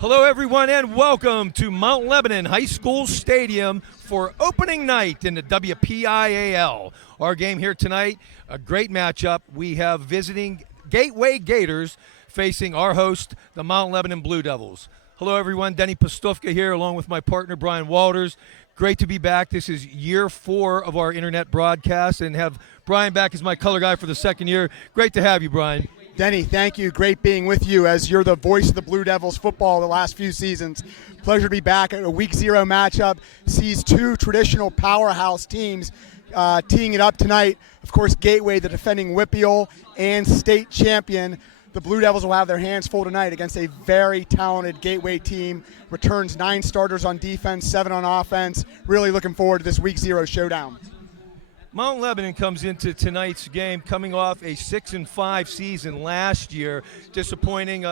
Hello, everyone, and welcome to Mount Lebanon High School Stadium for opening night in the WPIAL. Our game here tonight, a great matchup. We have visiting Gateway Gators facing our host, the Mount Lebanon Blue Devils. Hello, everyone. Denny Pastufka here, along with my partner, Brian Walters. Great to be back. This is year 4 of our internet broadcast, and have Brian back as my color guy for the second year. Great to have you, Brian. Denny, thank you. Great being with you as you're the voice of the Blue Devils football the last few seasons. Pleasure to be back at a Week 0 matchup. Sees two traditional powerhouse teams teeing it up tonight. Of course, Gateway, the defending WPIAL and state champion. The Blue Devils will have their hands full tonight against a very talented Gateway team. Returns 9 starters on defense, 7 on offense. Really looking forward to this Week 0 showdown. Mount Lebanon comes into tonight's game coming off a 6-5 season last year. Disappointing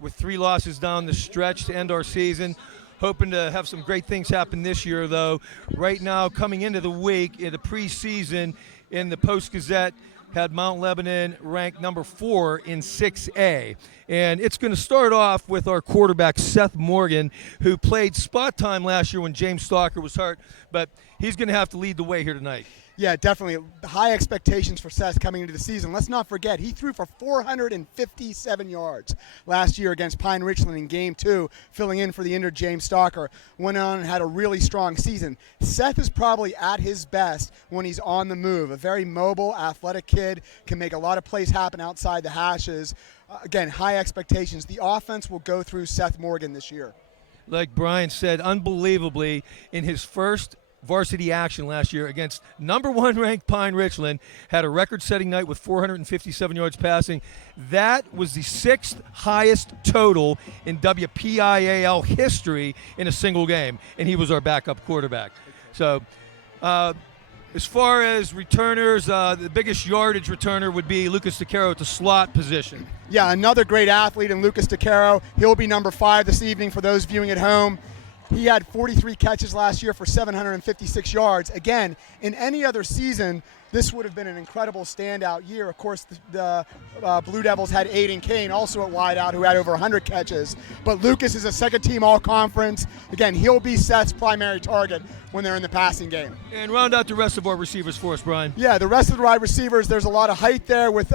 with 3 losses down the stretch to end our season. Hoping to have some great things happen this year, though. Right now, coming into the week, in the preseason, in the Post-Gazette, had Mount Lebanon ranked number 4 in 6A. And it's going to start off with our quarterback, Seth Morgan, who played spot time last year when James Stalker was hurt. But he's going to have to lead the way here tonight. Yeah, definitely. High expectations for Seth coming into the season. Let's not forget, he threw for 457 yards last year against Pine Richland in Game 2, filling in for the injured James Stalker. Went on and had a really strong season. Seth is probably at his best when he's on the move. A very mobile, athletic kid, can make a lot of plays happen outside the hashes. Again, high expectations. The offense will go through Seth Morgan this year. Like Brian said, unbelievably, in his first varsity action last year against number 1 ranked Pine Richland, had a record-setting night with 457 yards passing. That was the 6th highest total in WPIAL history in a single game, and he was our backup quarterback. So as far as returners, the biggest yardage returner would be Lucas DeCaro at the slot position. Yeah, another great athlete in Lucas DeCaro. He'll be number 5 this evening for those viewing at home. He had 43 catches last year for 756 yards. Again, in any other season, this would have been an incredible standout year. Of course, the Blue Devils had Aiden Kane, also at wideout, who had over 100 catches. But Lucas is a second-team all-conference. Again, he'll be Seth's primary target when they're in the passing game. And round out the rest of our receivers for us, Brian. Yeah, the rest of the wide receivers, there's a lot of height there with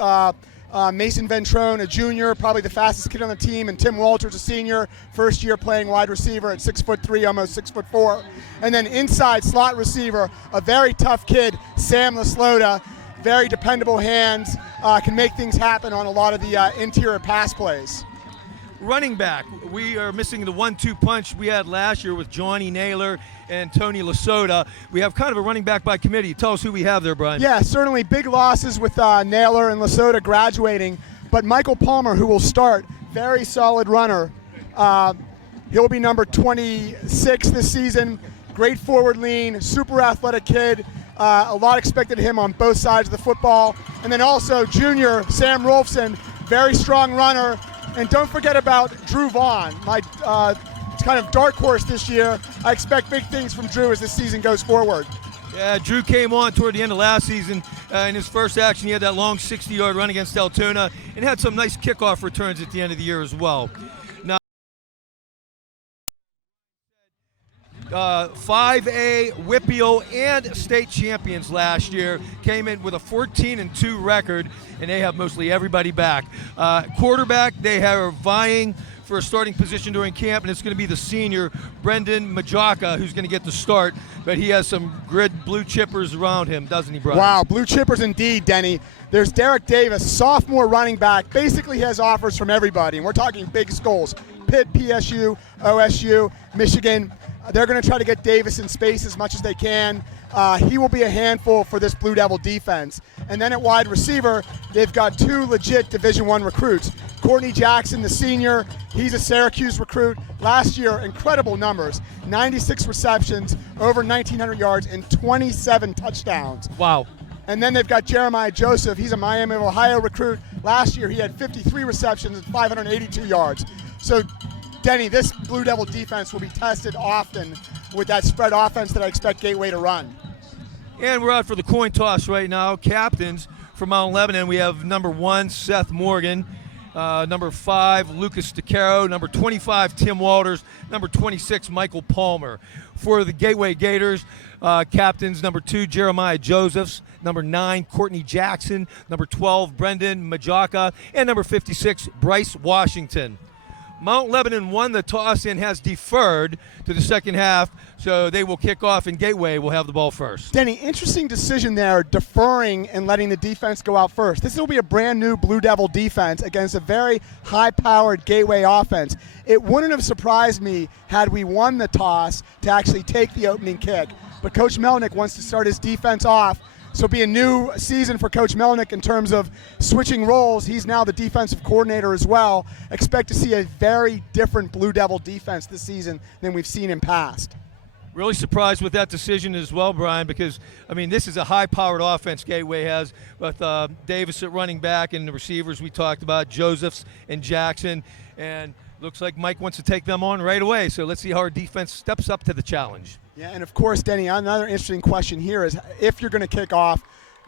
Mason Ventrone, a junior, probably the fastest kid on the team, and Tim Walters, a senior, first year playing wide receiver at 6'3", almost 6'4". And then inside slot receiver, a very tough kid, Sam Laslota, very dependable hands, can make things happen on a lot of the interior pass plays. Running back, we are missing the 1-2 punch we had last year with Johnny Naylor and Tony Lasota. We have kind of a running back by committee. Tell us who we have there, Brian. Yeah, certainly big losses with Naylor and Lasota graduating, but Michael Palmer, who will start, very solid runner. He'll be number 26 this season. Great forward lean, super athletic kid. A lot expected of him on both sides of the football. And then also junior Sam Rolfson, very strong runner. And don't forget about Drew Vaughn, my kind of dark horse this year. I expect big things from Drew as this season goes forward. Yeah, Drew came on toward the end of last season. In his first action, he had that long 60-yard run against Altoona and had some nice kickoff returns at the end of the year as well. Now, 5A, WPIAL, and state champions last year came in with a 14-2 record, and they have mostly everybody back. Quarterback, they are vying for a starting position during camp, and it's going to be the senior, Brendan Majaka, who's going to get the start, but he has some good blue chippers around him, doesn't he, Brian? Wow, blue chippers indeed, Denny. There's Derek Davis, sophomore running back, basically has offers from everybody, and we're talking big schools. Pitt, PSU, OSU, Michigan. They're going to try to get Davis in space as much as they can. He will be a handful for this Blue Devil defense. And then at wide receiver, they've got 2 legit Division I recruits. Courtney Jackson, the senior, he's a Syracuse recruit. Last year, incredible numbers, 96 receptions, over 1,900 yards, and 27 touchdowns. Wow. And then they've got Jeremiah Joseph. He's a Miami of Ohio recruit. Last year, he had 53 receptions and 582 yards. So, Denny, this Blue Devil defense will be tested often with that spread offense that I expect Gateway to run. And we're out for the coin toss right now. Captains for Mount Lebanon, we have number 1, Seth Morgan. Number 5, Lucas DeCaro. Number 25, Tim Walters. Number 26, Michael Palmer. For the Gateway Gators, captains, number 2, Jeremiah Josephs. Number 9, Courtney Jackson. Number 12, Brendan Majaka. And number 56, Bryce Washington. Mount Lebanon won the toss and has deferred to the second half, so they will kick off, and Gateway will have the ball first. Denny, interesting decision there, deferring and letting the defense go out first. This will be a brand new Blue Devil defense against a very high-powered Gateway offense. It wouldn't have surprised me had we won the toss to actually take the opening kick, but Coach Melnick wants to start his defense off. So it'll be a new season for Coach Melnick in terms of switching roles. He's now the defensive coordinator as well. Expect to see a very different Blue Devil defense this season than we've seen in past. Really surprised with that decision as well, Brian, because, I mean, this is a high-powered offense Gateway has with Davis at running back and the receivers we talked about, Josephs and Jackson, and looks like Mike wants to take them on right away. So let's see how our defense steps up to the challenge. Yeah, and of course, Denny, another interesting question here is if you're going to kick off,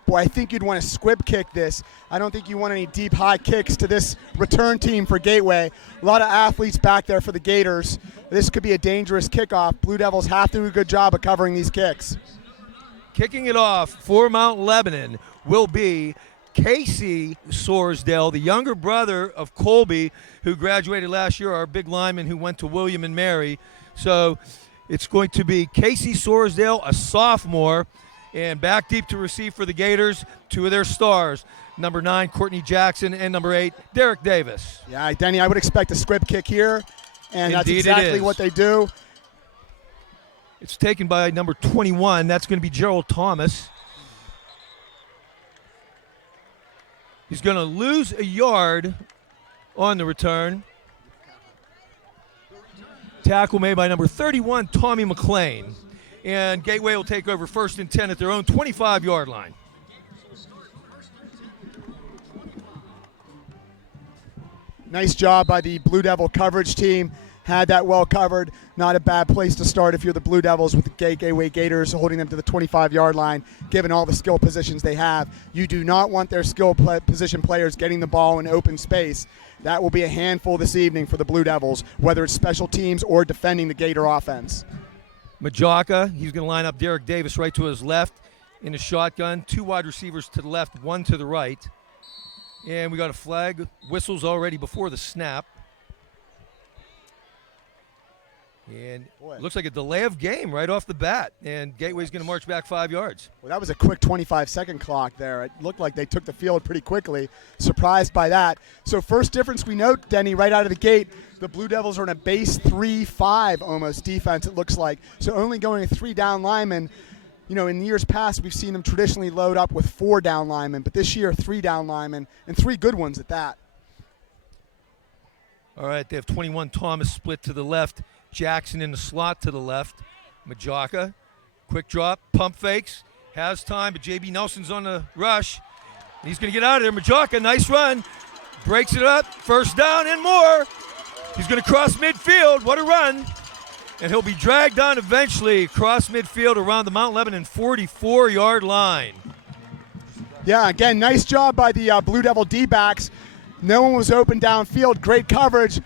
boy, I think you'd want to squib kick this. I don't think you want any deep, high kicks to this return team for Gateway. A lot of athletes back there for the Gators. This could be a dangerous kickoff. Blue Devils have to do a good job of covering these kicks. Kicking it off for Mount Lebanon will be Casey Sorsdale, the younger brother of Colby, who graduated last year, our big lineman who went to William and Mary. So it's going to be Casey Sorsdale, a sophomore, and back deep to receive for the Gators, 2 of their stars, number 9, Courtney Jackson, and number 8, Derek Davis. Yeah, Denny, I would expect a squib kick here, and Indeed, that's exactly what they do. It's taken by number 21. That's going to be Gerald Thomas. He's going to lose a yard on the return. Tackle made by number 31, Tommy McLean. And Gateway will take over 1st and 10 at their own 25-yard line. Nice job by the Blue Devil coverage team. Had that well covered. Not a bad place to start if you're the Blue Devils with the Gateway Gators holding them to the 25-yard line, given all the skill positions they have. You do not want their skill position players getting the ball in open space. That will be a handful this evening for the Blue Devils, whether it's special teams or defending the Gator offense. Majaka, he's going to line up Derek Davis right to his left in a shotgun. 2 wide receivers to the left, 1 to the right. And we got a flag. Whistles already before the snap. And looks like a delay of game right off the bat. And Gateway's going to march back 5 yards. Well, that was a quick 25-second clock there. It looked like they took the field pretty quickly. Surprised by that. So first difference we note, Denny, right out of the gate, the Blue Devils are in a base 3-5 almost defense, it looks like. So only going with 3 down linemen. You know, in years past, we've seen them traditionally load up with 4 down linemen. But this year, 3 down linemen, and 3 good ones at that. All right, they have 21 Thomas split to the left. Jackson in the slot to the left. Majaka, quick drop, pump fakes, has time, but J.B. Nelson's on the rush. He's going to get out of there. Majaka, nice run, breaks it up, first down and more. He's going to cross midfield. What a run. And he'll be dragged on eventually across midfield around the Mount Lebanon 44-yard line. Yeah, again, nice job by the Blue Devil D-backs. No one was open downfield. Great coverage.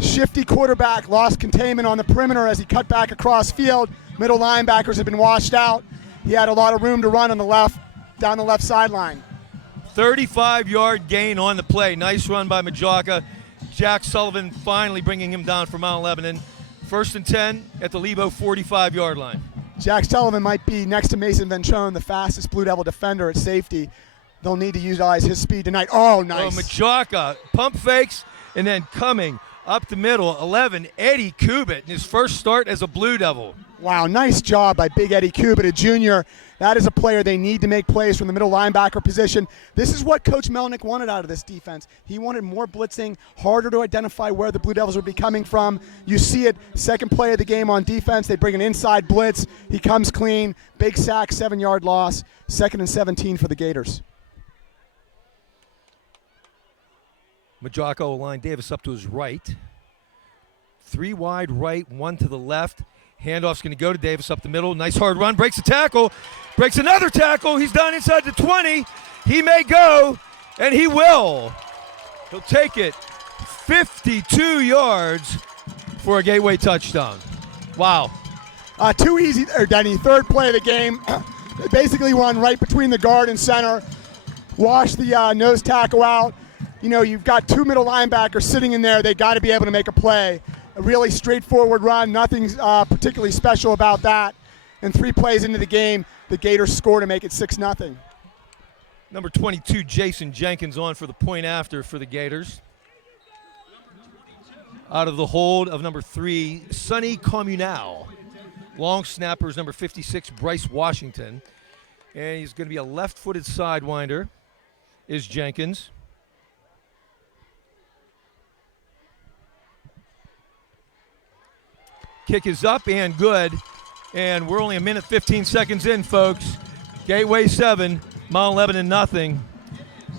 Shifty quarterback, lost containment on the perimeter as he cut back across field. Middle linebackers have been washed out. He had a lot of room to run on the left, down the left sideline. 35-yard gain on the play. Nice run by Majaka. Jack Sullivan finally bringing him down for Mount Lebanon. 1st and 10 at the Lebo 45-yard line. Jack Sullivan might be, next to Mason Ventrone, the fastest Blue Devil defender at safety. They'll need to utilize his speed tonight. Oh, nice. Majaka, pump fakes, and then coming up the middle, 11, Eddie Kubit in his first start as a Blue Devil. Wow, nice job by Big Eddie Kubit, a junior. That is a player they need to make plays from the middle linebacker position. This is what Coach Melnick wanted out of this defense. He wanted more blitzing, harder to identify where the Blue Devils would be coming from. You see it, second play of the game on defense. They bring an inside blitz. He comes clean. Big sack, 7-yard loss. 2nd and 17 for the Gators. Majaka will line Davis up to his right. 3 wide right, 1 to the left. Handoff's going to go to Davis up the middle. Nice hard run, breaks a tackle, breaks another tackle. He's down inside the 20. He may go, and he will. He'll take it 52 yards for a Gateway touchdown. Wow. Too easy there, Denny. Third play of the game. They basically run right between the guard and center, wash the nose tackle out. You know, you've got two middle linebackers sitting in there. They got to be able to make a play. A really straightforward run. Nothing particularly special about that. And 3 plays into the game, the Gators score to make it 6-0. Number 22, Jason Jenkins, on for the point after for the Gators. Out of the hold of number 3, Sonny Comunal. Long snapper is number 56, Bryce Washington. And he's going to be a left-footed sidewinder, is Jenkins. Kick is up and good. And we're only a minute 15 seconds in, folks. Gateway 7, Mount Lebanon nothing.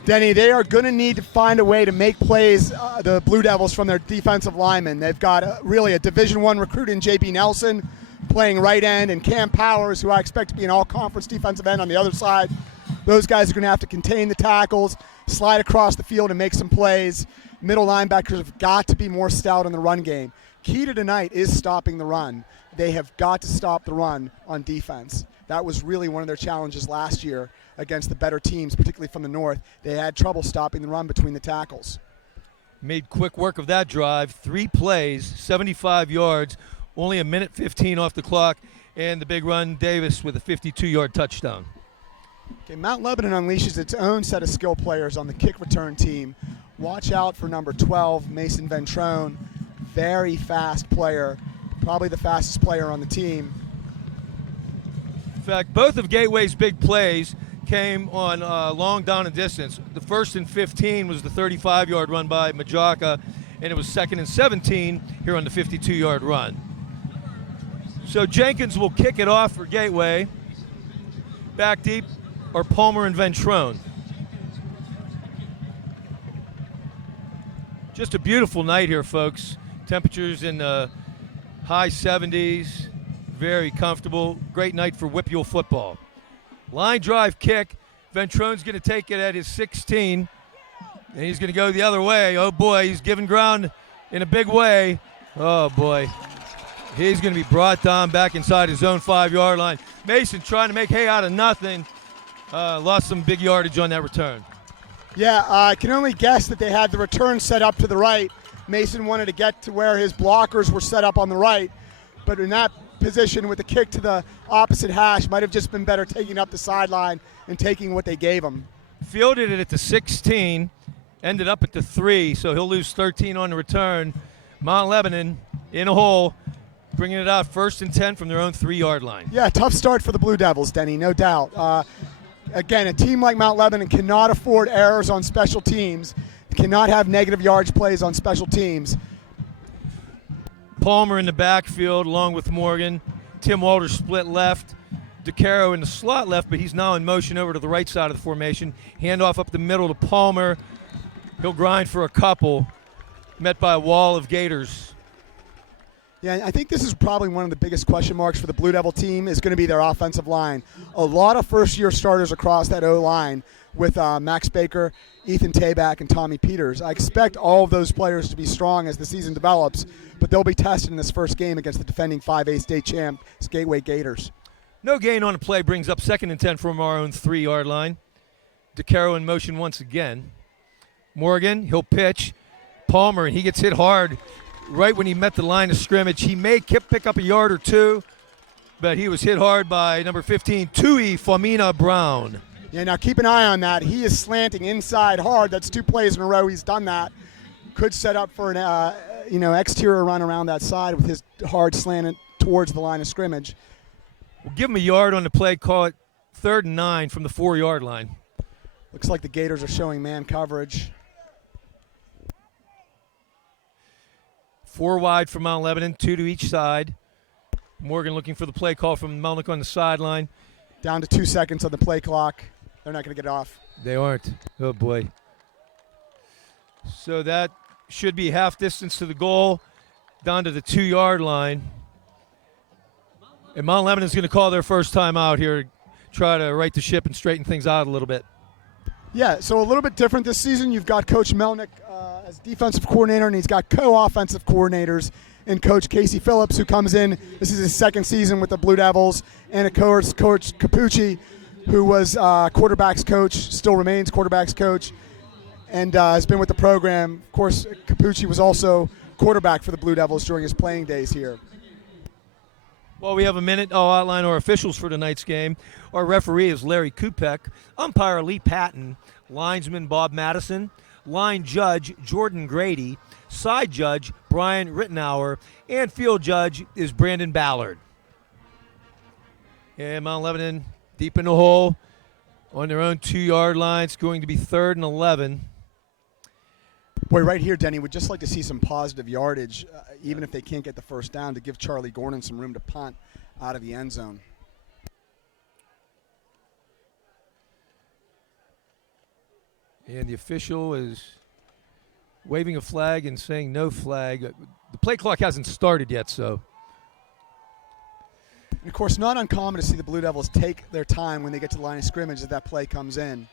Denny, they are going to need to find a way to make plays, the Blue Devils, from their defensive linemen. They've got really a Division I recruit in J.B. Nelson playing right end, and Cam Powers, who I expect to be an all-conference defensive end on the other side. Those guys are going to have to contain the tackles, slide across the field and make some plays. Middle linebackers have got to be more stout in the run game. Key to tonight is stopping the run. They have got to stop the run on defense. That was really one of their challenges last year against the better teams, particularly from the north. They had trouble stopping the run between the tackles. Made quick work of that drive. 3 plays, 75 yards, only a minute 15 off the clock, and the big run, Davis with a 52-yard touchdown. Okay, Mount Lebanon unleashes its own set of skill players on the kick return team. Watch out for number 12, Mason Ventrone. Very fast player, probably the fastest player on the team. In fact, both of Gateway's big plays came on long down and distance. The first and 15 was the 35-yard run by Majaka, and it was 2nd and 17 here on the 52-yard run. So Jenkins will kick it off for Gateway. Back deep are Palmer and Ventrone. Just a beautiful night here, folks. Temperatures in the high 70s, very comfortable. Great night for Whipule football. Line drive kick. Ventrone's going to take it at his 16, and he's going to go the other way. Oh, boy, he's giving ground in a big way. Oh, boy. He's going to be brought down back inside his own 5-yard line. Mason trying to make hay out of nothing. Lost some big yardage on that return. Yeah, I can only guess that they had the return set up to the right. Mason wanted to get to where his blockers were set up on the right, but in that position with the kick to the opposite hash, might have just been better taking up the sideline and taking what they gave him. Fielded it at the 16, ended up at the 3, so he'll lose 13 on the return. Mount Lebanon in a hole, bringing it out 1st and 10 from their own 3-yard line. Yeah, tough start for the Blue Devils, Denny, no doubt. Again, a team like Mount Lebanon cannot afford errors on special teams, cannot have negative yardage plays on special teams. Palmer in the backfield along with Morgan. Tim Walters split left. DeCaro in the slot left, but he's now in motion over to the right side of the formation. Handoff up the middle to Palmer. He'll grind for a couple, met by a wall of Gators. Yeah, I think this is probably one of the biggest question marks for the Blue Devil team is going to be their offensive line. A lot of first-year starters across that O-line with Max Baker, Ethan Tabak, and Tommy Peters. I expect all of those players to be strong as the season develops, but they'll be tested in this first game against the defending 5A state champ, Gateway Gators. No gain on a play brings up 2nd and 10 from our own 3-yard line. DeCaro in motion once again. Morgan, he'll pitch. Palmer, and he gets hit hard right when he met the line of scrimmage. He may pick up a yard or two, but he was hit hard by number 15, Tui Famina Brown. Yeah, now keep an eye on that. He is slanting inside hard. That's 2 plays in a row he's done that. Could set up for an exterior run around that side with his hard slant towards the line of scrimmage. We'll give him a yard on the play, call it 3rd and 9 from the 4-yard line. Looks like the Gators are showing man coverage. 4 wide for Mount Lebanon, 2 to each side. Morgan looking for the play call from Melnick on the sideline. Down to 2 seconds on the play clock. They're not going to get it off. They aren't. Oh, boy. So that should be half distance to the goal, down to the 2-yard line. And Mount Lebanon's going to call their first time out here, try to right the ship and straighten things out a little bit. Yeah, so a little bit different this season. You've got Coach Melnick as defensive coordinator, and he's got co-offensive coordinators and Coach Casey Phillips, who comes in. This is his second season with the Blue Devils, and of course Coach Capucci, who was quarterbacks coach, still remains quarterbacks coach, and has been with the program. Of course, Capucci was also quarterback for the Blue Devils during his playing days here. Well, we have a minute. I'll outline our officials for tonight's game. Our referee is Larry Kupek, umpire Lee Patton, linesman Bob Madison, line judge Jordan Grady, side judge Brian Rittenauer, and field judge is Brandon Ballard. And Mount Lebanon deep in the hole on their own 2-yard line. It's going to be 3rd and 11. Boy, right here, Denny, would just like to see some positive yardage, even if they can't get the first down, to give Charlie Gordon some room to punt out of the end zone. And the official is waving a flag and saying no flag. The play clock hasn't started yet, so. And of course, not uncommon to see the Blue Devils take their time when they get to the line of scrimmage as that play comes in.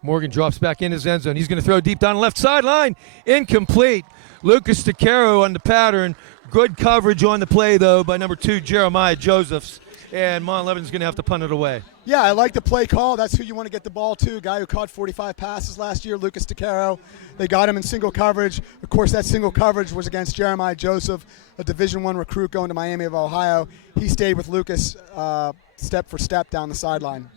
Morgan drops back in his end zone. He's going to throw deep down the left sideline. Incomplete. Lucas DeCaro on the pattern. Good coverage on the play, though, by number 2, Jeremiah Josephs. And Mount Lebanon's going to have to punt it away. Yeah, I like the play call. That's who you want to get the ball to. Guy who caught 45 passes last year, Lucas DeCaro. They got him in single coverage. Of course, that single coverage was against Jeremiah Joseph, a Division I recruit going to Miami of Ohio. He stayed with Lucas step for step down the sideline.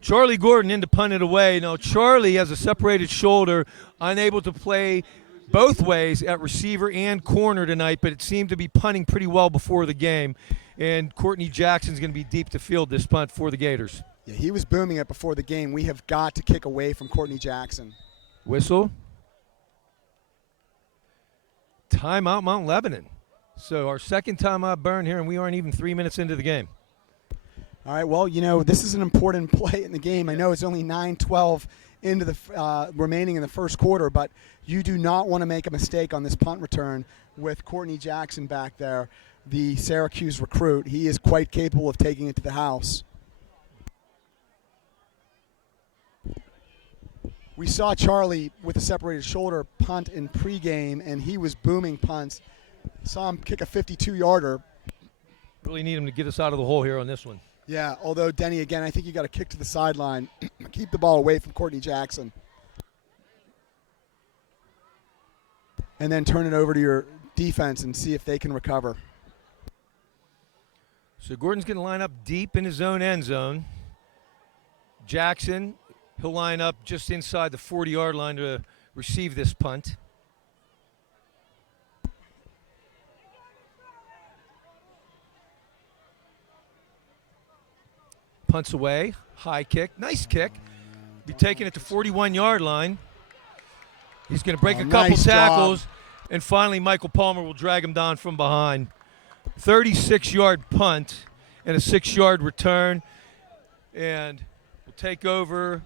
Charlie Gordon in to punt it away. Now, Charlie has a separated shoulder, unable to play both ways at receiver and corner tonight, but it seemed to be punting pretty well before the game. And Courtney Jackson's going to be deep to field this punt for the Gators. Yeah, he was booming it before the game. We have got to kick away from Courtney Jackson. Whistle. Timeout, Mount Lebanon. So our second timeout burn here, and we aren't even 3 minutes into the game. All right, well, you know, this is an important play in the game. I know it's only 9-12 into the remaining in the first quarter, but you do not want to make a mistake on this punt return with Courtney Jackson back there, the Syracuse recruit. He is quite capable of taking it to the house. We saw Charlie with a separated shoulder punt in pregame, and he was booming punts. Saw him kick a 52-yarder. Really need him to get us out of the hole here on this one. Yeah, although, Denny, again, I think you got to kick to the sideline. Keep the ball away from Courtney Jackson. And then turn it over to your defense and see if they can recover. So Gordon's going to line up deep in his own end zone. Jackson, he'll line up just inside the 40-yard line to receive this punt. Punts away, high kick, nice kick. Be taking it to 41-yard line. He's going to break a couple nice tackles, job. And finally Michael Palmer will drag him down from behind. 36-yard punt and a 6-yard return, and we'll take over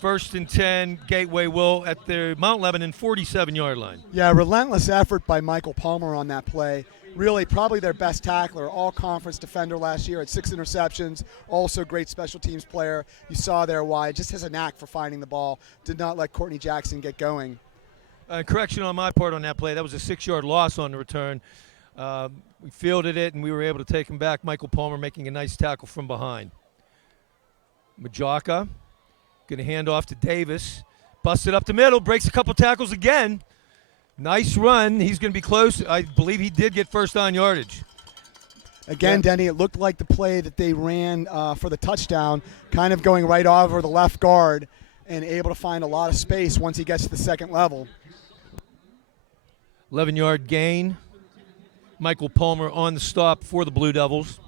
1st and 10. Gateway will at the Mount Lebanon 47-yard line. Yeah, relentless effort by Michael Palmer on that play. Really, probably their best tackler, all-conference defender last year at 6 interceptions. Also great special teams player. You saw there why. Just has a knack for finding the ball. Did not let Courtney Jackson get going. Correction on my part on that play. That was a 6-yard loss on the return. We fielded it, and we were able to take him back. Michael Palmer making a nice tackle from behind. Majaka going to hand off to Davis. Busted up the middle, breaks a couple tackles again. Nice run. He's going to be close. I believe he did get first down yardage. Again, Denny, it looked like the play that they ran for the touchdown, kind of going right over the left guard and able to find a lot of space once he gets to the second level. 11-yard gain. Michael Palmer on the stop for the Blue Devils.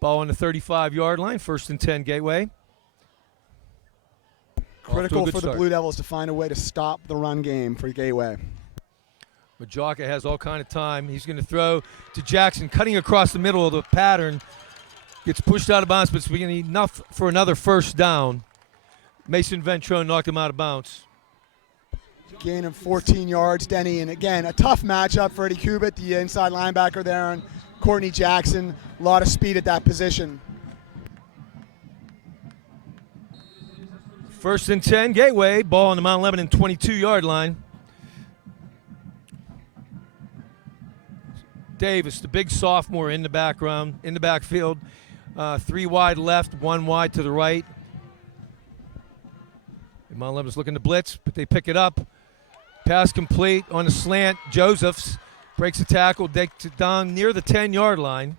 Ball on the 35-yard line, 1st and 10 Gateway. Critical for the start. Blue Devils to find a way to stop the run game for Gateway. Majaka has all kind of time. He's going to throw to Jackson, cutting across the middle of the pattern. Gets pushed out of bounds, but it's going to be enough for another first down. Mason Ventrone knocked him out of bounds. Gain of 14 yards, Denny. And again, a tough matchup for Eddie Cubitt, the inside linebacker there, and Courtney Jackson. A lot of speed at that position. First and 10, Gateway. Ball on the Mount Lebanon 22-yard line. Davis, the big sophomore in the backfield. 3 wide left, 1 wide to the right. And Mount Lebanon's looking to blitz, but they pick it up. Pass complete on a slant. Josephs breaks the tackle, takes it down near the 10-yard line.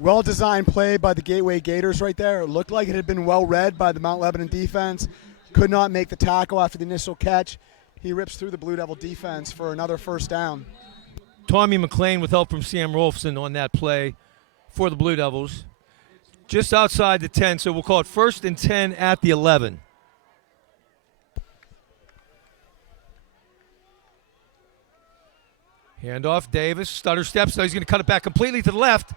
Well-designed play by the Gateway Gators right there. It looked like it had been well-read by the Mount Lebanon defense. Could not make the tackle after the initial catch. He rips through the Blue Devil defense for another first down. Tommy McLean with help from Sam Rolfson on that play for the Blue Devils. Just outside the 10, so we'll call it first and 10 at the 11. Handoff, Davis, stutter steps. Now he's going to cut it back completely to the left.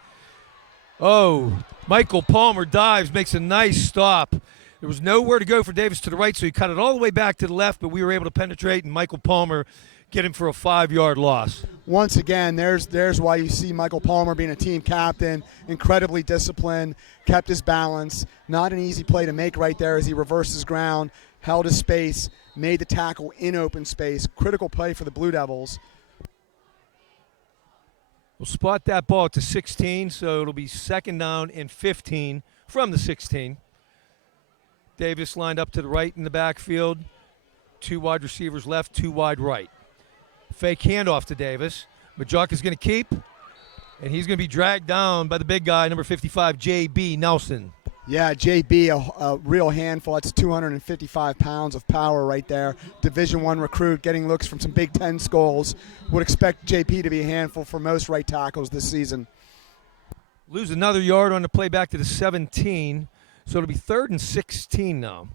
Oh, Michael Palmer dives, makes a nice stop. There was nowhere to go for Davis to the right, so he cut it all the way back to the left, but we were able to penetrate, and Michael Palmer get him for a 5-yard loss. Once again, there's why you see Michael Palmer being a team captain, incredibly disciplined, kept his balance. Not an easy play to make right there as he reversed his ground, held his space, made the tackle in open space. Critical play for the Blue Devils. We'll spot that ball to 16, so it'll be second down and 15 from the 16. Davis lined up to the right in the backfield. 2 wide receivers left, 2 wide right. Fake handoff to Davis. Majok is going to keep, and he's going to be dragged down by the big guy, number 55, J.B. Nelson. Yeah, JB, a real handful. That's 255 pounds of power right there. Division I recruit, getting looks from some Big Ten schools. Would expect JP to be a handful for most right tackles this season. Lose another yard on the play back to the 17, so it'll be 3rd and 16 now.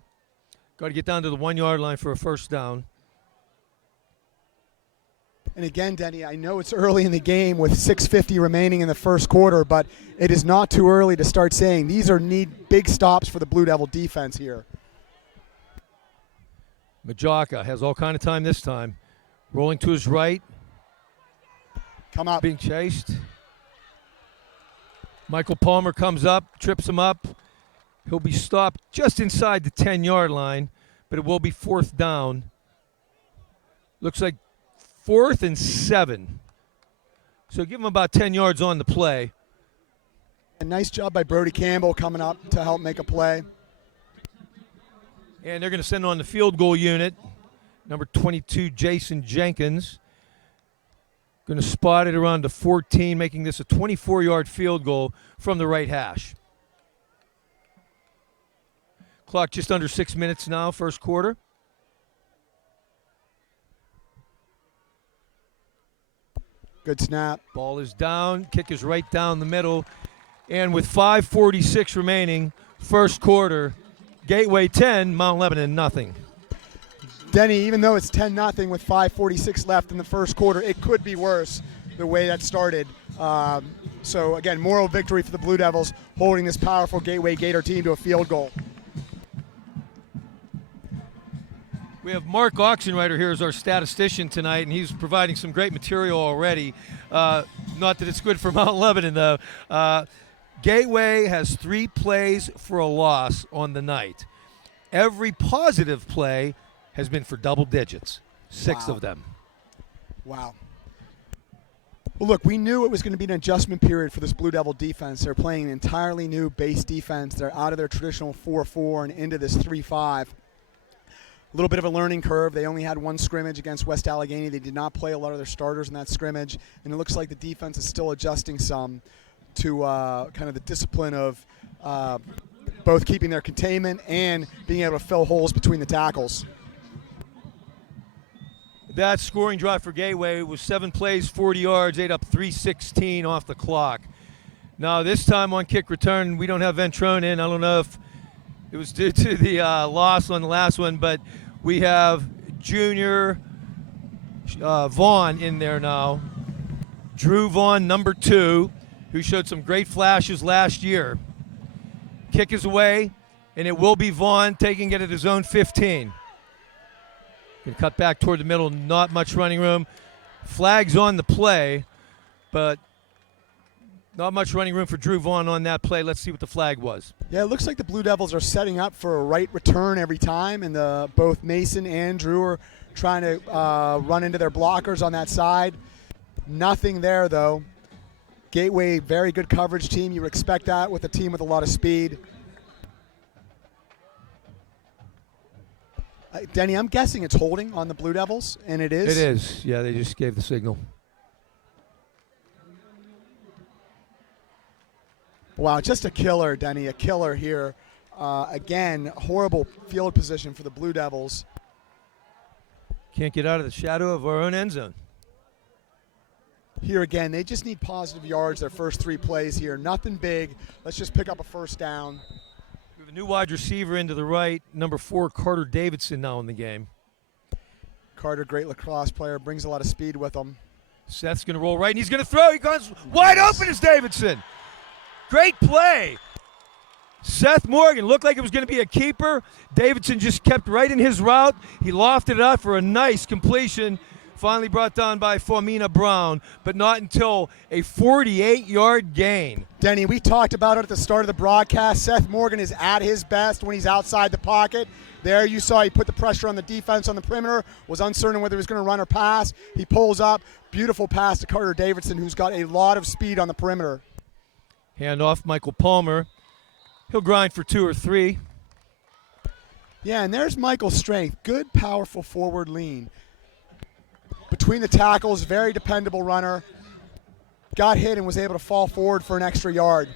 Got to get down to the 1-yard line for a first down. And again, Denny, I know it's early in the game with 6:50 remaining in the first quarter, but it is not too early to start saying these need big stops for the Blue Devil defense here. Majaka has all kind of time this time. Rolling to his right. Come up. Being chased. Michael Palmer comes up, trips him up. He'll be stopped just inside the 10-yard line, but it will be 4th down. Looks like 4th and 7. So give him about 10 yards on the play. A nice job by Brody Campbell coming up to help make a play. And they're going to send on the field goal unit. Number 22, Jason Jenkins. Going to spot it around the 14, making this a 24-yard field goal from the right hash. Clock just under 6 minutes now, first quarter. Good snap. Ball is down. Kick is right down the middle. And with 5:46 remaining, first quarter, Gateway 10, Mount Lebanon nothing. Denny, even though it's 10-0 with 5:46 left in the first quarter, it could be worse the way that started. So, again, moral victory for the Blue Devils, holding this powerful Gateway Gator team to a field goal. We have Mark Oxenreiter here as our statistician tonight, and he's providing some great material already. Not that it's good for Mount Lebanon, though. Gateway has 3 plays for a loss on the night. Every positive play has been for double digits, 6 of them. Wow. Well, look, we knew it was going to be an adjustment period for this Blue Devil defense. They're playing an entirely new base defense. They're out of their traditional 4-4 and into this 3-5. A little bit of a learning curve. They only had 1 scrimmage against West Allegheny. They did not play a lot of their starters in that scrimmage, and it looks like the defense is still adjusting some to kind of the discipline of both keeping their containment and being able to fill holes between the tackles. That scoring drive for Gateway was 7 plays, 40 yards, ate up 3:16 off the clock. Now this time on kick return, we don't have Ventrone in. I don't know if it was due to the loss on the last one, but we have Junior Vaughn in there now. Drew Vaughn, number 2, who showed some great flashes last year. Kick is away, and it will be Vaughn taking it at his own 15. Going to cut back toward the middle, not much running room. Flags on the play, but Not much running room for Drew Vaughn on that play. Let's see what the flag was. Yeah, it looks like the Blue Devils are setting up for a right return every time, and both Mason and Drew are trying to run into their blockers on that side. Nothing there, though. Gateway, very good coverage team. You would expect that with a team with a lot of speed. Denny, I'm guessing it's holding on the Blue Devils, and it is? It is. Yeah, they just gave the signal. Wow, just a killer, Denny, a killer here. Again, horrible field position for the Blue Devils. Can't get out of the shadow of our own end zone. Here again, they just need positive yards their first 3 plays here. Nothing big. Let's just pick up a first down. We have a new wide receiver into the right, number 4, Carter Davidson, now in the game. Carter, great lacrosse player, brings a lot of speed with him. Seth's going to roll right, and he's going to throw. He goes wide open as Davidson. Great play. Seth Morgan looked like it was going to be a keeper. Davidson just kept right in his route. He lofted it up for a nice completion. Finally brought down by Famina Brown, but not until a 48-yard gain. Denny, we talked about it at the start of the broadcast. Seth Morgan is at his best when he's outside the pocket. There you saw he put the pressure on the defense on the perimeter, was uncertain whether he was going to run or pass. He pulls up. Beautiful pass to Carter Davidson, who's got a lot of speed on the perimeter. Hand off Michael Palmer. He'll grind for 2 or 3. Yeah, and there's Michael's strength. Good, powerful forward lean. Between the tackles, very dependable runner. Got hit and was able to fall forward for an extra yard.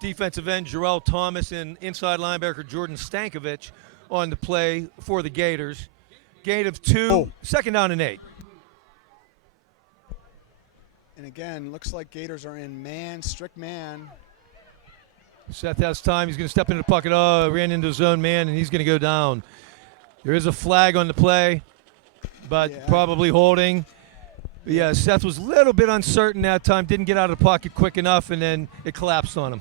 Defensive end Jarrell Thomas and inside linebacker Jordan Stankovic on the play for the Gators. Gain of 2, second down and 8. And again, looks like Gators are in man, strict man. Seth has time. He's going to step into the pocket. Oh, ran into his own man, and he's going to go down. There is a flag on the play, but probably holding. But yeah, Seth was a little bit uncertain that time. Didn't get out of the pocket quick enough, and then it collapsed on him.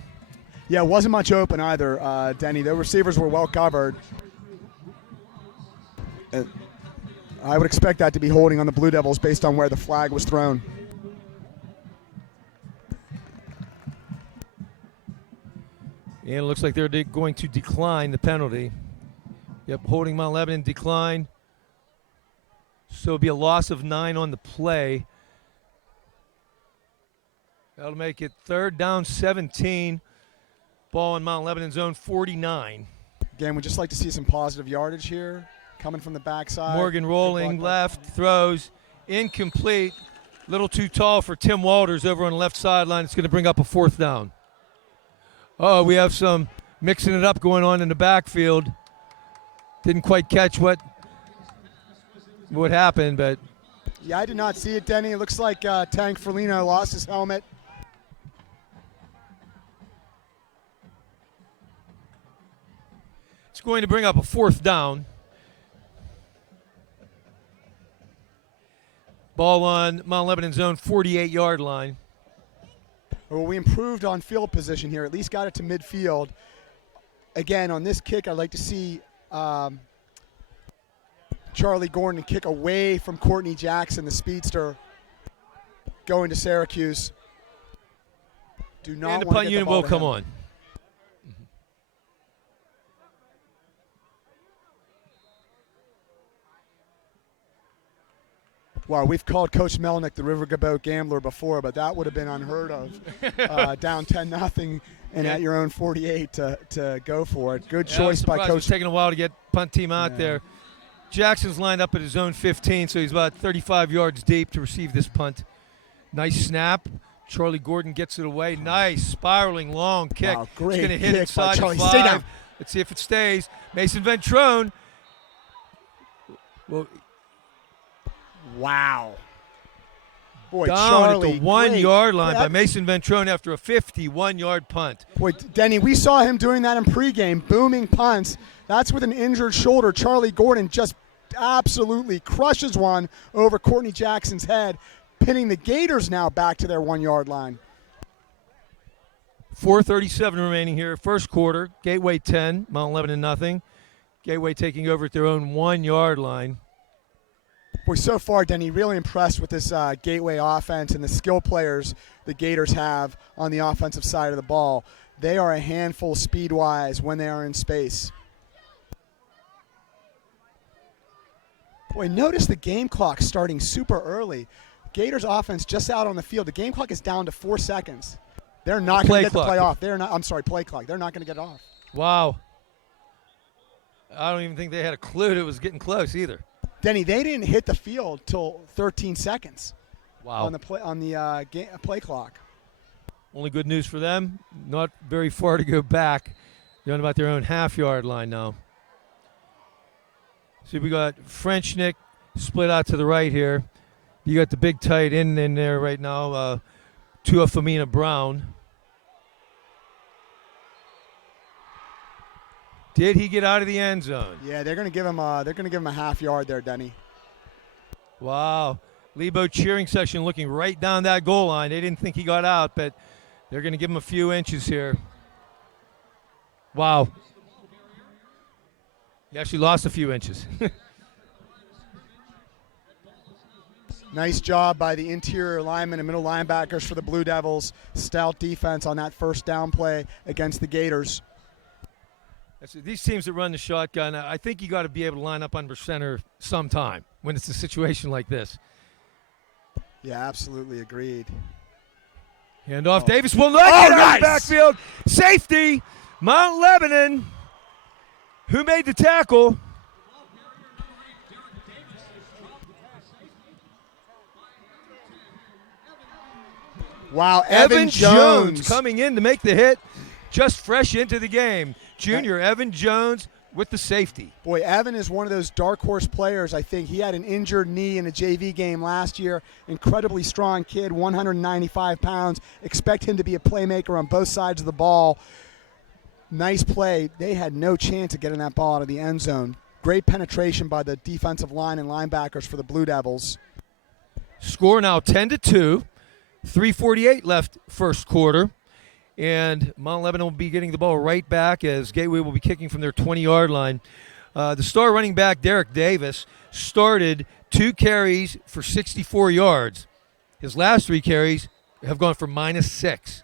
Yeah, it wasn't much open either, Denny. The receivers were well covered. I would expect that to be holding on the Blue Devils based on where the flag was thrown. And it looks like they're going to decline the penalty. Yep, holding Mount Lebanon, decline. So it'll be a loss of 9 on the play. That'll make it 3rd down 17. Ball in Mount Lebanon's own 49. Again, we'd just like to see some positive yardage here coming from the backside. Morgan rolling left, throws, incomplete. Little too tall for Tim Walters over on the left sideline. It's going to bring up a 4th down. Oh, we have some mixing it up going on in the backfield. Didn't quite catch what happened, but. Yeah, I did not see it, Denny. It looks like Tank Ferlino lost his helmet. It's going to bring up a 4th down. Ball on Mount Lebanon's own 48-yard line. Well, we improved on field position here. At least got it to midfield. Again, on this kick, I'd like to see Charlie Gordon kick away from Courtney Jackson, the speedster, going to Syracuse. Do not and the want punt to get the unit ball will to come him. on. Wow, we've called Coach Melnick the Riverboat Gambler before, but that would have been unheard of. Down 10-0 and at your own 48 to go for it. Good choice by Coach. It's taking a while to get punt team out there. Jackson's lined up at his own 15, so he's about 35 yards deep to receive this punt. Nice snap. Charlie Gordon gets it away. Nice spiraling long kick. Wow, great it's going to hit kick inside by Charlie. the 5. Stay down. Let's see if it stays. Mason Ventrone. Well, wow. Boy, down Charlie, at the 1-yard line great. by Mason Ventrone after a 51-yard punt. Boy, Denny, we saw him doing that in pregame, booming punts. That's with an injured shoulder. Charlie Gordon just absolutely crushes one over Courtney Jackson's head, pinning the Gators now back to their 1-yard line. 4:37 remaining here. First quarter. Gateway 10, Mount Lebanon nothing. Gateway taking over at their own 1-yard line. Boy, so far, Denny, really impressed with this Gateway offense and the skill players the Gators have on the offensive side of the ball. They are a handful speed-wise when they are in space. Boy, notice the game clock starting super early. Gators offense just out on the field. The game clock is down to 4 seconds. They're not going to get the play off. Play clock. They're not going to get it off. Wow. I don't even think they had a clue it was getting close either. Denny, they didn't hit the field till 13 seconds. Wow. On the play clock. Only good news for them, not very far to go back. They're on about their own half-yard line now. See, we got Frenchnick split out to the right here. You got the big tight end in there right now, Tuafamina Brown. Did he get out of the end zone? Yeah, they're going to give him a half yard there, Denny. Wow. Lebo cheering section looking right down that goal line. They didn't think he got out, but they're going to give him a few inches here. Wow. He actually lost a few inches. Nice job by the interior linemen and middle linebackers for the Blue Devils. Stout defense on that first down play against the Gators. These teams that run the shotgun, I think you got to be able to line up under center sometime when it's a situation like this. Yeah, absolutely agreed. Hand off. Davis will not get out of the backfield. Safety, Mount Lebanon. Who made the tackle? Wow, Evan Jones coming in to make the hit, just fresh into the game. Junior Evan Jones with the safety. Boy, Evan is one of those dark horse players, I think. He had an injured knee in a JV game last year. Incredibly strong kid, 195 pounds. Expect him to be a playmaker on both sides of the ball. Nice play. They had no chance of getting that ball out of the end zone. Great penetration by the defensive line and linebackers for the Blue Devils. Score now 10-2. 3:48 left first quarter. And Mount Lebanon will be getting the ball right back as Gateway will be kicking from their 20-yard line. The star running back, Derek Davis, started 2 carries for 64 yards. His last 3 carries have gone for -6.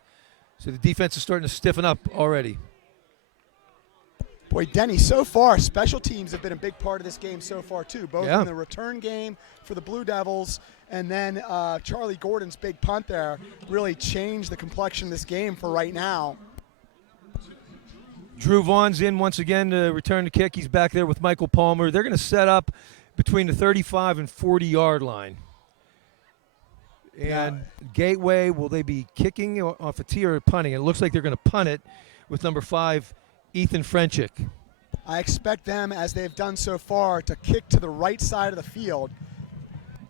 So the defense is starting to stiffen up already. Boy, Denny, so far, special teams have been a big part of this game so far, too. Both in the return game for the Blue Devils and then Charlie Gordon's big punt there really changed the complexion of this game for right now. Drew Vaughn's in once again to return the kick. He's back there with Michael Palmer. They're going to set up between the 35 and 40-yard line. And Gateway, will they be kicking off a tee or punting? It looks like they're going to punt it with number 5, Ethan Frenchick. I expect them, as they've done so far, to kick to the right side of the field.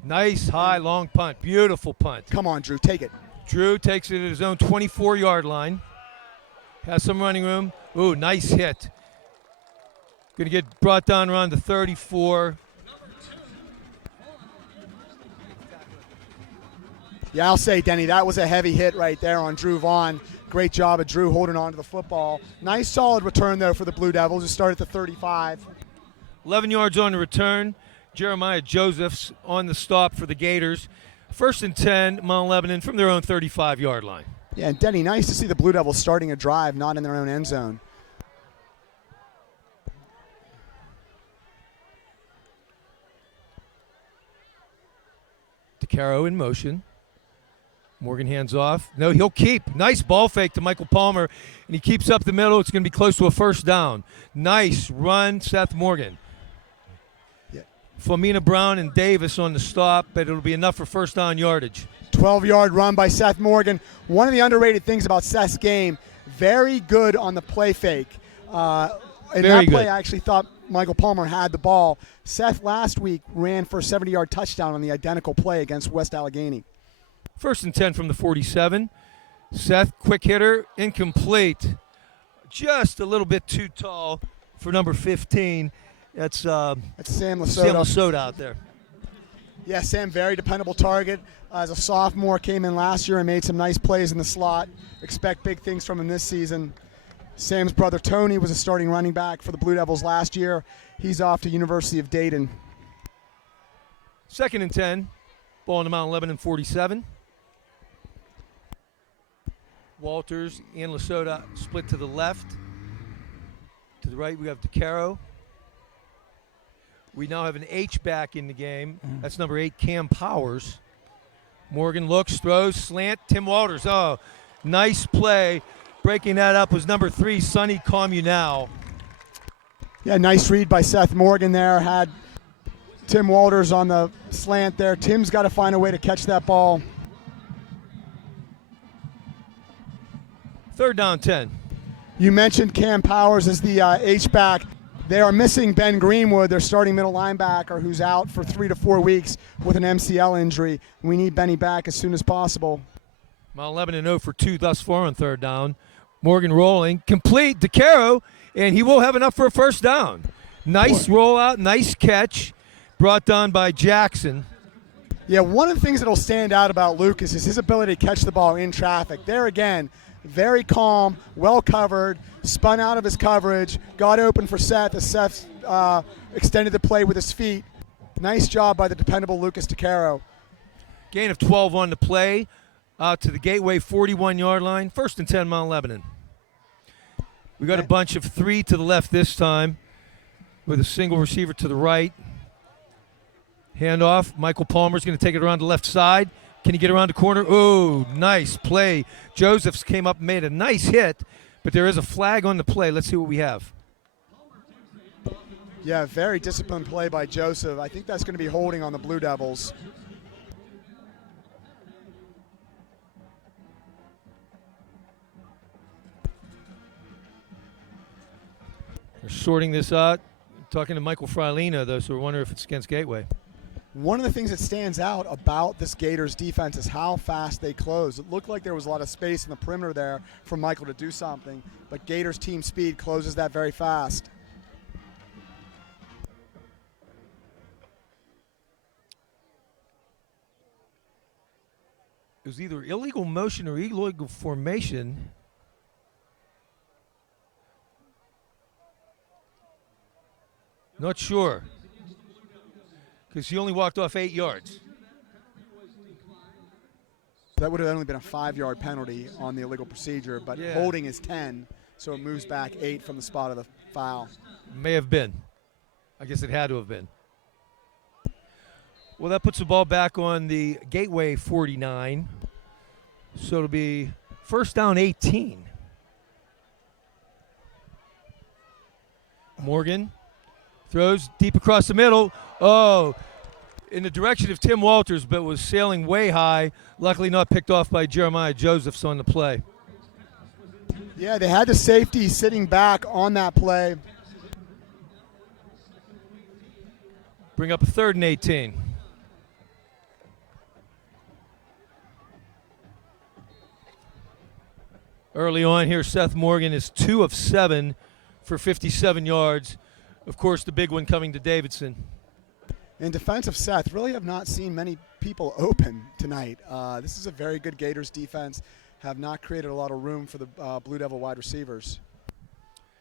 Nice, high, long punt. Beautiful punt. Come on, Drew, take it. Drew takes it at his own 24-yard line. Has some running room. Ooh, nice hit. Going to get brought down around the 34. Yeah, I'll say, Denny, that was a heavy hit right there on Drew Vaughn. Great job of Drew holding on to the football. Nice, solid return, though, for the Blue Devils, who start at the 35. 11 yards on the return. Jeremiah Josephs on the stop for the Gators. 1st and 10, Mount Lebanon from their own 35-yard line. Yeah, and Denny, nice to see the Blue Devils starting a drive, not in their own end zone. DeCaro in motion. Morgan hands off. No, he'll keep. Nice ball fake to Michael Palmer, and he keeps up the middle. It's going to be close to a first down. Nice run, Seth Morgan. Famina Brown and Davis on the stop, but it'll be enough for first down yardage. 12-yard run by Seth Morgan. One of the underrated things about Seth's game, very good on the play fake. In that play, I actually thought Michael Palmer had the ball. Seth last week ran for a 70-yard touchdown on the identical play against West Allegheny. 1st and 10 from the 47. Seth, quick hitter, incomplete. Just a little bit too tall for number 15. That's Sam Lasoda. Sam Lasoda out there. Yeah, Sam, very dependable target. As a sophomore, came in last year and made some nice plays in the slot. Expect big things from him this season. Sam's brother Tony was a starting running back for the Blue Devils last year. He's off to University of Dayton. 2nd and 10. Ball in the Mount Lebanon 47. Walters and Lesotho split to the left. To the right, we have DeCaro. We now have an H-back in the game. That's number 8, Cam Powers. Morgan looks, throws, slant, Tim Walters. Oh, nice play. Breaking that up was number 3, Sonny Communal. Yeah, nice read by Seth Morgan there. Had Tim Walters on the slant there. Tim's got to find a way to catch that ball. 3rd down 10. You mentioned Cam Powers as the H-back. They are missing Ben Greenwood, their starting middle linebacker, who's out for 3 to 4 weeks with an MCL injury. We need Benny back as soon as possible. Mount Lebanon 0 for 2 thus far on 3rd down. Morgan rolling, complete, DeCaro, and he will have enough for a 1st down. Nice rollout, nice catch, brought down by Jackson. Yeah, one of the things that will stand out about Lucas is his ability to catch the ball in traffic. There again, very calm, well covered, spun out of his coverage, got open for Seth as Seth extended the play with his feet. Nice job by the dependable Lucas DeCaro. Gain of 12 on the play, out to the Gateway 41-yard line. 1st and 10, Mount Lebanon. We got a bunch of 3 to the left this time with a single receiver to the right. Handoff. Michael Palmer's going to take it around the left side. Can he get around the corner? Oh, nice play. Josephs came up and made a nice hit, but there is a flag on the play. Let's see what we have. Yeah, very disciplined play by Joseph. I think that's going to be holding on the Blue Devils. They're sorting this out. Talking to Michael Freilina, though, so we're wondering if it's against Gateway. One of the things that stands out about this Gators defense is how fast they close. It looked like there was a lot of space in the perimeter there for Michael to do something, but Gators team speed closes that very fast. It was either illegal motion or illegal formation. Not sure. Because he only walked off 8 yards. That would have only been a 5-yard penalty on the illegal procedure, but holding is 10, so it moves back 8 from the spot of the foul. May have been. I guess it had to have been. Well, that puts the ball back on the Gateway 49. So it'll be 1st down 18. Morgan throws deep across the middle. Oh, in the direction of Tim Walters, but was sailing way high. Luckily not picked off by Jeremiah Josephs on the play. Yeah, they had the safety sitting back on that play. Bring up a 3rd and 18. Early on here, Seth Morgan is 2 of 7 for 57 yards. Of course, the big one coming to Davidson. In defense of Seth, really have not seen many people open tonight. This is a very good Gators defense. Have not created a lot of room for the Blue Devil wide receivers.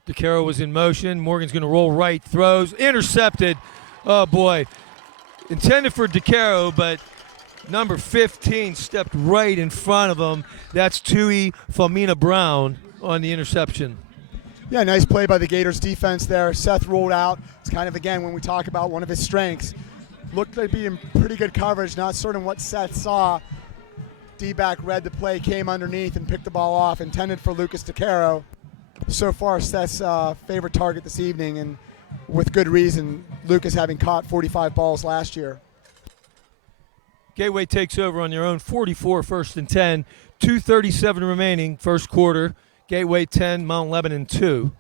DeCaro was in motion. Morgan's going to roll right, throws, intercepted. Oh, boy. Intended for DeCaro, but number 15 stepped right in front of him. That's Tui Famina Brown on the interception. Yeah, nice play by the Gators defense there. Seth rolled out. It's kind of, again, when we talk about one of his strengths. Looked to be in pretty good coverage. Not certain what Seth saw. D-back read the play, came underneath, and picked the ball off. Intended for Lucas DeCaro. So far, Seth's favorite target this evening, and with good reason, Lucas having caught 45 balls last year. Gateway takes over on their own 44, 1st and 10. 2:37 remaining, first quarter. Gateway 10, Mount Lebanon 2.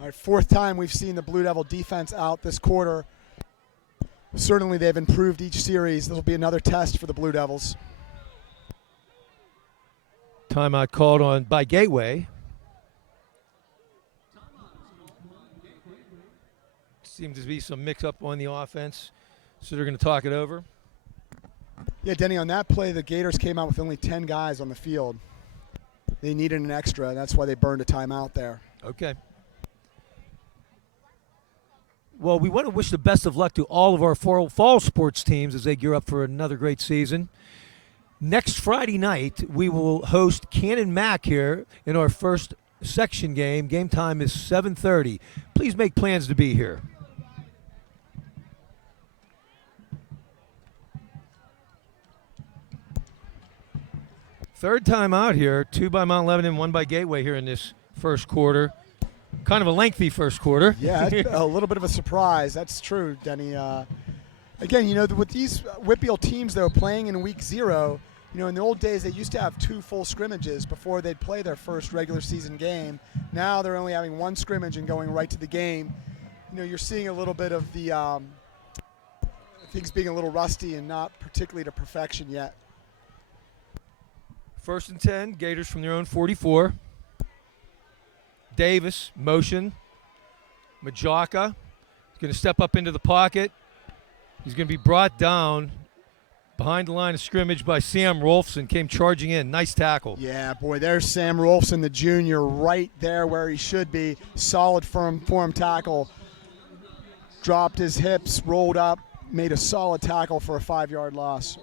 All right, 4th time we've seen the Blue Devil defense out this quarter. Certainly they've improved each series. This will be another test for the Blue Devils. Timeout called on by Gateway. Seems to be some mix-up on the offense, so they're going to talk it over. Yeah, Denny, on that play, the Gators came out with only 10 guys on the field. They needed an extra, and that's why they burned a timeout there. Okay. Well, we want to wish the best of luck to all of our fall sports teams as they gear up for another great season. Next Friday night, we will host Cannon Mac here in our first section game. Game time is 7:30. Please make plans to be here. Third time out here, 2 by Mount Lebanon, 1 by Gateway here in this first quarter. Kind of a lengthy first quarter. Yeah, a little bit of a surprise. That's true, Denny. Again, with these Whitfield teams, though, playing in week 0, in the old days, they used to have 2 full scrimmages before they'd play their first regular season game. Now they're only having 1 scrimmage and going right to the game. You're seeing a little bit of the things being a little rusty and not particularly to perfection yet. First and 10, Gators from their own 44. Davis, motion. Majaka is going to step up into the pocket. He's going to be brought down behind the line of scrimmage by Sam Rolfson. Came charging in. Nice tackle. Yeah, boy, there's Sam Rolfson, the junior, right there where he should be. Solid form tackle. Dropped his hips, rolled up, made a solid tackle for a 5-yard loss.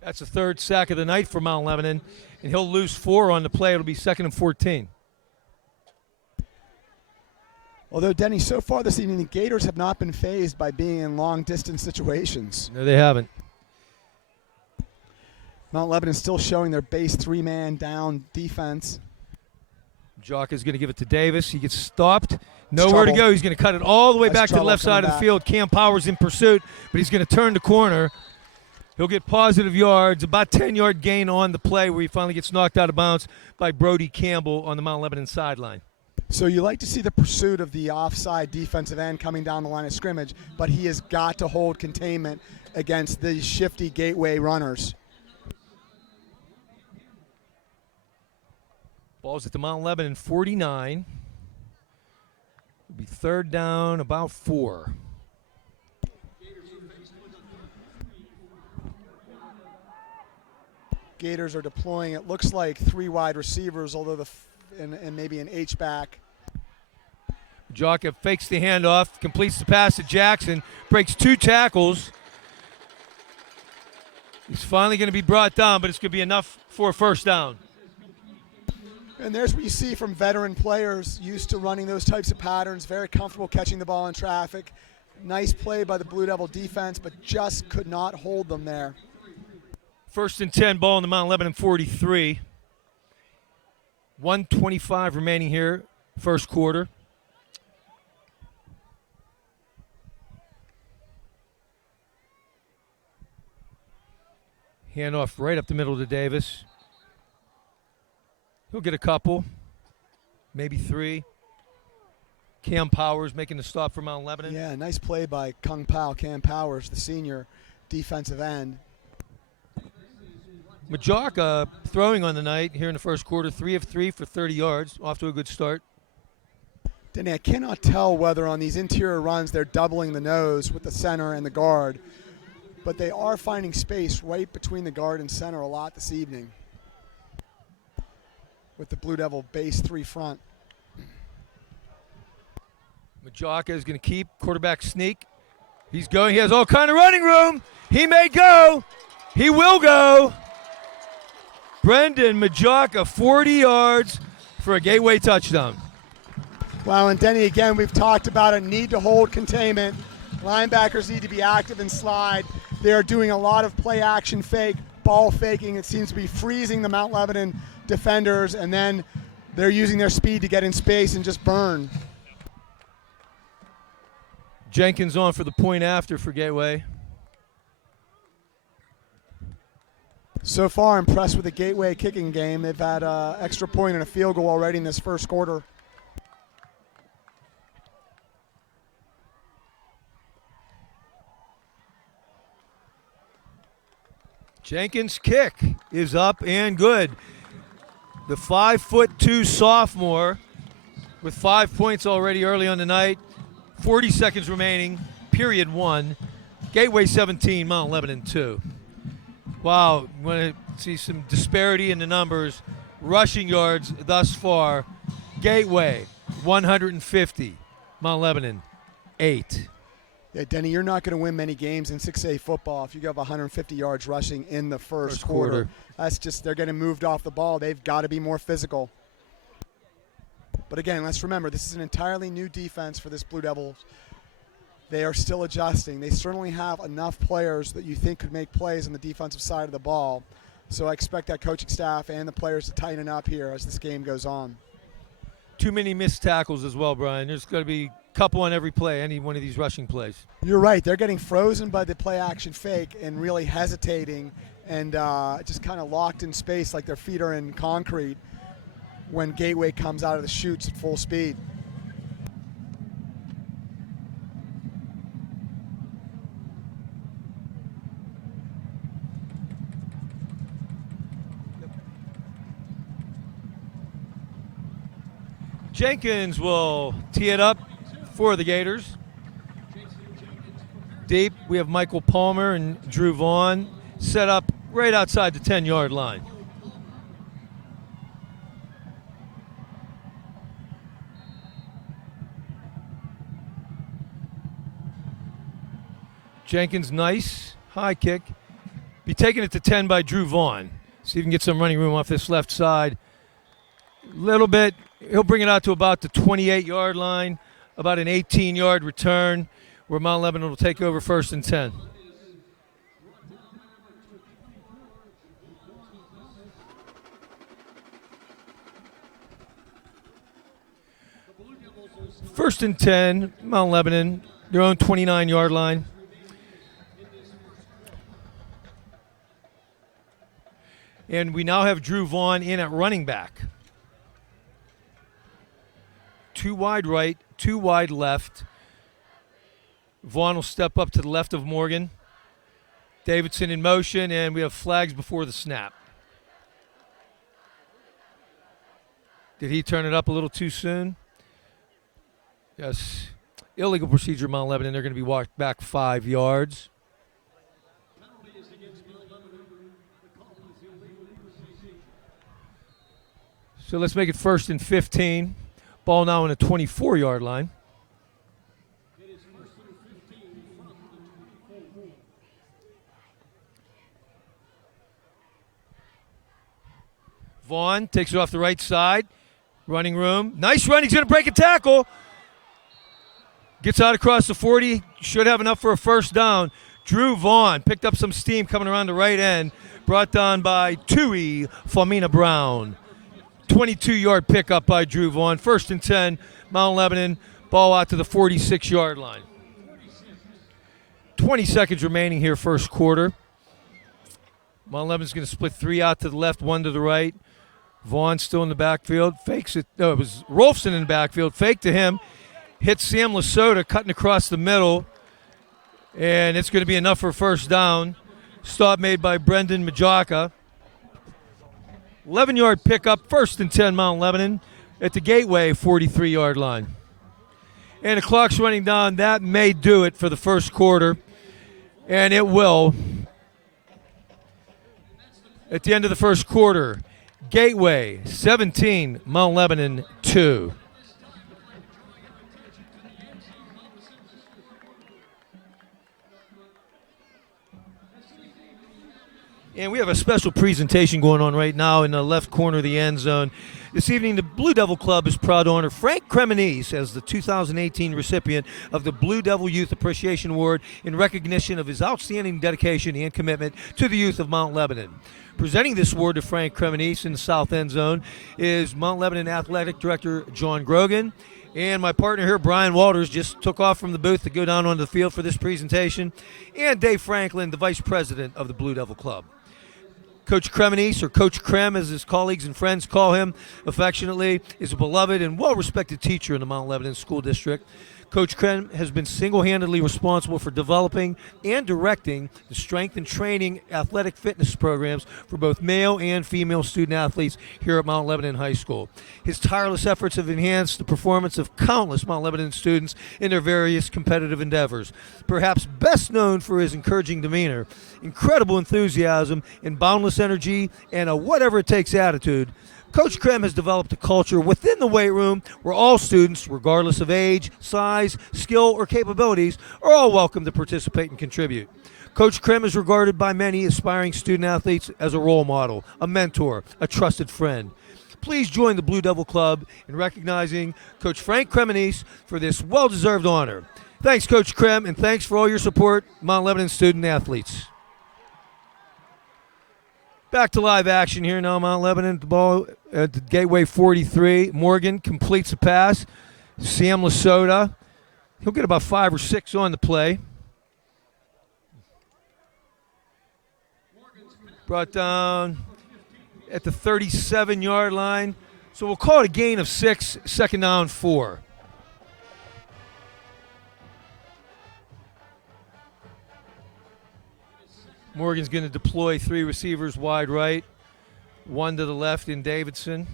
That's the 3rd sack of the night for Mount Lebanon, and he'll lose 4 on the play. It'll be 2nd and 14. Although, Denny, so far this evening, the Gators have not been fazed by being in long-distance situations. No, they haven't. Mount Lebanon still showing their base 3-man down defense. Jock is going to give it to Davis. He gets stopped. Nowhere to go. He's going to cut it all the way back to the left side of the field. Cam Powers in pursuit, but he's going to turn the corner. He'll get positive yards, about 10-yard gain on the play where he finally gets knocked out of bounds by Brody Campbell on the Mount Lebanon sideline. So you like to see the pursuit of the offside defensive end coming down the line of scrimmage, but he has got to hold containment against the shifty Gateway runners. Ball's at the Mount Lebanon 49. It'll be 3rd down, about 4. Gators are deploying, it looks like 3 wide receivers, although and maybe an H-back. Jocka fakes the handoff, completes the pass to Jackson, breaks 2 tackles. He's finally going to be brought down, but it's going to be enough for a 1st down. And there's what you see from veteran players used to running those types of patterns, very comfortable catching the ball in traffic. Nice play by the Blue Devil defense, but just could not hold them there. 1st and 10, ball in the Mount Lebanon 43. 1:25 remaining here, first quarter. Handoff right up the middle to Davis. He'll get a couple, maybe 3. Cam Powers making the stop for Mount Lebanon. Yeah, nice play by Cam Powers, the senior defensive end. Majaka throwing on the night here in the first quarter, 3 of 3 for 30 yards, off to a good start. Denny, I cannot tell whether on these interior runs they're doubling the nose with the center and the guard, but they are finding space right between the guard and center a lot this evening with the Blue Devil base 3 front. Majaka is going to keep quarterback sneak. He's going. He has all kind of running room. He may go. He will go. Brendan Majaka, 40 yards for a Gateway touchdown. Wow, and Denny, again, we've talked about a need to hold containment. Linebackers need to be active and slide. They are doing a lot of play action fake, ball faking. It seems to be freezing the Mount Lebanon defenders, and then they're using their speed to get in space and just burn. Jenkins on for the point after for Gateway. So far, impressed with the Gateway kicking game. They've had an extra point and a field goal already in this first quarter. Jenkins' kick is up and good. The 5'2" sophomore with 5 points already early on the night. 40 seconds remaining, period 1. Gateway 17, Mount Lebanon 2. Wow, want to see some disparity in the numbers. Rushing yards thus far. Gateway, 150. Mount Lebanon, 8. Yeah, Denny, you're not going to win many games in 6A football if you have 150 yards rushing in the first quarter. That's just, they're getting moved off the ball. They've got to be more physical. But again, let's remember, this is an entirely new defense for this Blue Devils. They are still adjusting. They certainly have enough players that you think could make plays on the defensive side of the ball. So I expect that coaching staff and the players to tighten up here as this game goes on. Too many missed tackles as well, Brian. There's got to be a couple on every play, any one of these rushing plays. You're right. They're getting frozen by the play-action fake and really hesitating and just kind of locked in space like their feet are in concrete when Gateway comes out of the chutes at full speed. Jenkins will tee it up for the Gators. Deep, we have Michael Palmer and Drew Vaughn set up right outside the 10-yard line. Jenkins, nice, high kick. Be taking it to 10 by Drew Vaughn. See if he can get some running room off this left side. Little bit. He'll bring it out to about the 28-yard line, about an 18-yard return, where Mount Lebanon will take over 1st and 10. First and 10, Mount Lebanon, their own 29-yard line. And we now have Drew Vaughn in at running back. 2 wide right, 2 wide left. Vaughn will step up to the left of Morgan. Davidson in motion, and we have flags before the snap. Did he turn it up a little too soon? Yes. Illegal procedure, Mount Lebanon. They're going to be walked back 5 yards. So let's make it 1st and 15. Ball now on the 24-yard line. Vaughn takes it off the right side. Running room. Nice run. He's going to break a tackle. Gets out across the 40. Should have enough for a first down. Drew Vaughn picked up some steam coming around the right end. Brought down by Tui Famina Brown. 22-yard pickup by Drew Vaughn. 1st and 10, Mount Lebanon. Ball out to the 46-yard line. 20 seconds remaining here, first quarter. Mount Lebanon's going to split 3 out to the left, 1 to the right. Vaughn still in the backfield. Fakes it. No, it was Rolfson in the backfield. Fake to him. Hits Sam Lasota cutting across the middle. And it's going to be enough for a first down. Stop made by Brendan Majaka. 11-yard pickup, 1st and 10, Mount Lebanon at the Gateway 43-yard line. And the clock's running down. That may do it for the first quarter, and it will. At the end of the first quarter, Gateway 17, Mount Lebanon 2. And we have a special presentation going on right now in the left corner of the end zone. This evening, the Blue Devil Club is proud to honor Frank Cremonese as the 2018 recipient of the Blue Devil Youth Appreciation Award in recognition of his outstanding dedication and commitment to the youth of Mount Lebanon. Presenting this award to Frank Cremonese in the south end zone is Mount Lebanon Athletic Director John Grogan. And my partner here, Brian Walters, just took off from the booth to go down onto the field for this presentation. And Dave Franklin, the Vice President of the Blue Devil Club. Coach Cremonese, or Coach Crem as his colleagues and friends call him affectionately, is a beloved and well-respected teacher in the Mount Lebanon School District. Coach Crem has been single-handedly responsible for developing and directing the strength and training athletic fitness programs for both male and female student athletes here at Mount Lebanon High School. His tireless efforts have enhanced the performance of countless Mount Lebanon students in their various competitive endeavors. Perhaps best known for his encouraging demeanor, incredible enthusiasm, and boundless energy, and a whatever-it-takes attitude, Coach Krem has developed a culture within the weight room where all students, regardless of age, size, skill, or capabilities, are all welcome to participate and contribute. Coach Krem is regarded by many aspiring student athletes as a role model, a mentor, a trusted friend. Please join the Blue Devil Club in recognizing Coach Frank Kremenese for this well-deserved honor. Thanks, Coach Krem, and thanks for all your support, Mount Lebanon student athletes. Back to live action here now, Mount Lebanon. The ball at the Gateway 43. Morgan completes a pass. Sam Lasota. He'll get about 5 or 6 on the play. Brought down at the 37-yard line. So we'll call it a gain of 6, second down 4. Morgan's going to deploy 3 receivers wide right, 1 to the left in Davidson.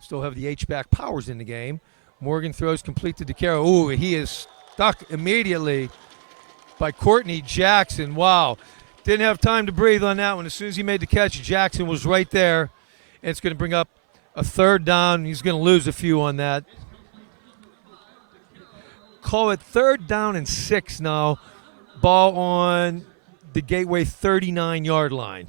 Still have the H-back Powers in the game. Morgan throws complete to DeCaro. Ooh, he is stuck immediately by Courtney Jackson. Wow. Didn't have time to breathe on that one. As soon as he made the catch, Jackson was right there. And it's going to bring up a 3rd down. He's going to lose a few on that. Call it 3rd down and 6 now. Ball on the Gateway 39-yard line.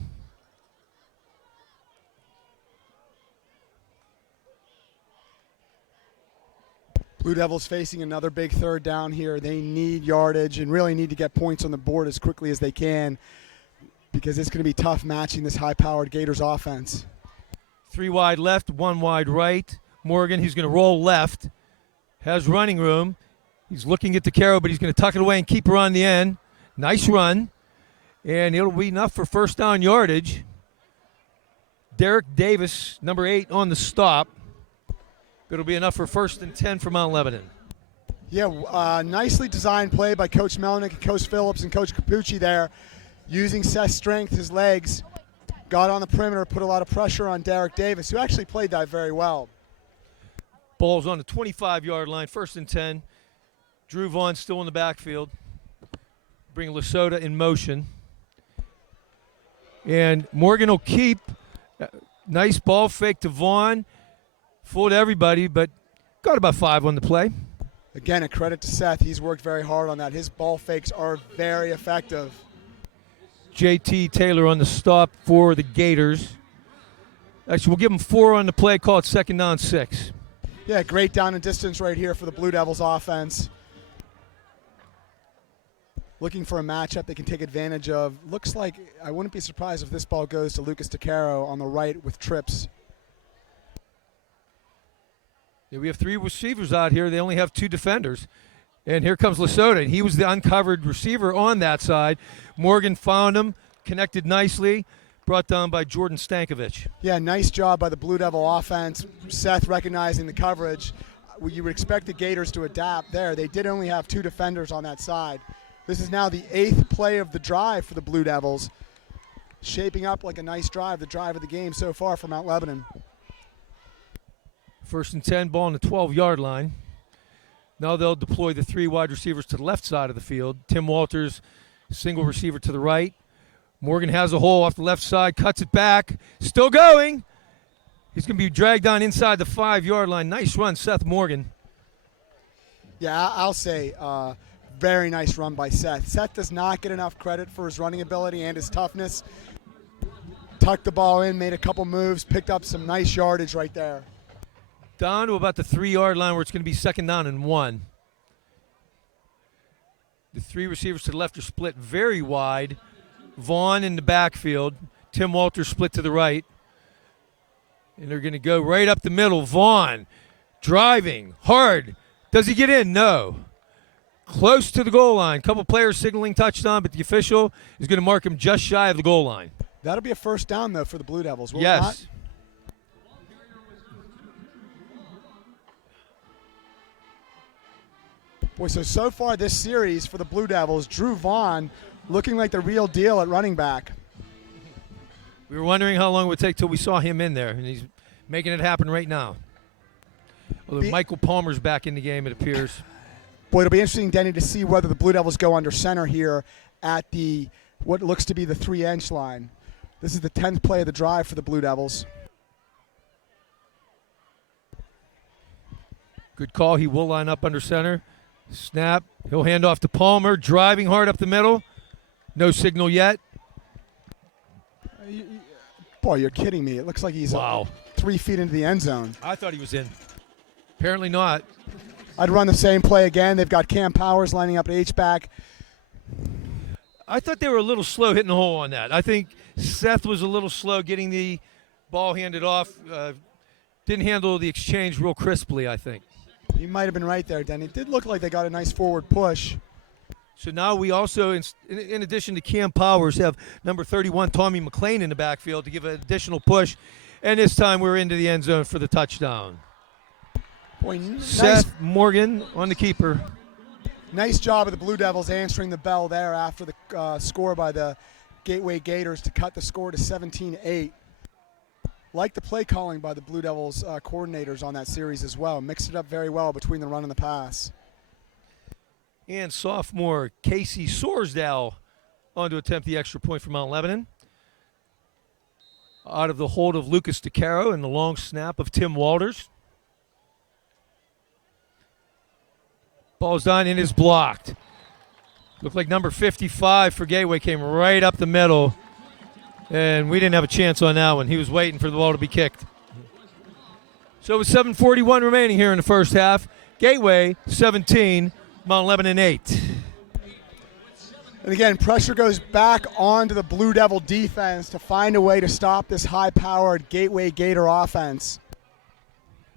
Blue Devils facing another big 3rd down here. They need yardage and really need to get points on the board as quickly as they can because it's going to be tough matching this high-powered Gators offense. 3 wide left, 1 wide right. Morgan, he's going to roll left. Has running room. He's looking at DeCaro, but he's going to tuck it away and keep her on the end. Nice run. And it'll be enough for 1st down yardage. Derek Davis, number 8, on the stop. It'll be enough for 1st and 10 for Mount Lebanon. Yeah, nicely designed play by Coach Melnick and Coach Phillips and Coach Capucci there. Using Seth's strength, his legs, got on the perimeter, put a lot of pressure on Derek Davis, who actually played that very well. Ball's on the 25-yard line, 1st and 10. Drew Vaughn still in the backfield. Bring Lasota in motion. And Morgan will keep. Nice ball fake to Vaughn. Fooled everybody, but got about 5 on the play. Again, a credit to Seth. He's worked very hard on that. His ball fakes are very effective. JT Taylor on the stop for the Gators. Actually, we'll give him 4 on the play. Call it 2nd down 6. Yeah, great down and distance right here for the Blue Devils offense. Looking for a matchup they can take advantage of. Looks like I wouldn't be surprised if this ball goes to Lucas DeCaro on the right with trips. Yeah, we have 3 receivers out here. They only have 2 defenders. And here comes Lasota. He was the uncovered receiver on that side. Morgan found him, connected nicely, brought down by Jordan Stankovic. Yeah, nice job by the Blue Devil offense. Seth recognizing the coverage. You would expect the Gators to adapt there. They did only have 2 defenders on that side. This is now the 8th play of the drive for the Blue Devils. Shaping up like a nice drive, the drive of the game so far for Mount Lebanon. 1st and 10, ball on the 12-yard line. Now they'll deploy the 3 wide receivers to the left side of the field. Tim Walters, single receiver to the right. Morgan has a hole off the left side, cuts it back. Still going. He's going to be dragged down inside the 5-yard line. Nice run, Seth Morgan. Yeah, I'll say very nice run by Seth. Seth does not get enough credit for his running ability and his toughness. Tucked the ball in, made a couple moves, picked up some nice yardage right there. Down to about the 3-yard line where it's going to be 2nd down and 1. The 3 receivers to the left are split very wide. Vaughn in the backfield. Tim Walters split to the right. And they're going to go right up the middle. Vaughn driving hard. Does he get in? No. Close to the goal line. Couple players signaling touchdown, but the official is going to mark him just shy of the goal line. That'll be a 1st down, though, for the Blue Devils, will it yes. not? Boy, so far this series for the Blue Devils, Drew Vaughn looking like the real deal at running back. We were wondering how long it would take till we saw him in there, and he's making it happen right now. Although Michael Palmer's back in the game, it appears. Boy, it'll be interesting, Denny, to see whether the Blue Devils go under center here at the what looks to be the 3-inch line. This is the 10th play of the drive for the Blue Devils. Good call. He will line up under center. Snap. He'll hand off to Palmer, driving hard up the middle. No signal yet. Boy, you're kidding me. It looks like he's 3 feet into the end zone. I thought he was in. Apparently not. I'd run the same play again. They've got Cam Powers lining up at H-back. I thought they were a little slow hitting the hole on that. I think Seth was a little slow getting the ball handed off. Didn't handle the exchange real crisply, I think. You might have been right there, Denny. It did look like they got a nice forward push. So now we also, in addition to Cam Powers, have number 31, Tommy McLean, in the backfield to give an additional push. And this time we're into the end zone for the touchdown. Boy, Seth Morgan on the keeper. Nice job of the Blue Devils answering the bell there after the score by the Gateway Gators to cut the score to 17-8. Like the play calling by the Blue Devils coordinators on that series as well. Mixed it up very well between the run and the pass. And sophomore Casey Sorsdale on to attempt the extra point for Mount Lebanon. Out of the hold of Lucas DeCaro and the long snap of Tim Walters. Ball's on and is blocked. Looked like number 55 for Gateway came right up the middle. And we didn't have a chance on that one. He was waiting for the ball to be kicked. So with 7:41 remaining here in the first half, Gateway 17, Mount Lebanon 8. And again, pressure goes back onto the Blue Devil defense to find a way to stop this high-powered Gateway Gator offense.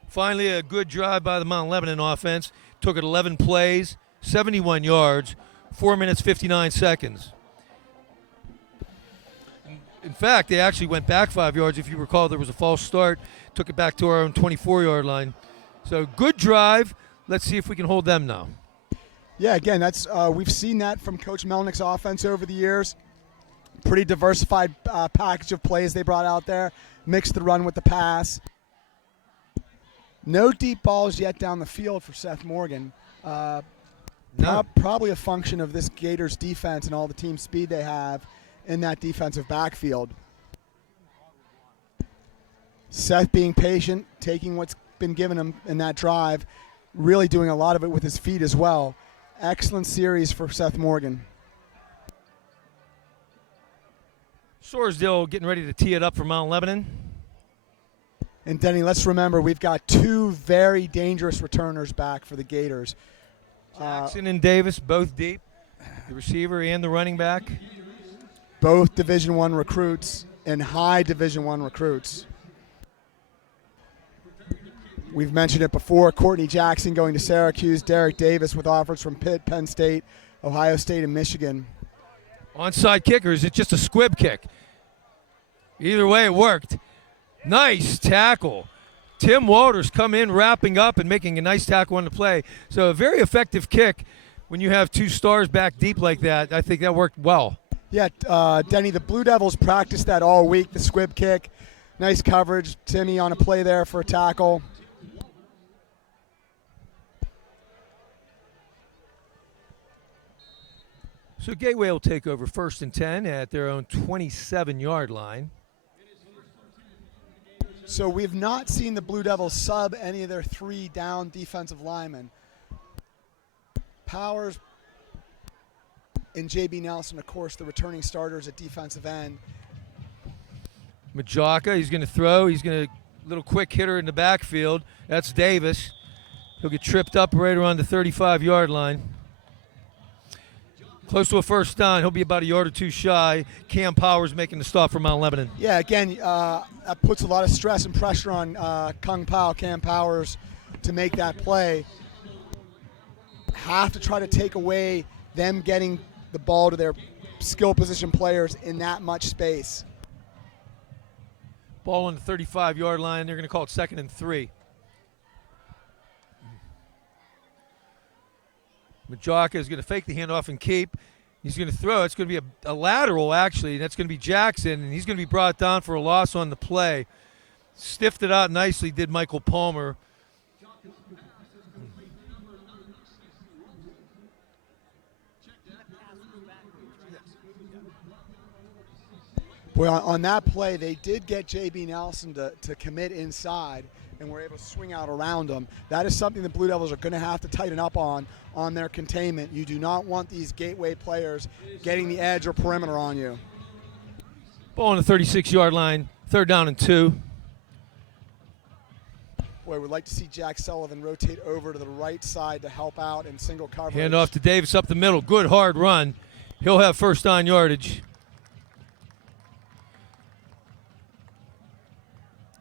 Finally, a good drive by the Mount Lebanon offense. Took it 11 plays, 71 yards, 4 minutes, 59 seconds. In fact, they actually went back 5 yards. If you recall, there was a false start. Took it back to our own 24-yard line. So good drive. Let's see if we can hold them now. Yeah, again, that's we've seen that from Coach Melnick's offense over the years. Pretty diversified package of plays they brought out there. Mixed the run with the pass. No deep balls yet down the field for Seth Morgan. Probably a function of this Gators defense and all the team speed they have in that defensive backfield. Seth being patient, taking what's been given him in that drive, really doing a lot of it with his feet as well. Excellent series for Seth Morgan. Sorsdale getting ready to tee it up for Mount Lebanon. And Denny, let's remember we've got two very dangerous returners back for the Gators. Jackson and Davis, both deep. The receiver and the running back. Both Division I recruits and high Division I recruits. We've mentioned it before. Courtney Jackson going to Syracuse. Derek Davis with offers from Pitt, Penn State, Ohio State, and Michigan. Onside kicker. Is it just a squib kick? Either way, it worked. Nice tackle. Tim Walters come in, wrapping up and making a nice tackle on the play. So a very effective kick when you have two stars back deep like that. I think that worked well. Yeah, Denny, the Blue Devils practiced that all week, the squib kick. Nice coverage. Timmy on a play there for a tackle. So Gateway will take over 1st and 10 at their own 27-yard line. So we've not seen the Blue Devils sub any of their 3 down defensive linemen. Powers and J.B. Nelson, of course, the returning starters at defensive end. Majaka, he's going to throw. He's going to little quick hitter in the backfield. That's Davis. He'll get tripped up right around the 35-yard line. Close to a first down. He'll be about a yard or two shy. Cam Powers making the stop for Mount Lebanon. Yeah, again, that puts a lot of stress and pressure on Cam Powers to make that play. Have to try to take away them getting the ball to their skill position players in that much space. Ball on the 35-yard line. They're going to call it 2nd and 3. Majaka is going to fake the handoff and keep. He's going to throw. It's going to be a lateral, actually. That's going to be Jackson, and he's going to be brought down for a loss on the play. Stiffed it out nicely, did Michael Palmer. Boy, on that play, they did get J.B. Nelson to commit inside and were able to swing out around him. That is something the Blue Devils are going to have to tighten up on their containment. You do not want these gateway players getting the edge or perimeter on you. Ball on the 36-yard line, 3rd down and 2. Boy, we'd like to see Jack Sullivan rotate over to the right side to help out in single coverage. Hand off to Davis up the middle. Good hard run. He'll have first down yardage.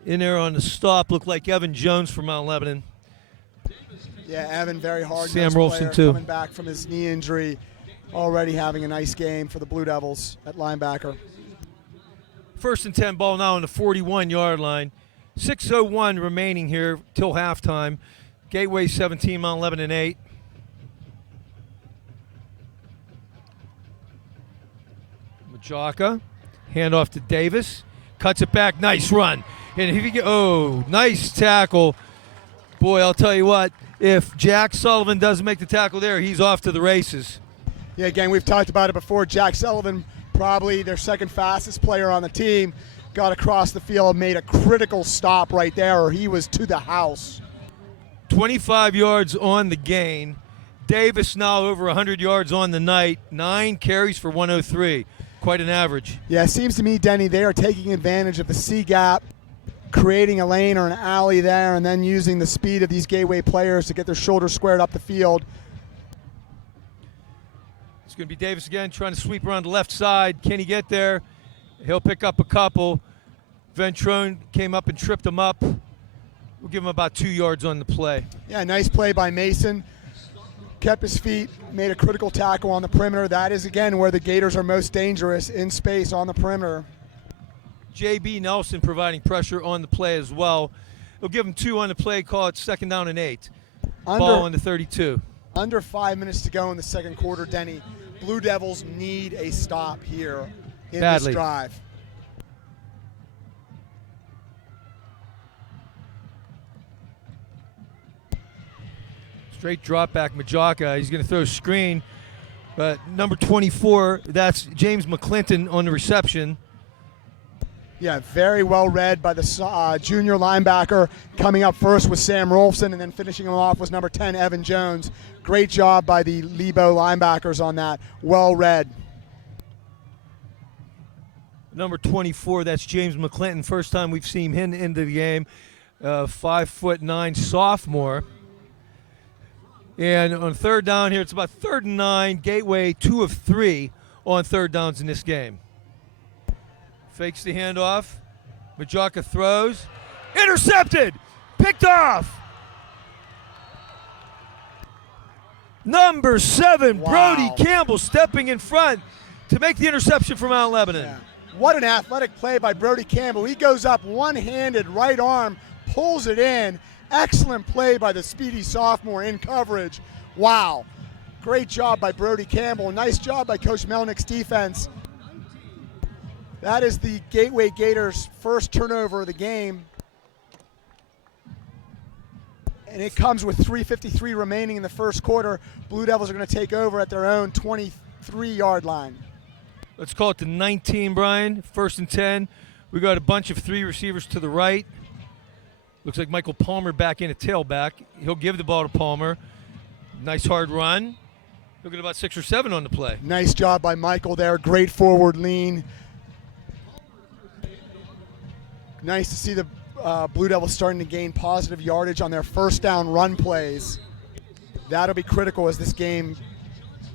In there on the stop looked like Evan Jones from Mount Lebanon. Yeah, Evan, very hard. Sam Rolfson, too. Coming back from his knee injury, already having a nice game for the Blue Devils at linebacker. 1st and 10, ball now on the 41-yard line. 6:01 remaining here till halftime. Gateway 17, Mount Lebanon 8. Majaka, handoff to Davis, cuts it back, nice run. And if you get, nice tackle. Boy, I'll tell you what, if Jack Sullivan doesn't make the tackle there, he's off to the races. Yeah, again, we've talked about it before. Jack Sullivan, probably their second fastest player on the team, got across the field, made a critical stop right there, or he was to the house. 25 yards on the gain. Davis now over 100 yards on the night. 9 carries for 103. Quite an average. Yeah, it seems to me, Denny, they are taking advantage of the C gap, creating a lane or an alley there, and then using the speed of these gateway players to get their shoulders squared up the field. It's going to be Davis again trying to sweep around the left side. Can he get there? He'll pick up a couple. Ventrone came up and tripped him up. We'll give him about 2 yards on the play. Yeah, nice play by Mason. Kept his feet, made a critical tackle on the perimeter. That is, again, where the Gators are most dangerous, in space on the perimeter. J.B. Nelson providing pressure on the play as well. They'll give him 2 on the play, call it 2nd down and 8. Ball on the 32. Under 5 minutes to go in the second quarter, Denny. Blue Devils need a stop here in Badly. This drive. Straight drop back, Majaka. He's going to throw a screen. But number 24, that's James McClinton on the reception. Yeah, very well read by the junior linebacker. Coming up first was Sam Rolfson, and then finishing him off was number 10, Evan Jones. Great job by the Lebo linebackers on that. Well read. Number 24, that's James McClinton. First time we've seen him into the game. 5'9" sophomore. And on 3rd down here, it's about 3rd and 9. Gateway 2 of 3 on 3rd downs in this game. Fakes the handoff. Majaka throws. Intercepted! Picked off! Number 7, Wow. Brody Campbell stepping in front to make the interception for Mount Lebanon. Yeah. What an athletic play by Brody Campbell. He goes up one-handed, right arm, pulls it in. Excellent play by the speedy sophomore in coverage. Wow. Great job by Brody Campbell. Nice job by Coach Melnick's defense. That is the Gateway Gators' first turnover of the game. And it comes with 3:53 remaining in the first quarter. Blue Devils are going to take over at their own 23-yard line. Let's call it the 19, Brian. 1st and 10. We got a bunch of 3 receivers to the right. Looks like Michael Palmer back in at tailback. He'll give the ball to Palmer. Nice hard run. Look at about 6 or 7 on the play. Nice job by Michael there. Great forward lean. Nice to see the Blue Devils starting to gain positive yardage on their first down run plays. That'll be critical as this game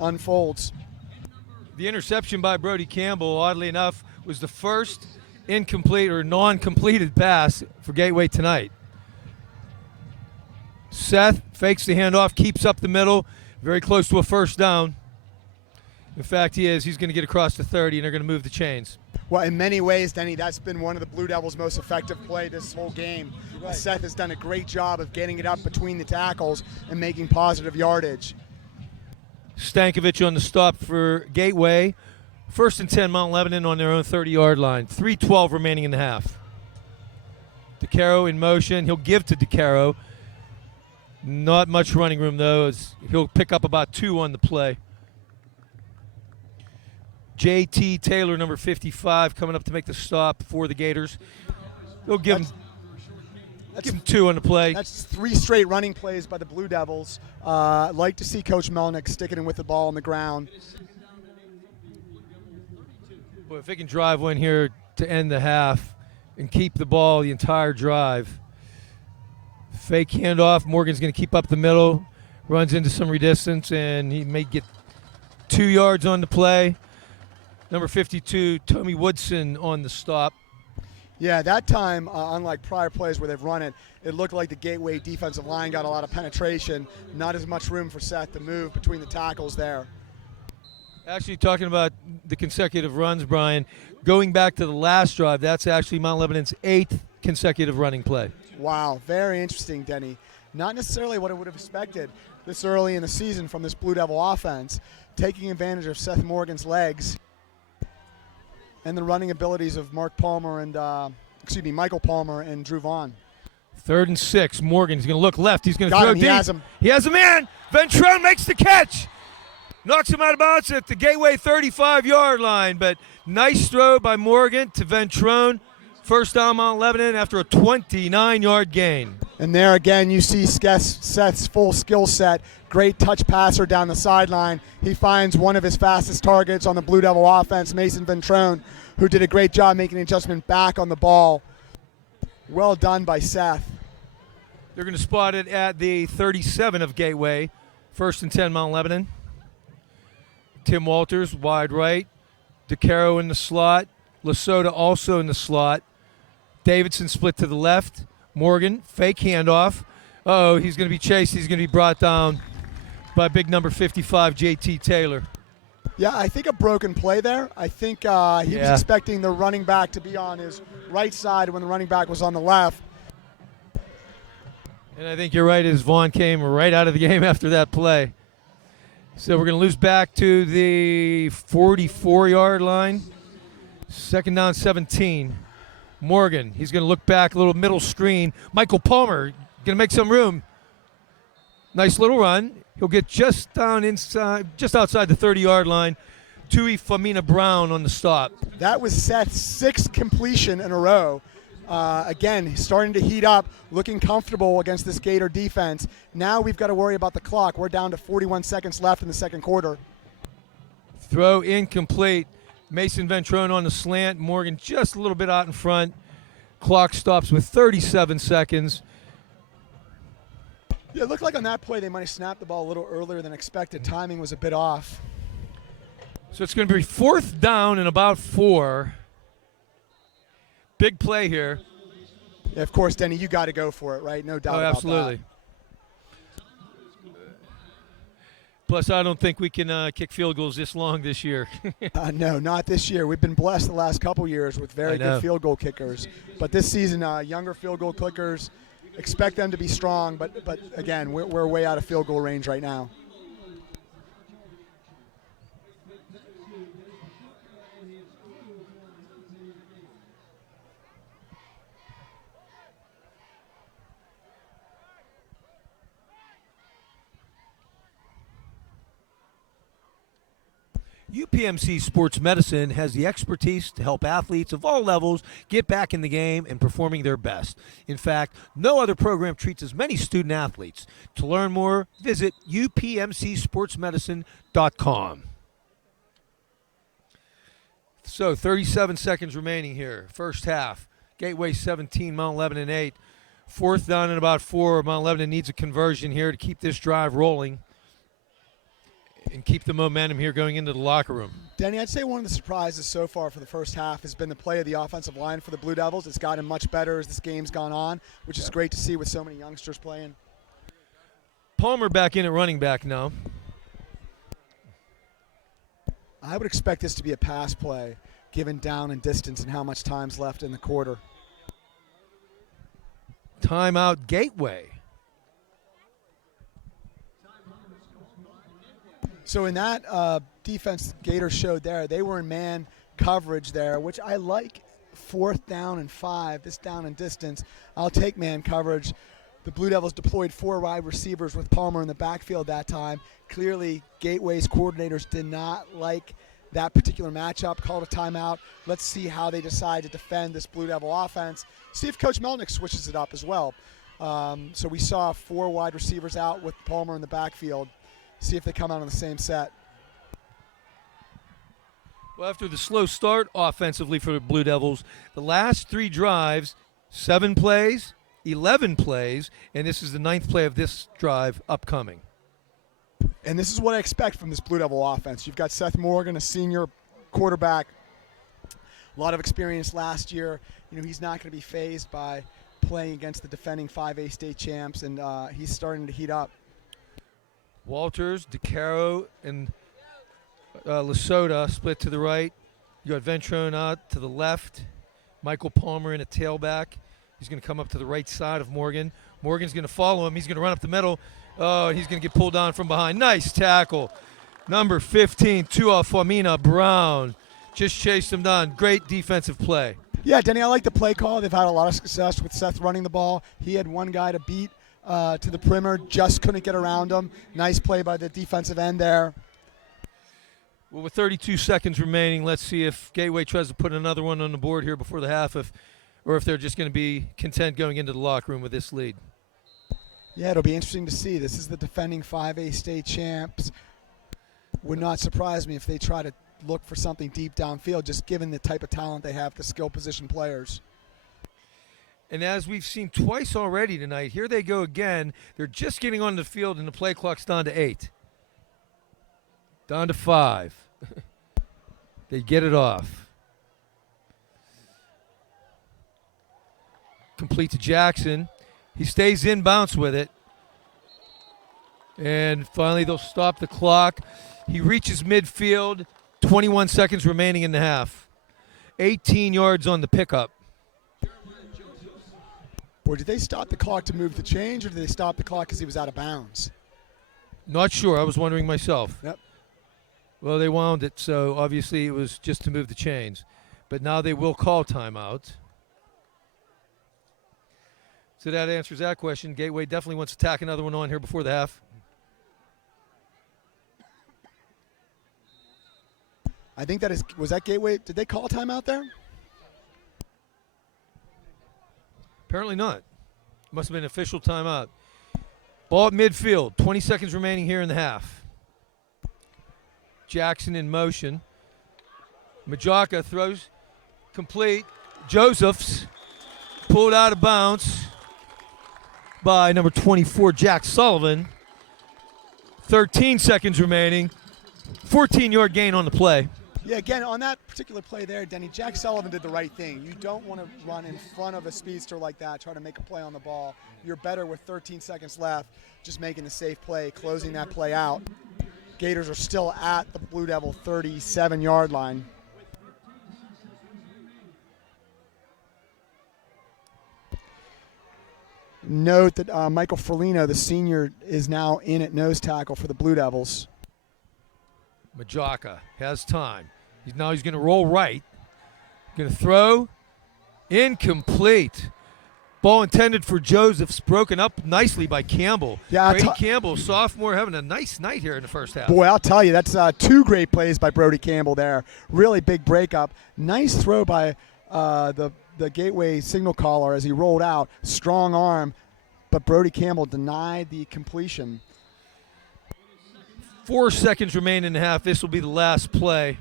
unfolds. The interception by Brody Campbell, oddly enough, was the first incomplete or non-completed pass for Gateway tonight. Seth fakes the handoff, keeps up the middle, very close to a first down. In fact, he is. He's going to get across the 30, and they're going to move the chains. Well, in many ways, Denny, that's been one of the Blue Devils' most effective play this whole game. Right. Seth has done a great job of getting it up between the tackles and making positive yardage. Stankovic on the stop for Gateway. 1st and 10, Mount Lebanon on their own 30-yard line. 3:12 remaining in the half. DeCaro in motion. He'll give to DeCaro. Not much running room, though, as he'll pick up about 2 on the play. JT Taylor, number 55, coming up to make the stop for the Gators. They'll give him 2 on the play. That's 3 straight running plays by the Blue Devils. Like to see Coach Melnick sticking with the ball on the ground. Well, if they can drive one here to end the half and keep the ball the entire drive. Fake handoff. Morgan's going to keep up the middle. Runs into some redistance, and he may get 2 yards on the play. Number 52, Tommy Woodson on the stop. Yeah, that time, unlike prior plays where they've run it, it looked like the Gateway defensive line got a lot of penetration. Not as much room for Seth to move between the tackles there. Actually, talking about the consecutive runs, Brian, going back to the last drive, that's actually Mount Lebanon's 8th consecutive running play. Wow, very interesting, Denny. Not necessarily what I would have expected this early in the season from this Blue Devil offense, taking advantage of Seth Morgan's legs and the running abilities of Michael Palmer and Drew Vaughn. 3rd and 6. Morgan's going to look left. He's going to Got throw him. deep. He has him. He has a man. Ventrone makes the catch. Knocks him out of bounds at the Gateway 35-yard line. But nice throw by Morgan to Ventrone. First down Mount Lebanon after a 29-yard gain. And there again, you see Seth's full skill set. Great touch passer down the sideline. He finds one of his fastest targets on the Blue Devil offense, Mason Ventrone, who did a great job making an adjustment back on the ball. Well done by Seth. They're going to spot it at the 37 of Gateway. 1st and 10, Mount Lebanon. Tim Walters, wide right. DeCaro in the slot. Lesota also in the slot. Davidson split to the left. Morgan, fake handoff. Uh-oh, he's going to be chased. He's going to be brought down by big number 55, JT Taylor. Yeah, I think a broken play there. I think he was expecting the running back to be on his right side when the running back was on the left. And I think you're right, as Vaughn came right out of the game after that play. So we're going to lose back to the 44-yard line. 2nd down, 17. Morgan, he's going to look back, a little middle screen. Michael Palmer going to make some room. Nice little run. He'll get just down inside, just outside the 30-yard line. Tui Famina Brown on the stop. That was Seth's 6th completion in a row. Again, starting to heat up, looking comfortable against this Gator defense. Now we've got to worry about the clock. We're down to 41 seconds left in the second quarter. Throw incomplete. Mason Ventrone on the slant. Morgan just a little bit out in front. Clock stops with 37 seconds. Yeah, it looked like on that play they might have snapped the ball a little earlier than expected. Timing was a bit off. So it's going to be 4th down and about 4. Big play here. Yeah, of course, Denny, you got to go for it, right? No doubt about absolutely. that. Plus, I don't think we can kick field goals this long this year. No, not this year. We've been blessed the last couple years with very good field goal kickers. But this season, younger field goal kickers, expect them to be strong. But again, we're way out of field goal range right now. UPMC Sports Medicine has the expertise to help athletes of all levels get back in the game and performing their best. In fact, no other program treats as many student athletes. To learn more, visit upmcsportsmedicine.com. So 37 seconds remaining here. First half. Gateway 17, Mount Lebanon 8. 4th down and about 4. Mount Lebanon needs a conversion here to keep this drive rolling and keep the momentum here going into the locker room. Denny, I'd say one of the surprises so far for the first half has been the play of the offensive line for the Blue Devils. It's gotten much better as this game's gone on, which is great to see with so many youngsters playing. Palmer back in at running back now. I would expect this to be a pass play, given down and distance and how much time's left in the quarter. Timeout Gateway. So in that defense Gators showed there, they were in man coverage there, which I like. 4th down and 5, this down and distance. I'll take man coverage. The Blue Devils deployed 4 wide receivers with Palmer in the backfield that time. Clearly, Gateway's coordinators did not like that particular matchup, called a timeout. Let's see how they decide to defend this Blue Devil offense. See if Coach Melnick switches it up as well. So we saw 4 wide receivers out with Palmer in the backfield. See if they come out on the same set. Well, after the slow start offensively for the Blue Devils, the last 3 drives, 7 plays, 11 plays, and this is the 9th play of this drive upcoming. And this is what I expect from this Blue Devil offense. You've got Seth Morgan, a senior quarterback, a lot of experience last year. You know, he's not going to be fazed by playing against the defending 5A state champs, and he's starting to heat up. Walters, DeCaro, and Lesota split to the right. You got Ventrone out to the left. Michael Palmer in a tailback. He's going to come up to the right side of Morgan. Morgan's going to follow him. He's going to run up the middle. Oh, and he's going to get pulled down from behind. Nice tackle. Number 15, Tuafamina Brown. Just chased him down. Great defensive play. Yeah, Denny, I like the play call. They've had a lot of success with Seth running the ball. He had one guy to beat to the perimeter, just couldn't get around him. Nice play by the defensive end there. Well, with 32 seconds remaining, let's see if Gateway tries to put another one on the board here before the half, or if they're just going to be content going into the locker room with this lead. Yeah, it'll be interesting to see. This is the defending 5A state champs. Would not surprise me if they try to look for something deep downfield, just given the type of talent they have, the skill position players. And as we've seen twice already tonight, here they go again. They're just getting on the field, and the play clock's down to 8. Down to 5. They get it off. Complete to Jackson. He stays in bounce with it. And finally they'll stop the clock. He reaches midfield. 21 seconds remaining in the half. 18 yards on the pickup. Or did they stop the clock to move the change, or did they stop the clock because he was out of bounds? Not sure. I was wondering myself. Yep. Well, they wound it, so obviously it was just to move the chains. But now they will call timeout. So that answers that question. Gateway definitely wants to tack another one on here before the half. I think was that Gateway? Did they call timeout there? Apparently not. Must have been an official timeout. Ball at midfield. 20 seconds remaining here in the half. Jackson in motion. Majaka throws complete. Josephs pulled out of bounds by number 24, Jack Sullivan. 13 seconds remaining. 14-yard gain on the play. Yeah, again, on that particular play there, Denny, Jack Sullivan did the right thing. You don't want to run in front of a speedster like that, try to make a play on the ball. You're better with 13 seconds left, just making the safe play, closing that play out. Gators are still at the Blue Devil 37-yard line. Note that Michael Ferlino, the senior, is now in at nose tackle for the Blue Devils. Majaka has time. He's going to roll right. Going to throw. Incomplete. Ball intended for Josephs, broken up nicely by Campbell. Yeah, Brady Campbell, sophomore, having a nice night here in the first half. Boy, I'll tell you, that's 2 great plays by Brody Campbell there. Really big breakup. Nice throw by the Gateway signal caller as he rolled out. Strong arm, but Brody Campbell denied the completion. 4 seconds remain in the half. This will be the last play.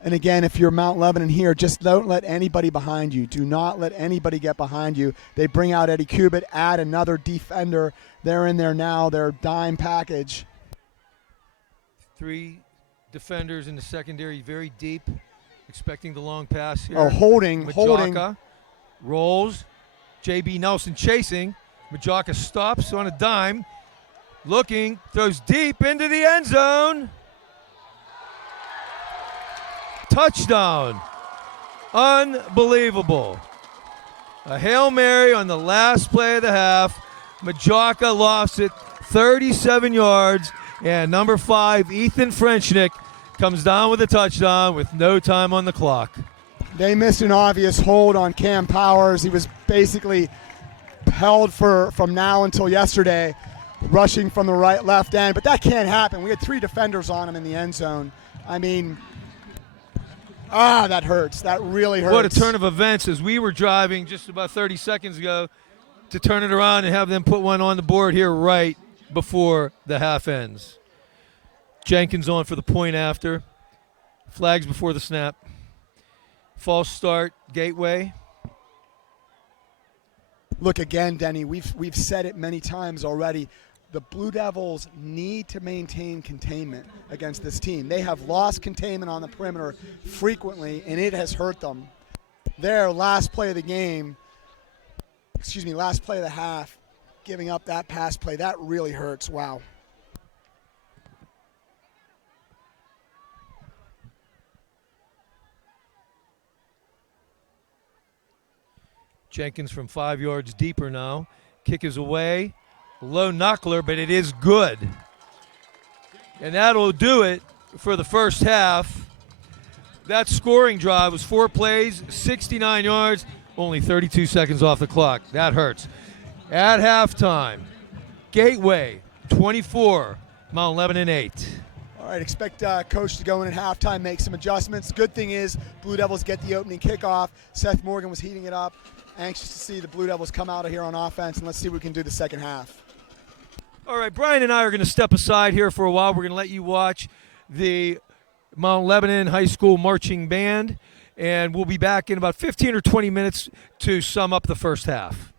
And again, if you're Mount Lebanon here, just don't let anybody behind you. Do not let anybody get behind you. They bring out Eddie Kubit, add another defender. They're in there now, their dime package. 3 defenders in the secondary, very deep, expecting the long pass here. Oh, holding. Majaka rolls. J.B. Nelson chasing. Majaka stops on a dime, looking, throws deep into the end zone. Touchdown. Unbelievable. A Hail Mary on the last play of the half. Majaka lofts it 37 yards, and number 5, Ethan Frenchnick, comes down with a touchdown with no time on the clock. They missed an obvious hold on Cam Powers. He was basically held from now until yesterday. rushing from the left end, but that can't happen. We had 3 defenders on him in the end zone. I mean, that hurts. That really hurts. What a turn of events as we were driving just about 30 seconds ago to turn it around and have them put one on the board here right before the half ends. Jenkins on for the point after. Flags before the snap. False start, Gateway. Look again, Denny, we've said it many times already. The Blue Devils need to maintain containment against this team. They have lost containment on the perimeter frequently, and it has hurt them. Their last play of the game, last play of the half, giving up that pass play, that really hurts. Wow. Jenkins from 5 yards deeper now. Kick is away. Low knuckler, but it is good. And that'll do it for the first half. That scoring drive was 4 plays, 69 yards, only 32 seconds off the clock. That hurts. At halftime, Gateway 24, Mount Lebanon 8. All right, expect coach to go in at halftime, make some adjustments. Good thing is Blue Devils get the opening kickoff. Seth Morgan was heating it up. Anxious to see the Blue Devils come out of here on offense, and let's see what we can do the second half. All right, Brian and I are going to step aside here for a while. We're going to let you watch the Mount Lebanon High School Marching Band, and we'll be back in about 15 or 20 minutes to sum up the first half.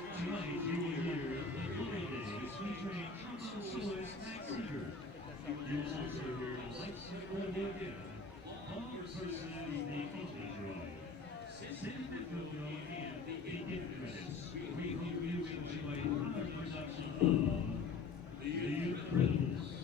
Tonight you will hear the greatest featuring connoisseurs singer. You will also hear a lifecycle again. All personalities may only join. Stand Willow and the begin credits. We hope you enjoy our production of The Incredibles.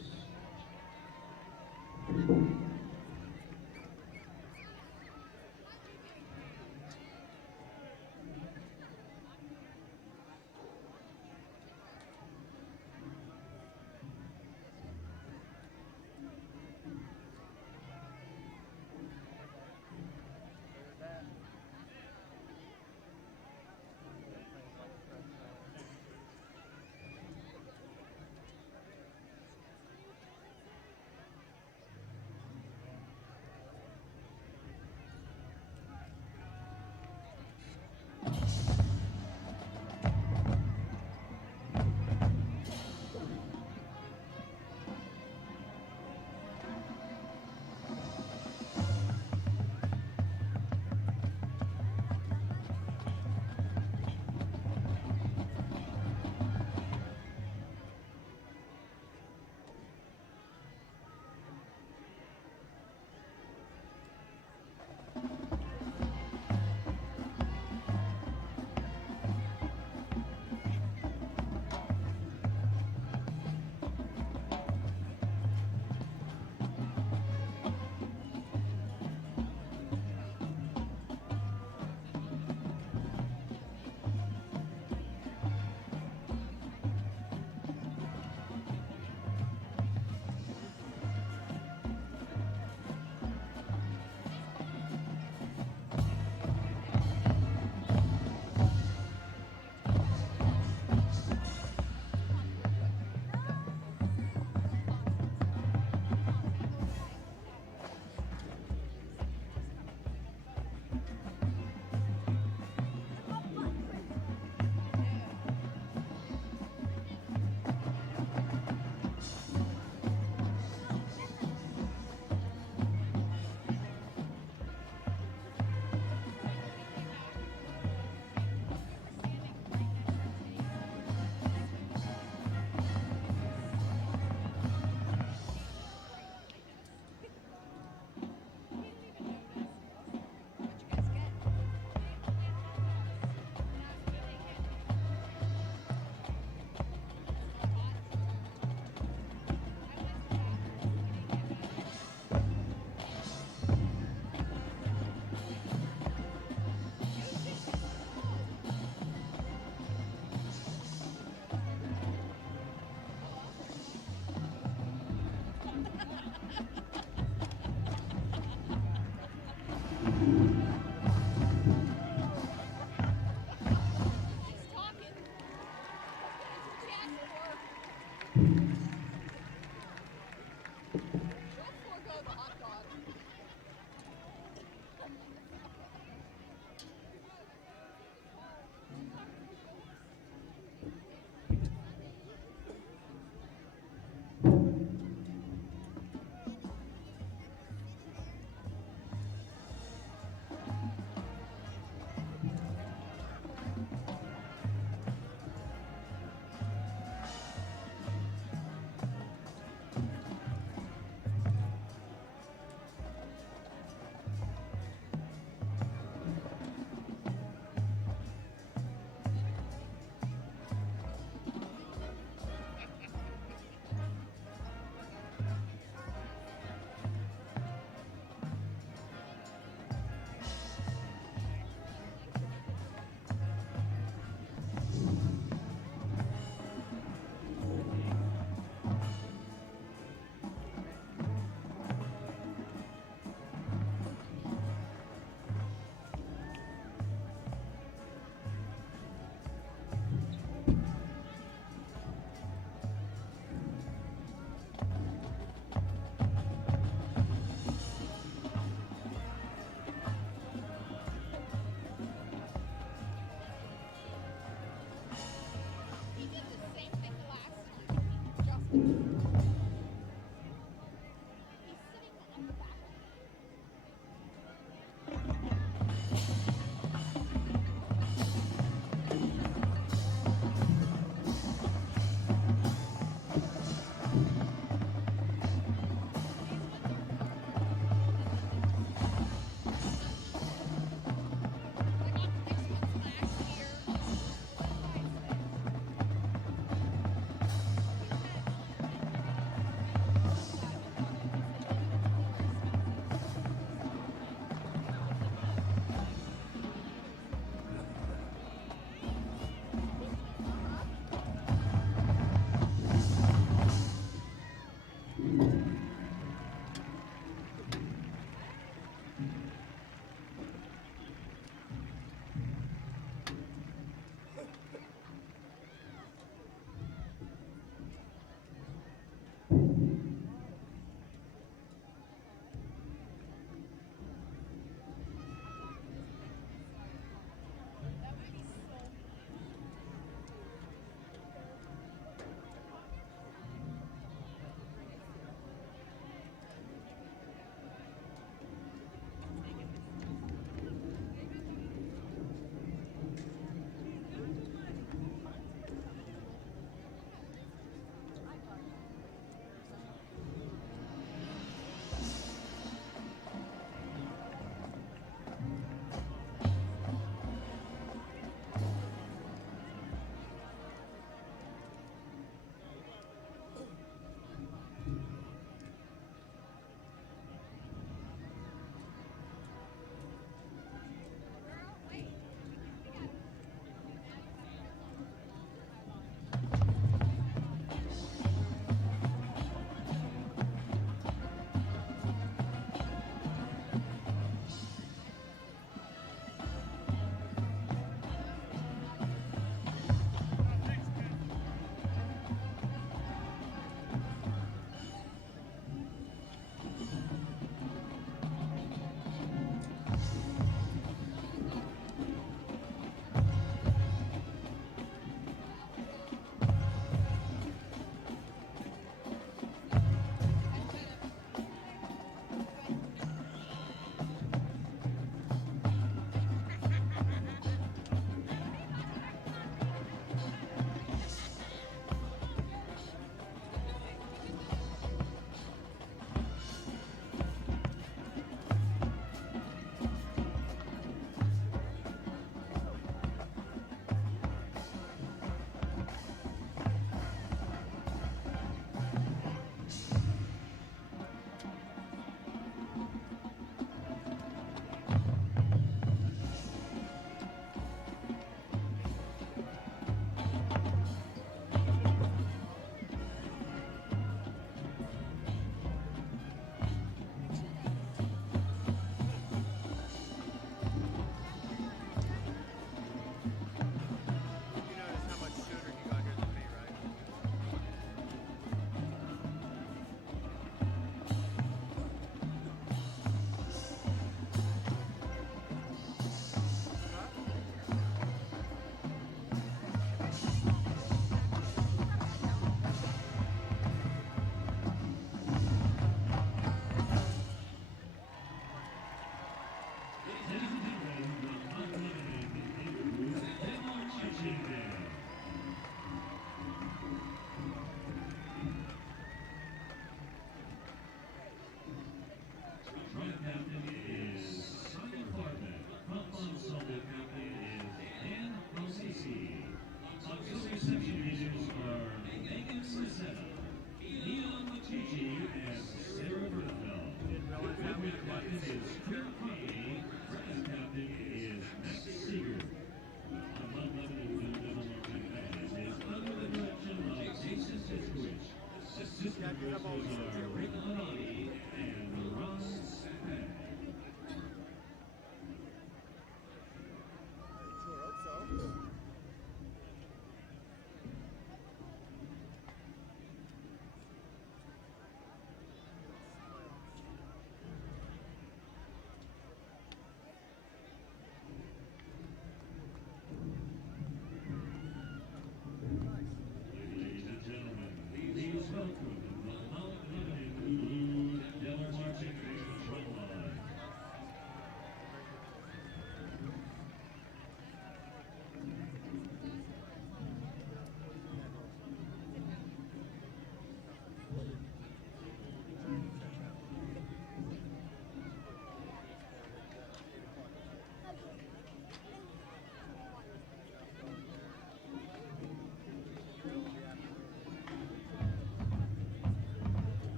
Ladies and gentlemen, please welcome the Mount Lebanon Blue Devil marching band drumline.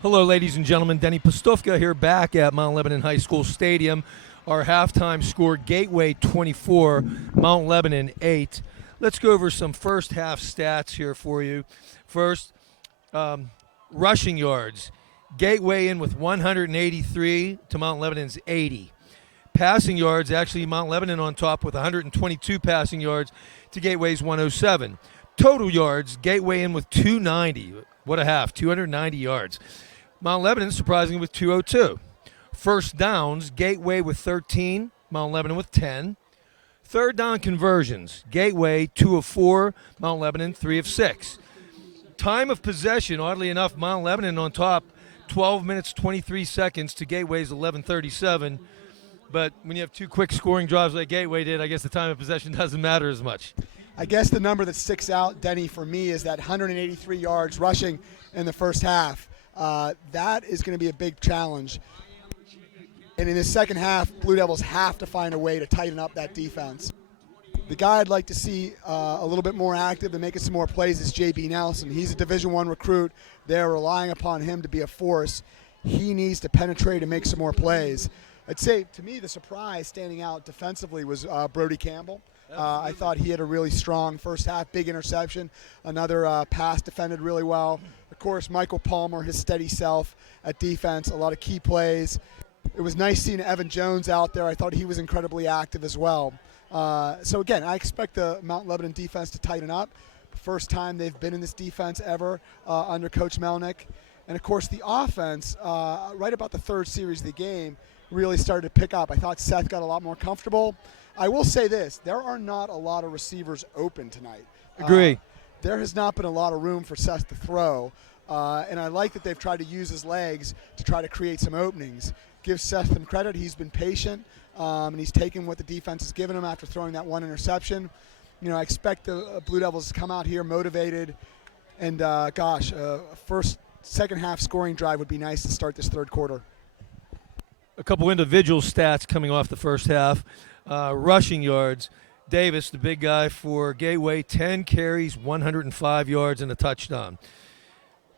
Hello, ladies and gentlemen. Denny Pastufka here back at Mount Lebanon High School Stadium. Our halftime score, Gateway 24, Mount Lebanon 8. Let's go over some first half stats here for you. First, rushing yards. Gateway in with 183 to Mount Lebanon's 80. Passing yards, actually Mount Lebanon on top with 122 passing yards to Gateway's 107. Total yards, Gateway in with 290. What a half, 290 yards. Mount Lebanon surprisingly with 202. First downs, Gateway with 13, Mount Lebanon with 10. Third down conversions, Gateway 2 of 4, Mount Lebanon 3 of 6. time of possession, oddly enough, Mount Lebanon on top, 12 minutes, 23 seconds to Gateway's 11:37. But when you have two quick scoring drives like Gateway did, I guess the time of possession doesn't matter as much. I guess the number that sticks out, Denny, for me is that 183 yards rushing in the first half. That is going to be a big challenge. And in the second half, Blue Devils have to find a way to tighten up that defense. The guy I'd like to see a little bit more active and making some more plays is J.B. Nelson. He's a Division I recruit. They're relying upon him to be a force. He needs to penetrate and make some more plays. I'd say, to me, the surprise standing out defensively was Brody Campbell. I thought he had a really strong first half, big interception. Another pass defended really well. Of course, Michael Palmer, his steady self at defense, a lot of key plays. It was nice seeing Evan Jones out there. I thought he was incredibly active as well. So, again, I expect the Mount Lebanon defense to tighten up. First time they've been in this defense ever under Coach Melnick. And, of course, the offense, right about the third series of the game, really started to pick up. I thought Seth got a lot more comfortable. I will say this, there are not a lot of receivers open tonight. Agree. There has not been a lot of room for Seth to throw, and I like that they've tried to use his legs to try to create some openings. Give Seth some credit. He's been patient, and he's taken what the defense has given him after throwing that one interception. You know, I expect the Blue Devils to come out here motivated, and second half scoring drive would be nice to start this third quarter. A couple individual stats coming off the first half. Rushing yards, Davis, the big guy for Gateway, 10 carries, 105 yards, and a touchdown.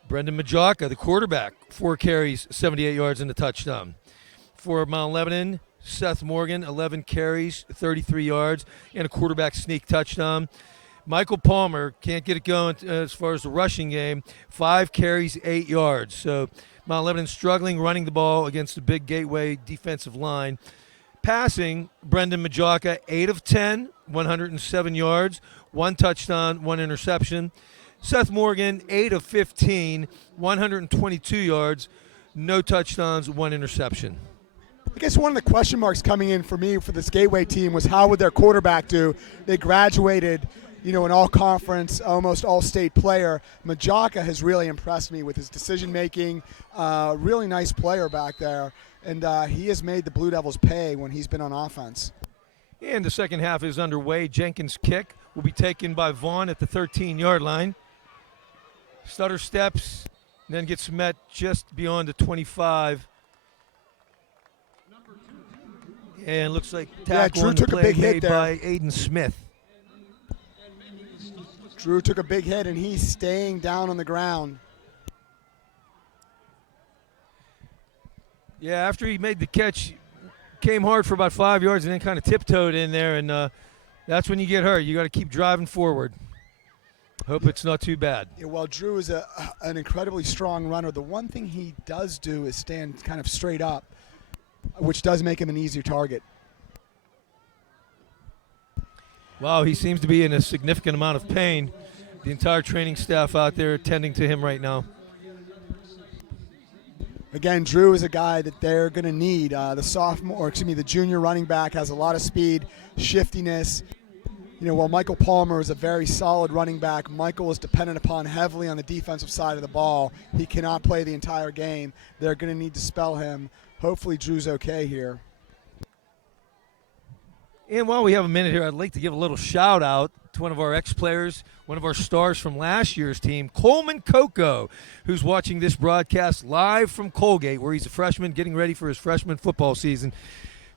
Brendan Majaka, the quarterback, 4 carries, 78 yards, and a touchdown. For Mount Lebanon, Seth Morgan, 11 carries, 33 yards, and a quarterback sneak touchdown. Michael Palmer can't get it going as far as the rushing game, 5 carries, 8 yards. So Mount Lebanon struggling running the ball against the big Gateway defensive line. Passing, Brendan Majaka, 8 of 10, 107 yards, 1 touchdown, 1 interception. Seth Morgan, 8 of 15, 122 yards, no touchdowns, 1 interception. I guess one of the question marks coming in for me for this Gateway team was how would their quarterback do? They graduated, an all-conference, almost all-state player. Majaka has really impressed me with his decision-making. Really nice player back there. And he has made the Blue Devils pay when he's been on offense. And the second half is underway. Jenkins' kick will be taken by Vaughn at the 13-yard line. Stutter steps, and then gets met just beyond the 25. And looks like tackle on the play made by Aiden Smith. Drew took a big hit, and he's staying down on the ground. Yeah, after he made the catch, came hard for about 5 yards and then kind of tiptoed in there, and that's when you get hurt. You got to keep driving forward. Hope it's not too bad. Yeah, well, Drew is an incredibly strong runner. The one thing he does do is stand kind of straight up, which does make him an easier target. Wow, he seems to be in a significant amount of pain. The entire training staff out there attending to him right now. Again, Drew is a guy that they're going to need. The junior running back has a lot of speed, shiftiness. While Michael Palmer is a very solid running back, Michael is dependent upon heavily on the defensive side of the ball. He cannot play the entire game. They're going to need to spell him. Hopefully Drew's okay here. And while we have a minute here, I'd like to give a little shout out to one of our ex-players, one of our stars from last year's team, Coleman Coco, who's watching this broadcast live from Colgate, where he's a freshman getting ready for his freshman football season.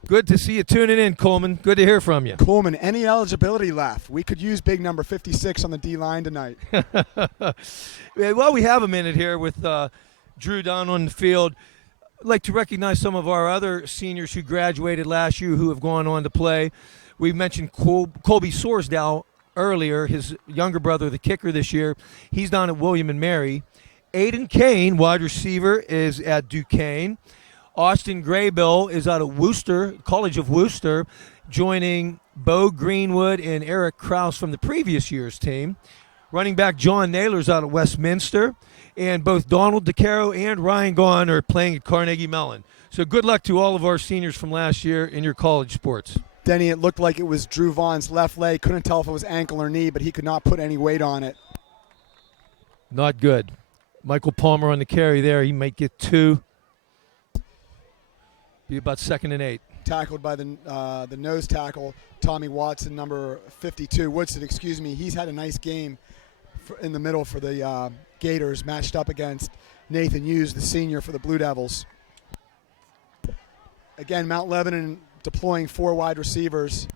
Good to see you tuning in, Coleman. Good to hear from you. Coleman, any eligibility left? We could use big number 56 on the D-line tonight. Well, we have a minute here with Drew down on the field. I'd like to recognize some of our other seniors who graduated last year who have gone on to play. We mentioned Colby Sorsdow earlier, his younger brother, the kicker this year. He's down at William & Mary. Aiden Kane, wide receiver, is at Duquesne. Austin Graybill is out of Worcester, College of Worcester, joining Bo Greenwood and Eric Krause from the previous year's team. Running back John Naylor's out of Westminster. And both Donald DeCaro and Ryan Gaughan are playing at Carnegie Mellon. So good luck to all of our seniors from last year in your college sports. Denny, it looked like it was Drew Vaughn's left leg. Couldn't tell if it was ankle or knee, but he could not put any weight on it. Not good. Michael Palmer on the carry there. He might get 2. Be about 2nd and 8. Tackled by the nose tackle, Tommy Watson, number 52. Woodson, excuse me. He's had a nice game in the middle for the Gators, matched up against Nathan Hughes, the senior for the Blue Devils. Again, Mount Lebanon deploying 4 wide receivers.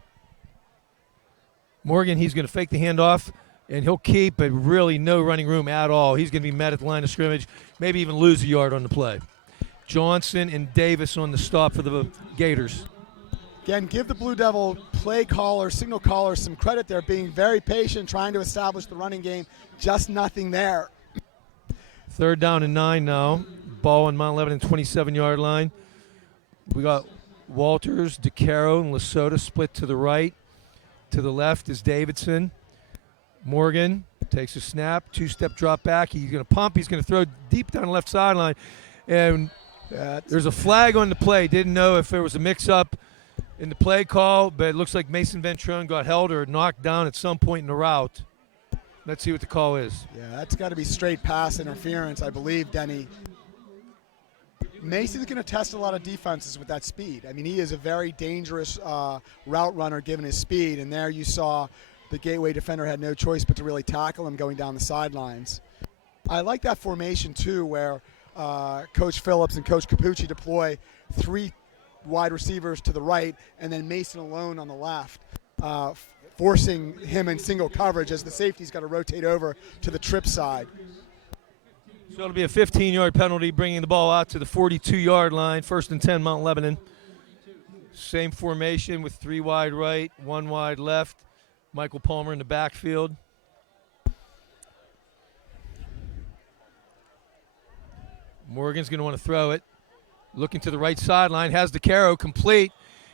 Morgan, he's going to fake the handoff, and he'll keep, but really no running room at all. He's going to be met at the line of scrimmage, maybe even lose a yard on the play. Johnson and Davis on the stop for the Gators. Again, give the Blue Devil play caller, signal caller some credit. They're being very patient, trying to establish the running game. Just nothing there. 3rd down and 9 now. Ball on Mount Lebanon 27-yard line. We got Walters, DeCaro, and Lesota split to the right. To the left is Davidson. Morgan takes a snap, 2-step drop back. He's going to pump. He's going to throw deep down the left sideline. And there's a flag on the play. Didn't know if there was a mix-up in the play call, but it looks like Mason Ventrone got held or knocked down at some point in the route. Let's see what the call is. Yeah, that's got to be straight pass interference, I believe, Denny. Mason's going to test a lot of defenses with that speed. I mean, he is a very dangerous route runner given his speed, and there you saw the Gateway defender had no choice but to really tackle him going down the sidelines. I like that formation, too, where Coach Phillips and Coach Capucci deploy 3 wide receivers to the right and then Mason alone on the left, forcing him in single coverage as the safety's got to rotate over to the trip side. So it'll be a 15-yard penalty, bringing the ball out to the 42-yard line. 1st and 10, Mount Lebanon. Same formation with 3 wide right, 1 wide left. Michael Palmer in the backfield. Morgan's going to want to throw it. Looking to the right sideline, has DeCaro complete.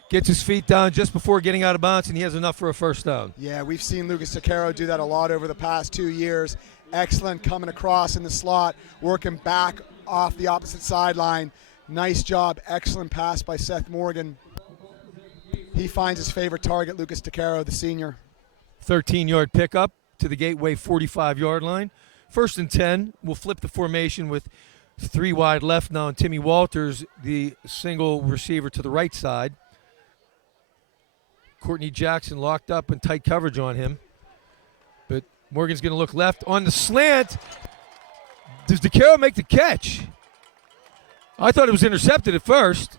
Gets his feet down just before getting out of bounds, and he has enough for a 1st down. Yeah, we've seen Lucas DeCaro do that a lot over the past 2 years. Excellent coming across in the slot, working back off the opposite sideline. Nice job, excellent pass by Seth Morgan. He finds his favorite target, Lucas DeCaro, the senior. 13-yard pickup to the Gateway 45-yard line. 1st and 10, we'll flip the formation with 3 wide left now, and Timmy Walters, the single receiver to the right side. Courtney Jackson locked up in tight coverage on him. But Morgan's going to look left on the slant. Does DeCaro make the catch? I thought it was intercepted at first.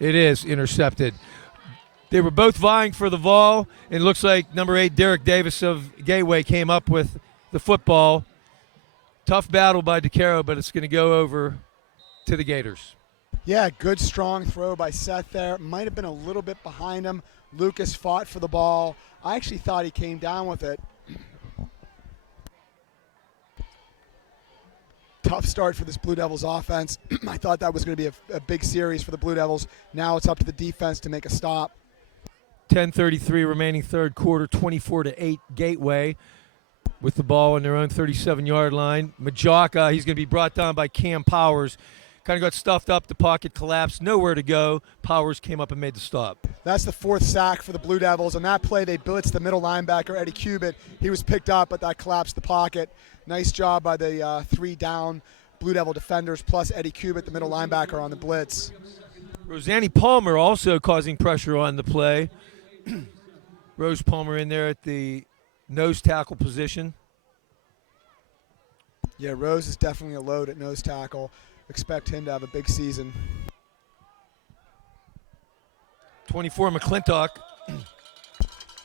It is intercepted. They were both vying for the ball, and it looks like number 8, Derek Davis of Gateway, came up with the football. Tough battle by DeCaro, but it's going to go over to the Gators. Yeah, good strong throw by Seth there. Might have been a little bit behind him. Lucas fought for the ball. I actually thought he came down with it. Tough start for this Blue Devils offense. I thought that was going to be a big series for the Blue Devils. Now it's up to the defense to make a stop. 10:33 remaining 3rd quarter, 24-8 Gateway with the ball on their own 37-yard line. Majaka, he's going to be brought down by Cam Powers. Kind of got stuffed up, the pocket collapsed, nowhere to go. Powers came up and made the stop. That's the 4th sack for the Blue Devils. On that play, they blitzed the middle linebacker, Eddie Cubitt. He was picked up, but that collapsed the pocket. Nice job by the 3 down Blue Devil defenders, plus Eddie Cubitt, the middle linebacker, on the blitz. Rosanny Palmer also causing pressure on the play. Rose Palmer in there at the nose tackle position. Yeah, Rose is definitely a load at nose tackle. Expect him to have a big season. 24, McClintock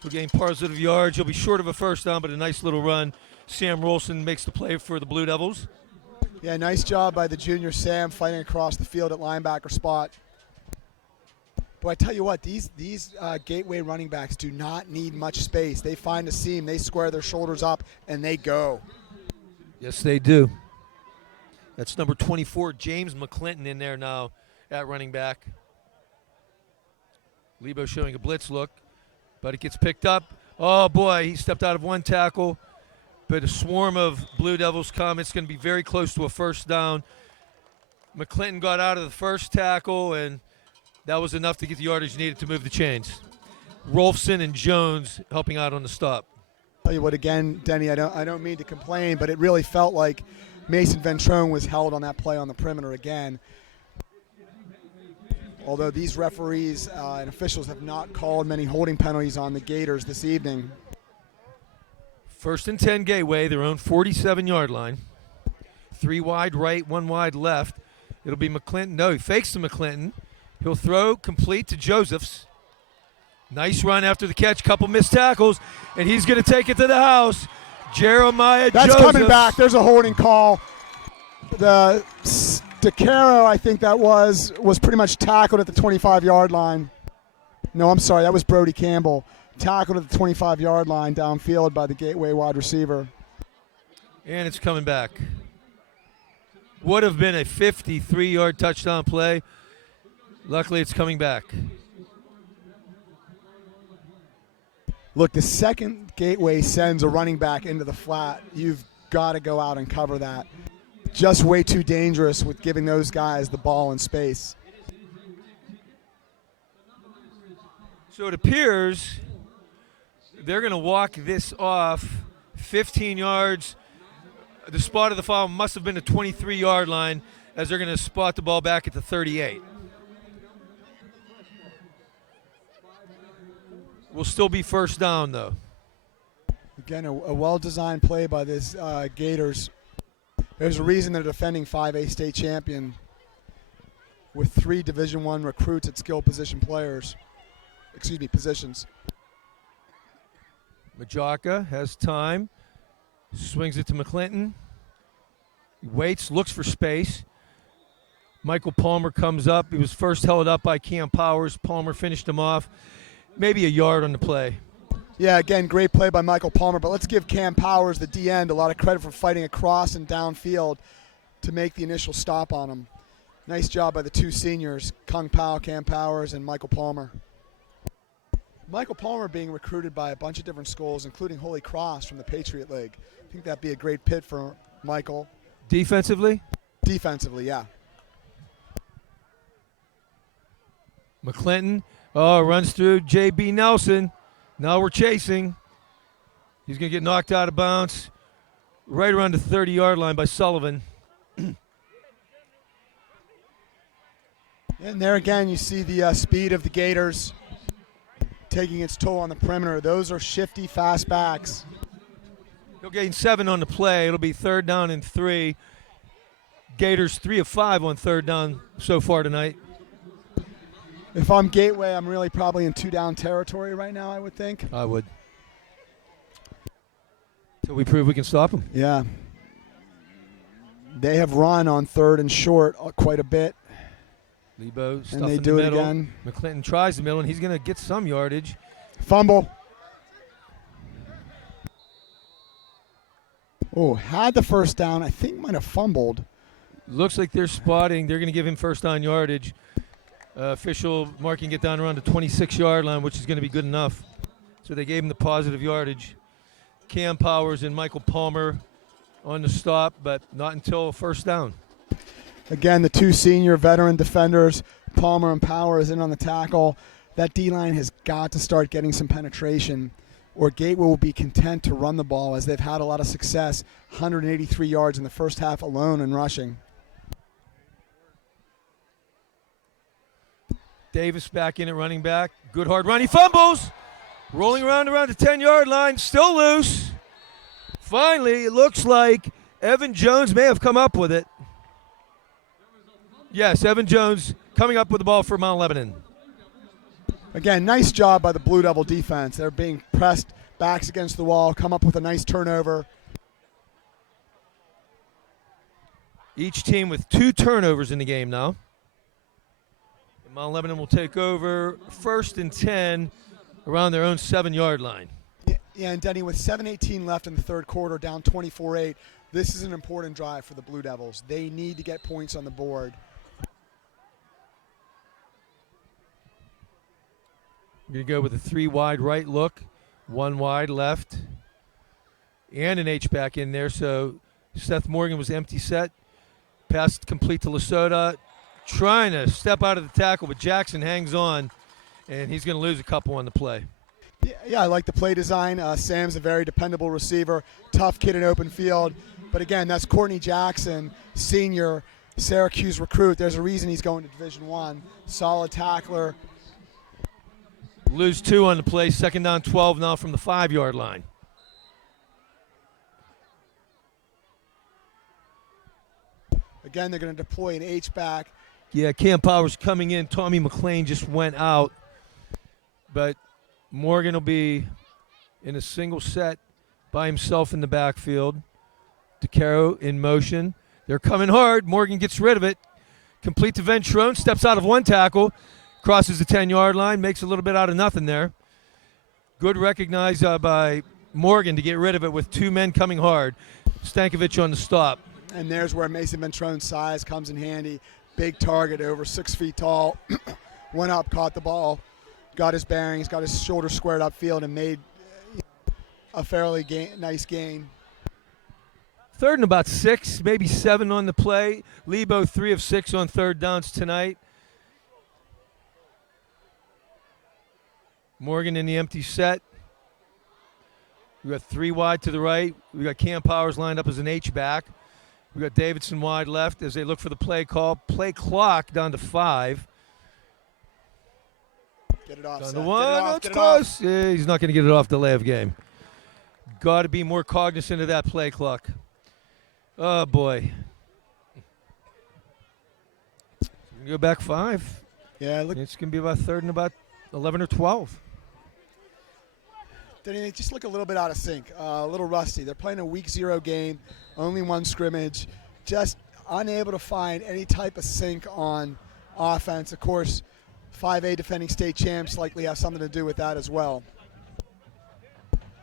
will gain positive yards. He'll be short of a 1st down, but a nice little run. Sam Rolson makes the play for the Blue Devils. Yeah, nice job by the junior Sam fighting across the field at linebacker spot. But I tell you what, these Gateway running backs do not need much space. They find a seam, they square their shoulders up, and they go. Yes, they do. That's number 24, James McClinton, in there now at running back. Lebo showing a blitz look, but it gets picked up. Oh, boy, he stepped out of 1 tackle, but a swarm of Blue Devils come. It's going to be very close to a 1st down. McClinton got out of the 1st tackle, and that was enough to get the yardage needed to move the chains. Rolfson and Jones helping out on the stop. Tell you what, again, Denny, I don't mean to complain, but it really felt like Mason Ventrone was held on that play on the perimeter again. Although these referees and officials have not called many holding penalties on the Gators this evening. 1st and 10 Gateway, their own 47-yard line. 3 wide right, 1 wide left. It'll be McClinton. No, he fakes to McClinton. He'll throw complete to Josephs. Nice run after the catch, couple missed tackles, and he's going to take it to the house. Jeremiah That's Josephs. coming back. There's a holding call. The DeCaro, I think that was pretty much tackled at the 25-yard line. No, I'm sorry, that was Brody Campbell. Tackled at the 25-yard line downfield by the Gateway wide receiver. And it's coming back. Would have been a 53-yard touchdown play. Luckily, it's coming back. Look, the second Gateway sends a running back into the flat, you've got to go out and cover that. Just way too dangerous with giving those guys the ball in space. So it appears they're going to walk this off 15 yards. The spot of the foul must have been the 23-yard line, as they're going to spot the ball back at the 38. Will still be first down, though. Again, a well-designed play by this Gators. There's a reason they're defending 5A state champion with 3 Division I recruits at skill positions. Majaka has time, swings it to McClinton. He waits, looks for space. Michael Palmer comes up. He was first held up by Cam Powers. Palmer finished him off. Maybe a yard on the play. Yeah, again, great play by Michael Palmer, but let's give Cam Powers, the D-end, a lot of credit for fighting across and downfield to make the initial stop on him. Nice job by the 2 seniors, Kung Pao, Cam Powers, and Michael Palmer. Michael Palmer being recruited by a bunch of different schools, including Holy Cross from the Patriot League. I think that'd be a great pit for Michael. Defensively? Defensively, yeah. McClinton, runs through J.B. Nelson. Now we're chasing. He's going to get knocked out of bounds right around the 30-yard line by Sullivan. And there again, you see the speed of the Gators taking its toll on the perimeter. Those are shifty, fast backs. He'll gain 7 on the play. It'll be 3rd down and 3. Gators 3 of 5 on 3rd down so far tonight. If I'm Gateway, I'm really probably in 2-down territory right now, I would think. I would. Until we prove we can stop them. Yeah. They have run on 3rd and short quite a bit. Lebo stuff And they in do the it middle. again. McClinton tries the middle, and he's going to get some yardage. Fumble. Oh, had the first down. I think might have fumbled. Looks like they're spotting. They're going to give him first down yardage. Official marking it down around the 26-yard line, which is going to be good enough. So they gave him the positive yardage. Cam Powers and Michael Palmer on the stop, but not until first down. Again, the 2 senior veteran defenders, Palmer and Powers, in on the tackle. That D-line has got to start getting some penetration, or Gateway will be content to run the ball, as they've had a lot of success, 183 yards in the first half alone in rushing. Davis back in at running back. Good hard run. He fumbles. Rolling around the 10-yard line. Still loose. Finally, it looks like Evan Jones may have come up with it. Yes, Evan Jones coming up with the ball for Mount Lebanon. Again, nice job by the Blue Devil defense. They're being pressed, backs against the wall, come up with a nice turnover. Each team with 2 turnovers in the game now. And Mount Lebanon will take over 1st and 10 around their own 7-yard line. Yeah, and Denny, with 7:18 left in the 3rd quarter, down 24-8, this is an important drive for the Blue Devils. They need to get points on the board. We're going to go with a 3 wide right look, 1 wide left, and an H-back in there. So Seth Morgan was empty set. Pass complete to Lesota. Trying to step out of the tackle, but Jackson hangs on and he's going to lose a couple on the play. Yeah, I like the play design. Sam's a very dependable receiver, tough kid in open field. But again, that's Courtney Jackson, senior Syracuse recruit. There's a reason he's going to Division I. Solid tackler. Lose 2 on the play, second down 12 now from the 5-yard line. Again, they're going to deploy an H-back. Yeah, Cam Powers coming in. Tommy McLean just went out. But Morgan will be in a single set by himself in the backfield. DeCaro in motion. They're coming hard. Morgan gets rid of it. Complete to Ventrone. Steps out of one tackle. Crosses the 10-yard line. Makes a little bit out of nothing there. Good recognized by Morgan to get rid of it with 2 men coming hard. Stankovic on the stop. And there's where Mason Ventrone's size comes in handy. Big target, over 6 feet tall. Went up, caught the ball. Got his bearings, got his shoulder squared upfield, and made a fairly nice gain. Third and about 6, maybe 7 on the play. Lebo 3 of 6 on third downs tonight. Morgan in the empty set. We got 3 wide to the right. We got Cam Powers lined up as an H-back. We got Davidson wide left as they look for the play call. Play clock down to 5. Get it off. Down Seth. to Get 1. it off. That's Get it close. off. Yeah, he's not going to get it off delay of game. Got to be more cognizant of that play clock. Oh, boy. Go back 5. Yeah, look. It's going to be about third and about 11 or 12. They just look a little bit out of sync, a little rusty. They're playing a week 0 game, only 1 scrimmage, just unable to find any type of sync on offense. Of course, 5A defending state champs likely have something to do with that as well.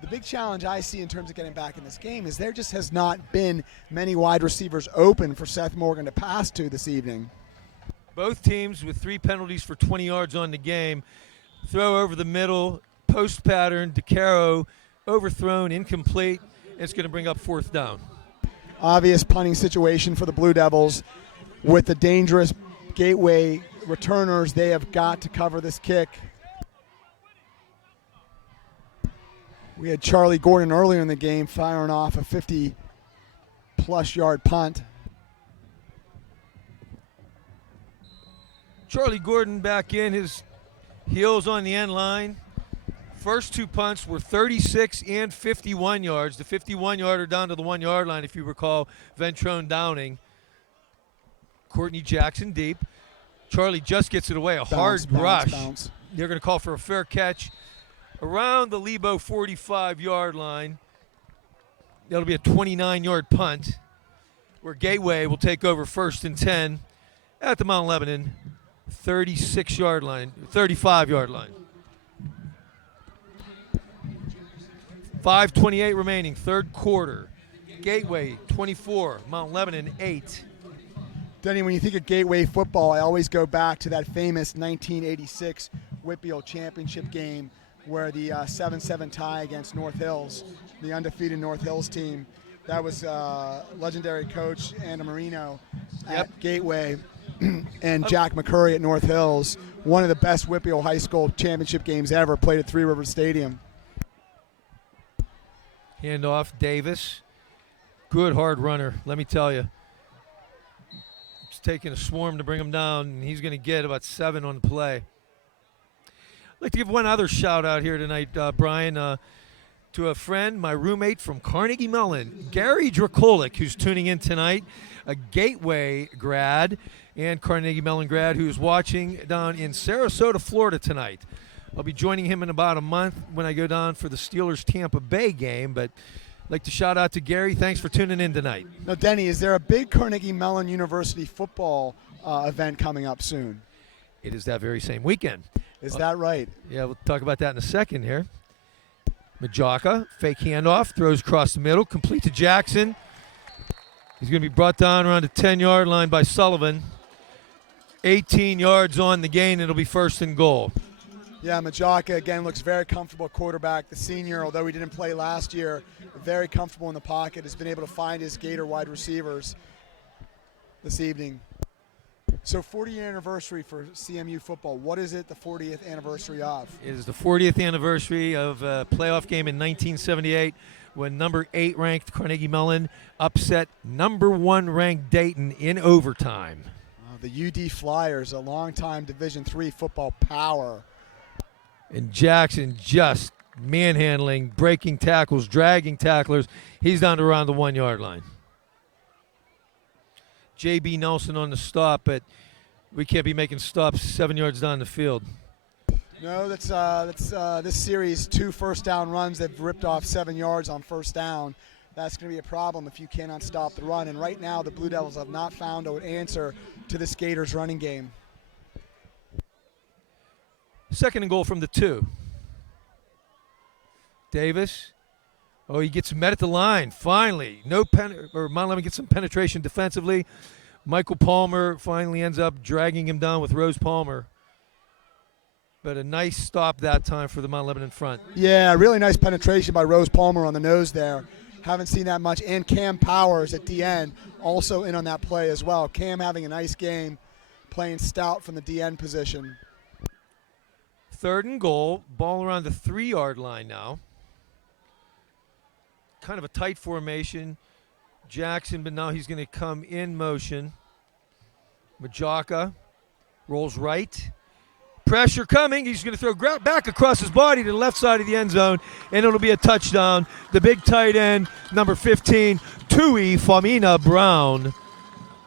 The big challenge I see in terms of getting back in this game is there just has not been many wide receivers open for Seth Morgan to pass to this evening. Both teams with 3 penalties for 20 yards on the game. Throw over the middle, post pattern, DeCaro overthrown, incomplete. It's going to bring up 4th down. Obvious punting situation for the Blue Devils. With the dangerous gateway returners, they have got to cover this kick. We had Charlie Gordon earlier in the game firing off a 50-plus yard punt. Charlie Gordon back in, his heels on the end line. First 2 punts were 36 and 51 yards. The 51-yarder down to the 1-yard line, if you recall, Ventrone downing. Courtney Jackson deep. Charlie just gets it away, hard rush. Bounce. They're going to call for a fair catch around the Lebo 45-yard line. That'll be a 29-yard punt where Gateway will take over 1st and 10 at the Mount Lebanon 36-yard line, 35-yard line. 5:28 remaining, 3rd quarter. Gateway 24, Mount Lebanon 8. Denny, when you think of Gateway football, I always go back to that famous 1986 Whitfield Championship game where the 7-7 tie against North Hills, the undefeated North Hills team. That was legendary coach Anna Marino at Gateway and Jack McCurry at North Hills. One of the best Whitfield High School championship games ever, played at Three Rivers Stadium. Handoff, Davis. Good hard runner, let me tell you. It's taking a swarm to bring him down, and he's going to get about 7 on the play. I'd like to give one other shout out here tonight, Brian, to a friend, my roommate from Carnegie Mellon, Gary Dracolik, who's tuning in tonight, a Gateway grad and Carnegie Mellon grad who's watching down in Sarasota, Florida tonight. I'll be joining him in about a month when I go down for the Steelers-Tampa Bay game, but I'd like to shout out to Gary. Thanks for tuning in tonight. Now, Denny, is there a big Carnegie Mellon University football event coming up soon? It is that very same weekend. Is that right? Yeah, we'll talk about that in a second here. Majaka, fake handoff, throws across the middle, complete to Jackson. He's going to be brought down around the 10-yard line by Sullivan. 18 yards on the gain. It'll be 1st and goal. Yeah, Majaka, again, looks very comfortable at quarterback. The senior, although he didn't play last year, very comfortable in the pocket, has been able to find his Gator wide receivers this evening. So 40th anniversary for CMU football. What is it the 40th anniversary of? It is the 40th anniversary of a playoff game in 1978 when number 8 ranked Carnegie Mellon upset number 1 ranked Dayton in overtime. The UD Flyers, a longtime Division III football power. And Jackson just manhandling, breaking tackles, dragging tacklers. He's down to around the 1 yard line. J.B. Nelson on the stop, but we can't be making stops 7 yards down the field. No, that's this series 2 first down runs. They've ripped off 7 yards on first down. That's going to be a problem if you cannot stop the run. And right now, the Blue Devils have not found an answer to this Gators running game. 2nd and goal from the 2. Davis. Oh, he gets met at the line. Finally, Mount Lebanon gets some penetration defensively. Michael Palmer finally ends up dragging him down with Rose Palmer. But a nice stop that time for the Mount Lebanon front. Yeah, really nice penetration by Rose Palmer on the nose there. Haven't seen that much. And Cam Powers at DN also in on that play as well. Cam having a nice game, playing stout from the DN position. 3rd and goal, ball around the 3 yard line now. Kind of a tight formation. Jackson, but now he's going to come in motion. Majaka rolls right. Pressure coming. He's going to throw back across his body to the left side of the end zone, and it'll be a touchdown. The big tight end, number 15, Tui Famina Brown.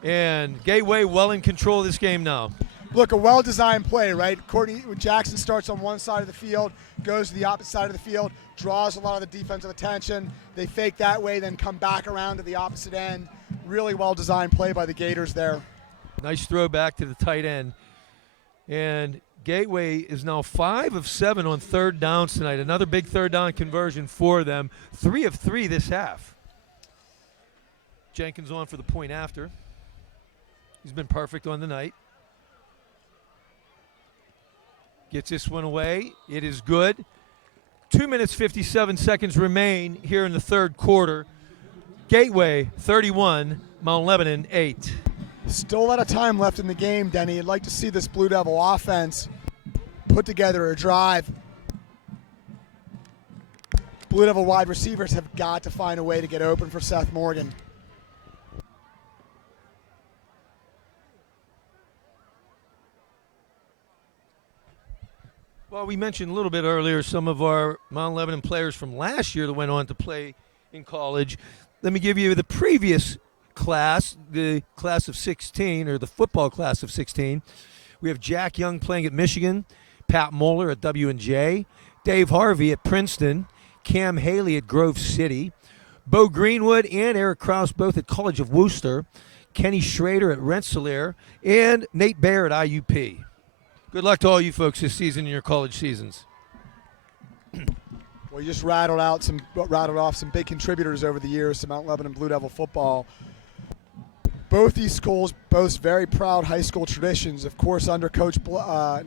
And Gateway well in control of this game now. Look, a well-designed play, right? Courtney Jackson starts on one side of the field, goes to the opposite side of the field, draws a lot of the defensive attention. They fake that way, then come back around to the opposite end. Really well-designed play by the Gators there. Nice throw back to the tight end. And Gateway is now 5 of 7 on 3rd downs tonight. Another big 3rd down conversion for them. 3 of 3 this half. Jenkins on for the point after. He's been perfect on the night. Gets this one away. It is good. 2 minutes, 57 seconds remain here in the 3rd quarter. Gateway 31, Mount Lebanon 8. Still a lot of time left in the game, Denny. I'd like to see this Blue Devil offense put together a drive. Blue Devil wide receivers have got to find a way to get open for Seth Morgan. Well, we mentioned a little bit earlier some of our Mount Lebanon players from last year that went on to play in college. Let me give you the previous class, the class of 16, or the football class of 16. We have Jack Young playing at Michigan, Pat Moeller at W&J, Dave Harvey at Princeton, Cam Haley at Grove City, Bo Greenwood and Eric Krause both at College of Worcester, Kenny Schrader at Rensselaer, and Nate Baer at IUP. Good luck to all you folks this season in your college seasons. Well, you just rattled off some big contributors over the years to Mount Lebanon Blue Devil football. Both these schools boast very proud high school traditions. Of course, under Coach Walker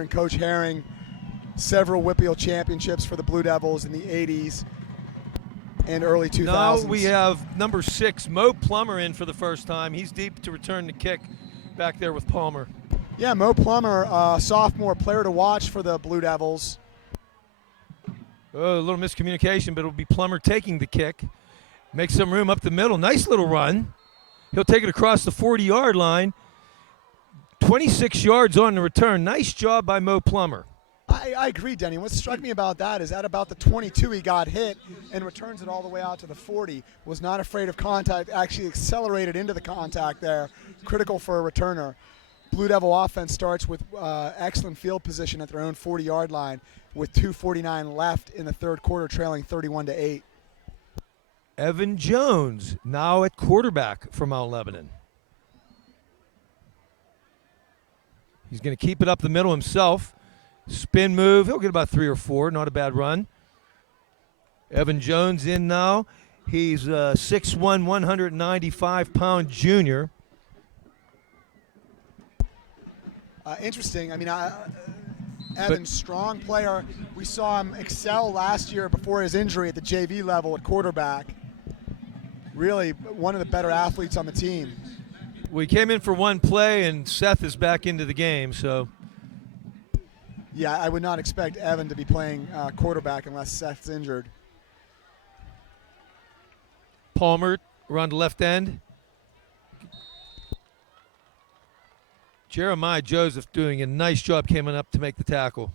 and Coach Herring, several WPIAL championships for the Blue Devils in the 80s and early 2000s. Now we have number 6, Mo Plummer, in for the first time. He's deep to return the kick back there with Palmer. Yeah, Mo Plummer, sophomore player to watch for the Blue Devils. Oh, a little miscommunication, but it'll be Plummer taking the kick. Make some room up the middle. Nice little run. He'll take it across the 40-yard line. 26 yards on the return. Nice job by Mo Plummer. I agree, Denny. What struck me about that is at about the 22 he got hit and returns it all the way out to the 40. Was not afraid of contact, actually accelerated into the contact there. Critical for a returner. Blue Devil offense starts with excellent field position at their own 40-yard line with 2:49 left in the 3rd quarter, trailing 31-8. Evan Jones now at quarterback for Mount Lebanon. He's going to keep it up the middle himself. Spin move. He'll get about 3 or 4. Not a bad run. Evan Jones in now. He's a 6'1", 195-pound junior. Interesting. I mean, Evan's strong player. We saw him excel last year before his injury at the JV level at quarterback. Really one of the better athletes on the team. We came in for one play, and Seth is back into the game, so. Yeah, I would not expect Evan to be playing quarterback unless Seth's injured. Palmer around the left end. Jeremiah Joseph doing a nice job coming up to make the tackle.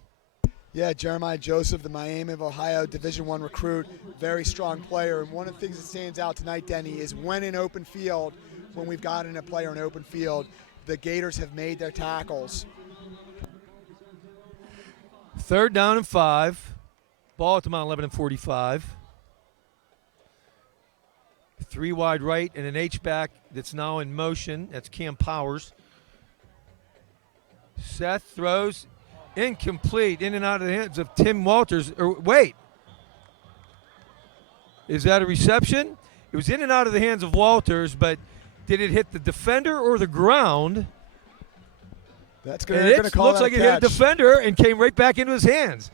Yeah, Jeremiah Joseph, the Miami of Ohio Division I recruit, very strong player. And one of the things that stands out tonight, Denny, is when in open field, when we've gotten a player in open field, the Gators have made their tackles. 3rd down and 5. Ball at the Mount Lebanon 45. 3 wide right and an H-back that's now in motion. That's Cam Powers. Seth throws. Incomplete, in and out of the hands of Tim Walters. Wait. Is that a reception? It was in and out of the hands of Walters, but did it hit the defender or the ground? That's going to call looks that like a it hit catch. a defender and came right back into his hands.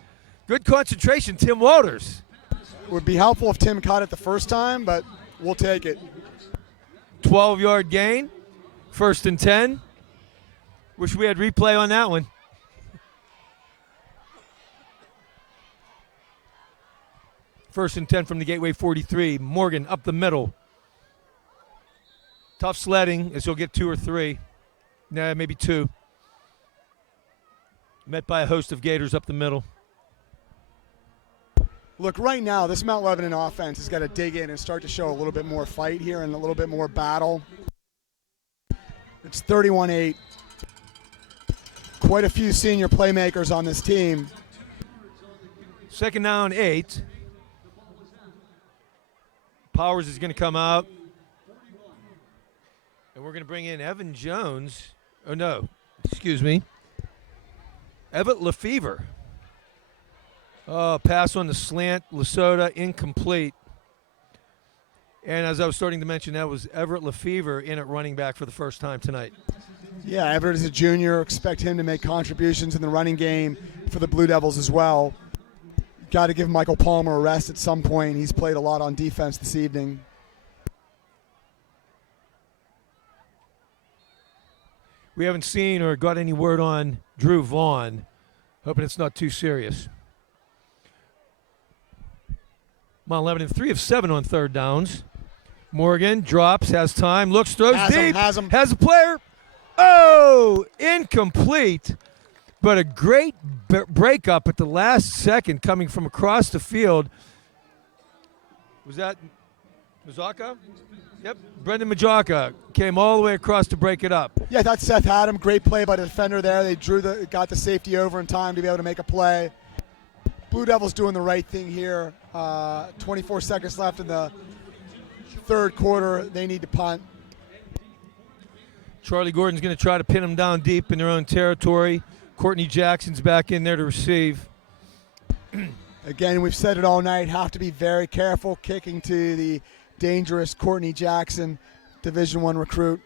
Good concentration, Tim Walters. It would be helpful if Tim caught it the first time, but we'll take it. 12-yard gain, 1st and 10. Wish we had replay on that one. First and 10 from the Gateway 43. Morgan up the middle. Tough sledding as he'll get 2 or 3. Nah, maybe 2. Met by a host of Gators up the middle. Look, right now, this Mount Lebanon offense has got to dig in and start to show a little bit more fight here and a little bit more battle. It's 31-8. Quite a few senior playmakers on this team. 2nd down, 8. Powers is going to come out. And we're going to bring in Evan Jones. Oh, no. Excuse me. Everett Lefevre. Pass on the slant. Lesota incomplete. And as I was starting to mention, that was Everett Lefevre in at running back for the first time tonight. Yeah, Everett is a junior. Expect him to make contributions in the running game for the Blue Devils as well. Got to give Michael Palmer a rest at some point. He's played a lot on defense this evening. We haven't seen or got any word on Drew Vaughn. Hoping it's not too serious. Mount Lebanon 3 of 7 on 3rd downs. Morgan drops, has time, looks, throws deep, has a player. Oh, incomplete. But a great breakup at the last second coming from across the field. Was that Majaka? Yep, Brendan Majaka came all the way across to break it up. Yeah, I thought Seth had him. Great play by the defender there. They got the safety over in time to be able to make a play. Blue Devils doing the right thing here. 24 seconds left in the 3rd quarter. They need to punt. Charlie Gordon's going to try to pin them down deep in their own territory. Courtney Jackson's back in there to receive. Again, we've said it all night. Have to be very careful kicking to the dangerous Courtney Jackson, Division I recruit.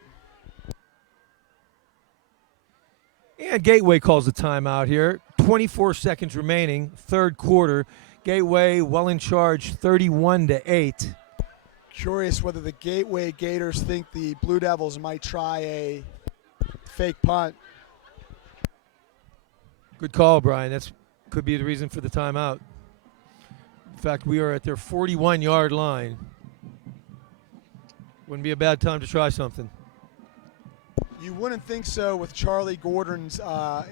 And Gateway calls the timeout here. 24 seconds remaining, 3rd quarter. Gateway well in charge, 31-8. Curious whether the Gateway Gators think the Blue Devils might try a fake punt. Good call, Brian. That could be the reason for the timeout. In fact, we are at their 41-yard line. Wouldn't be a bad time to try something. You wouldn't think so with Charlie Gordon's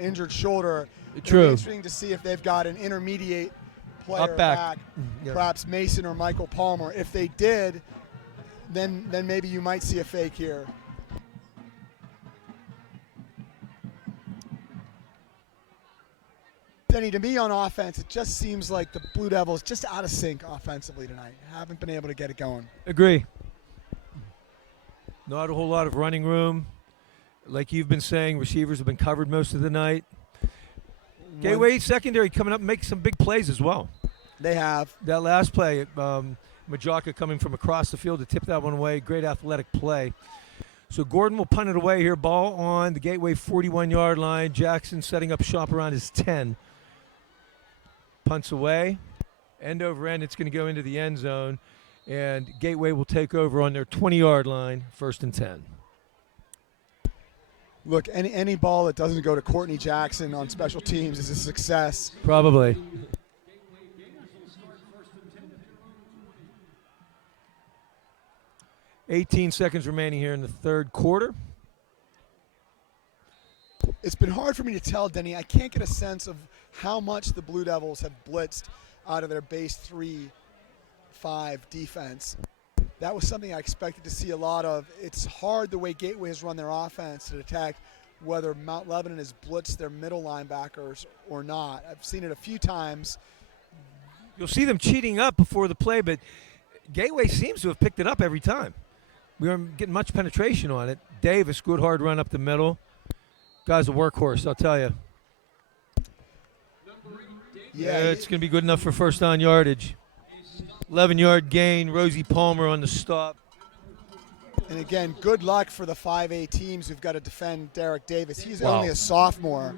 injured shoulder. True. It'll be interesting to see if they've got an intermediate player Up back. Yep. Perhaps Mason or Michael Palmer. If they did, then maybe you might see a fake here. Denny, to me on offense, it just seems like the Blue Devils just out of sync offensively tonight. Haven't been able to get it going. Agree. Not a whole lot of running room. Like you've been saying, receivers have been covered most of the night. Gateway secondary coming up and making some big plays as well. They have. That last play, Majaka coming from across the field to tip that one away. Great athletic play. So Gordon will punt it away here. Ball on the Gateway 41-yard line. Jackson setting up shop around his 10. Punts away. End over end. It's going to go into the end zone. And Gateway will take over on their 20-yard line, 1st and 10. Look, any ball that doesn't go to Courtney Jackson on special teams is a success. Probably. "18 seconds remaining here in the third quarter." It's been hard for me to tell, Denny. I can't get a sense of how much the Blue Devils have blitzed out of their base 3-5 defense. That was something I expected to see a lot of. It's hard the way Gateway has run their offense to detect whether Mount Lebanon has blitzed their middle linebackers or not. I've seen it a few times. You'll see them cheating up before the play, but Gateway seems to have picked it up every time. We aren't getting much penetration on it. Davis, good hard run up the middle. Guy's a workhorse, I'll tell you. Yeah, it's going to be good enough for first down yardage. 11-yard gain, Rosie Palmer on the stop. And again, good luck for the 5A teams who've got to defend Derek Davis. He's Wow. only a sophomore,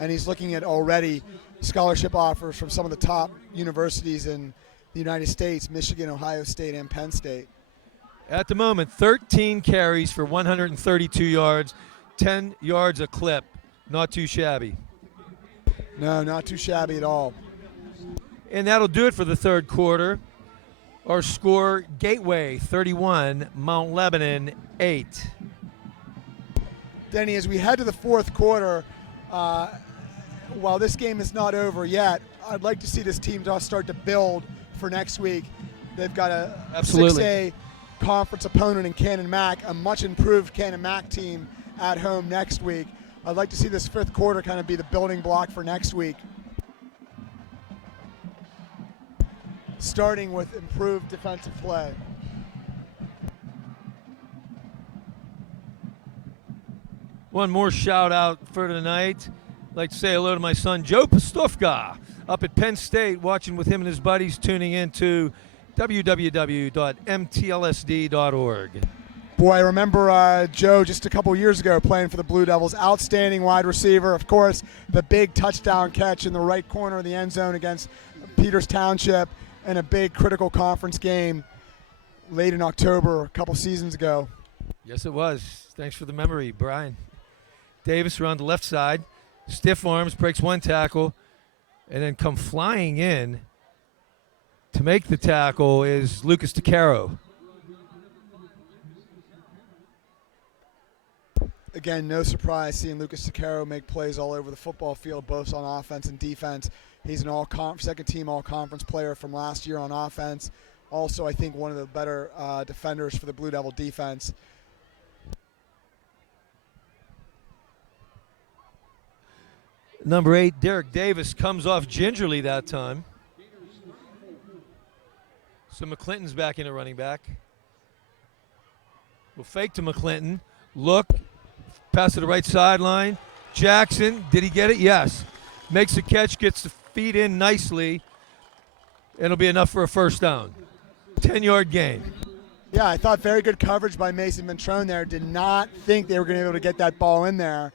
and he's looking at already scholarship offers from some of the top universities in the United States, Michigan, Ohio State, and Penn State. At the moment, 13 carries for 132 yards, 10 yards a clip. Not too shabby. No, not too shabby at all. And that'll do it for the third quarter. Our score, Gateway 31, Mount Lebanon 8. Denny, as we head to the fourth quarter, while this game is not over yet, I'd like to see this team start to build for next week. They've got a Absolutely. 6A conference opponent in Cannon Mac, a much improved Cannon Mac team at home next week. I'd like to see this fifth quarter kind of be the building block for next week, starting with improved defensive play. One more shout out for tonight. I'd like to say hello to my son Joe Pastufka up at Penn State, watching with him and his buddies, tuning in to www.mtlsd.org. Boy, I remember Joe just a couple years ago playing for the Blue Devils. Outstanding wide receiver. Of course, the big touchdown catch in the right corner of the end zone against Peters Township in a big critical conference game late in October a couple seasons ago. Yes, it was. Thanks for the memory, Brian. Davis around the left side. Stiff arms, breaks one tackle, and then come flying in to make the tackle is Lucas DeCaro. Again, no surprise seeing Lucas DeCaro make plays all over the football field, both on offense and defense. He's an second-team all-conference player from last year on offense. Also, I think one of the better defenders for the Blue Devil defense. Number 8, Derek Davis, comes off gingerly that time. So McClinton's back in at running back. We'll fake to McClinton. Look. Pass to the right sideline. Jackson, did he get it? Yes. Makes a catch, gets the feet in nicely. It'll be enough for a first down. 10-yard gain. Yeah, I thought very good coverage by Mason Ventrone there. Did not think they were going to be able to get that ball in there.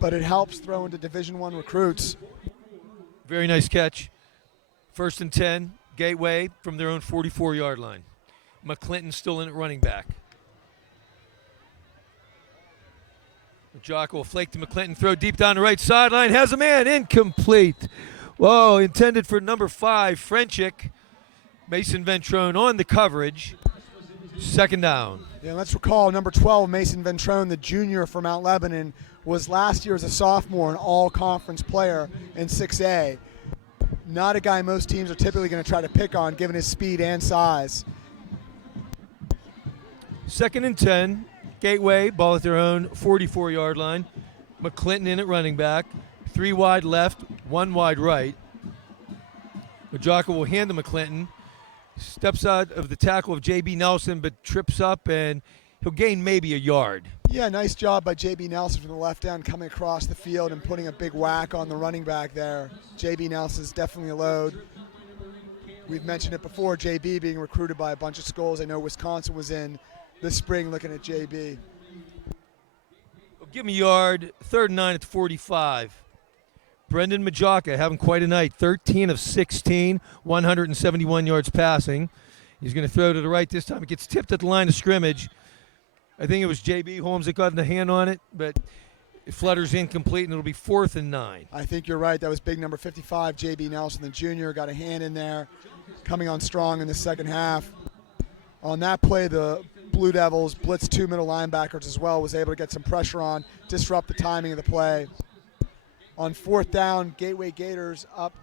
But it helps throw into Division I recruits. Very nice catch. 1st and 10, Gateway from their own 44-yard line. McClinton still in at running back. Jock will flake to McClinton, throw deep down the right sideline, has a man, incomplete. Whoa, intended for number 5, Frenchick. Mason Ventrone on the coverage. 2nd down. Yeah, let's recall number 12, Mason Ventrone, the junior from Mount Lebanon, was last year as a sophomore an all-conference player in 6A. Not a guy most teams are typically going to try to pick on given his speed and size. 2nd and 10. Gateway, ball at their own 44-yard line. McClinton in at running back. 3 wide left, 1 wide right. Majaka will hand to McClinton. Steps out of the tackle of J.B. Nelson, but trips up, and he'll gain maybe a yard. Yeah, nice job by J.B. Nelson from the left end coming across the field and putting a big whack on the running back there. J.B. Nelson's definitely a load. We've mentioned it before, J.B. being recruited by a bunch of schools. I know Wisconsin was in this spring looking at J.B. Well, give him a yard. 3rd and 9 at the 45. Brendan Majaka having quite a night. 13 of 16, 171 yards passing. He's going to throw to the right this time. It gets tipped at the line of scrimmage. I think it was J.B. Holmes that got the hand on it, but it flutters incomplete, and it'll be 4th and 9. I think you're right. That was big number 55, J.B. Nelson, the junior, got a hand in there, coming on strong in the second half. On that play, the Blue Devils blitzed 2 middle linebackers as well, was able to get some pressure on, disrupt the timing of the play. On 4th down, Gateway Gators up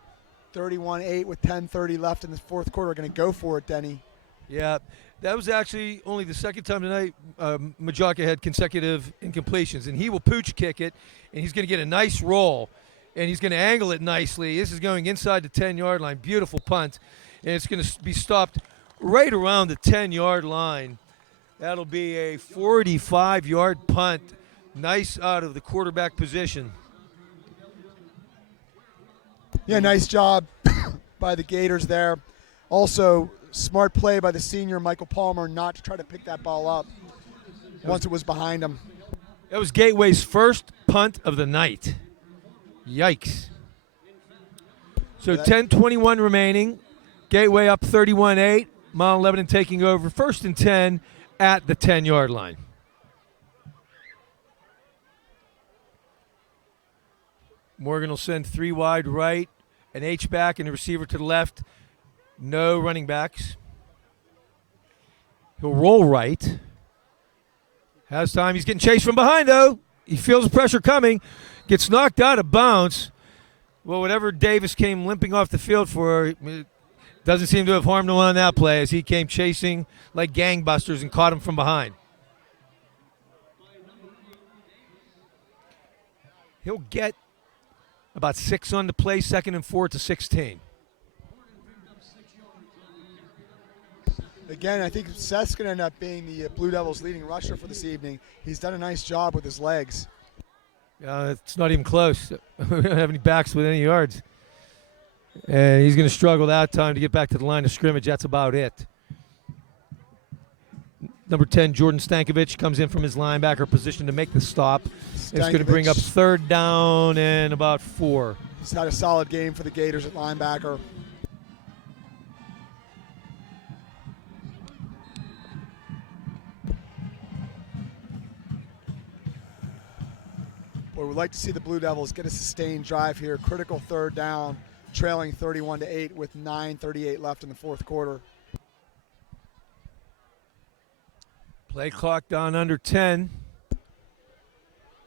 31-8 with 10:30 left in the fourth quarter. Going to go for it, Denny. Yeah, that was actually only the second time tonight Majaka had consecutive incompletions, and he will pooch kick it, and he's going to get a nice roll, and he's going to angle it nicely. This is going inside the 10-yard line. Beautiful punt, and it's going to be stopped right around the 10-yard line. That'll be a 45-yard punt. Nice out of the quarterback position. Yeah, nice job by the Gators there. Also, smart play by the senior Michael Palmer not to try to pick that ball up once it was behind him. That was Gateway's first punt of the night. Yikes. So 10:21 remaining. Gateway up 31-8. Mount Lebanon taking over 1st and 10 at the 10-yard line. Morgan will send 3 wide right, an H-back and a receiver to the left. No running backs. He'll roll right. Has time. He's getting chased from behind, though. He feels the pressure coming. Gets knocked out of bounds. Well, whatever Davis came limping off the field for, it doesn't seem to have harmed him on that play as he came chasing like gangbusters and caught him from behind. He'll get about 6 on the play, 2nd and 4 to 16. Again, I think Seth's going to end up being the Blue Devils' leading rusher for this evening. He's done a nice job with his legs. It's not even close. We don't have any backs with any yards. And he's going to struggle that time to get back to the line of scrimmage. That's about it. Number 10, Jordan Stankovic, comes in from his linebacker position to make the stop. It's going to bring up 3rd down and about 4. He's had a solid game for the Gators at linebacker. Boy, we'd like to see the Blue Devils get a sustained drive here. Critical 3rd down, trailing 31-8 with 9:38 left in the fourth quarter. Play clock down under 10.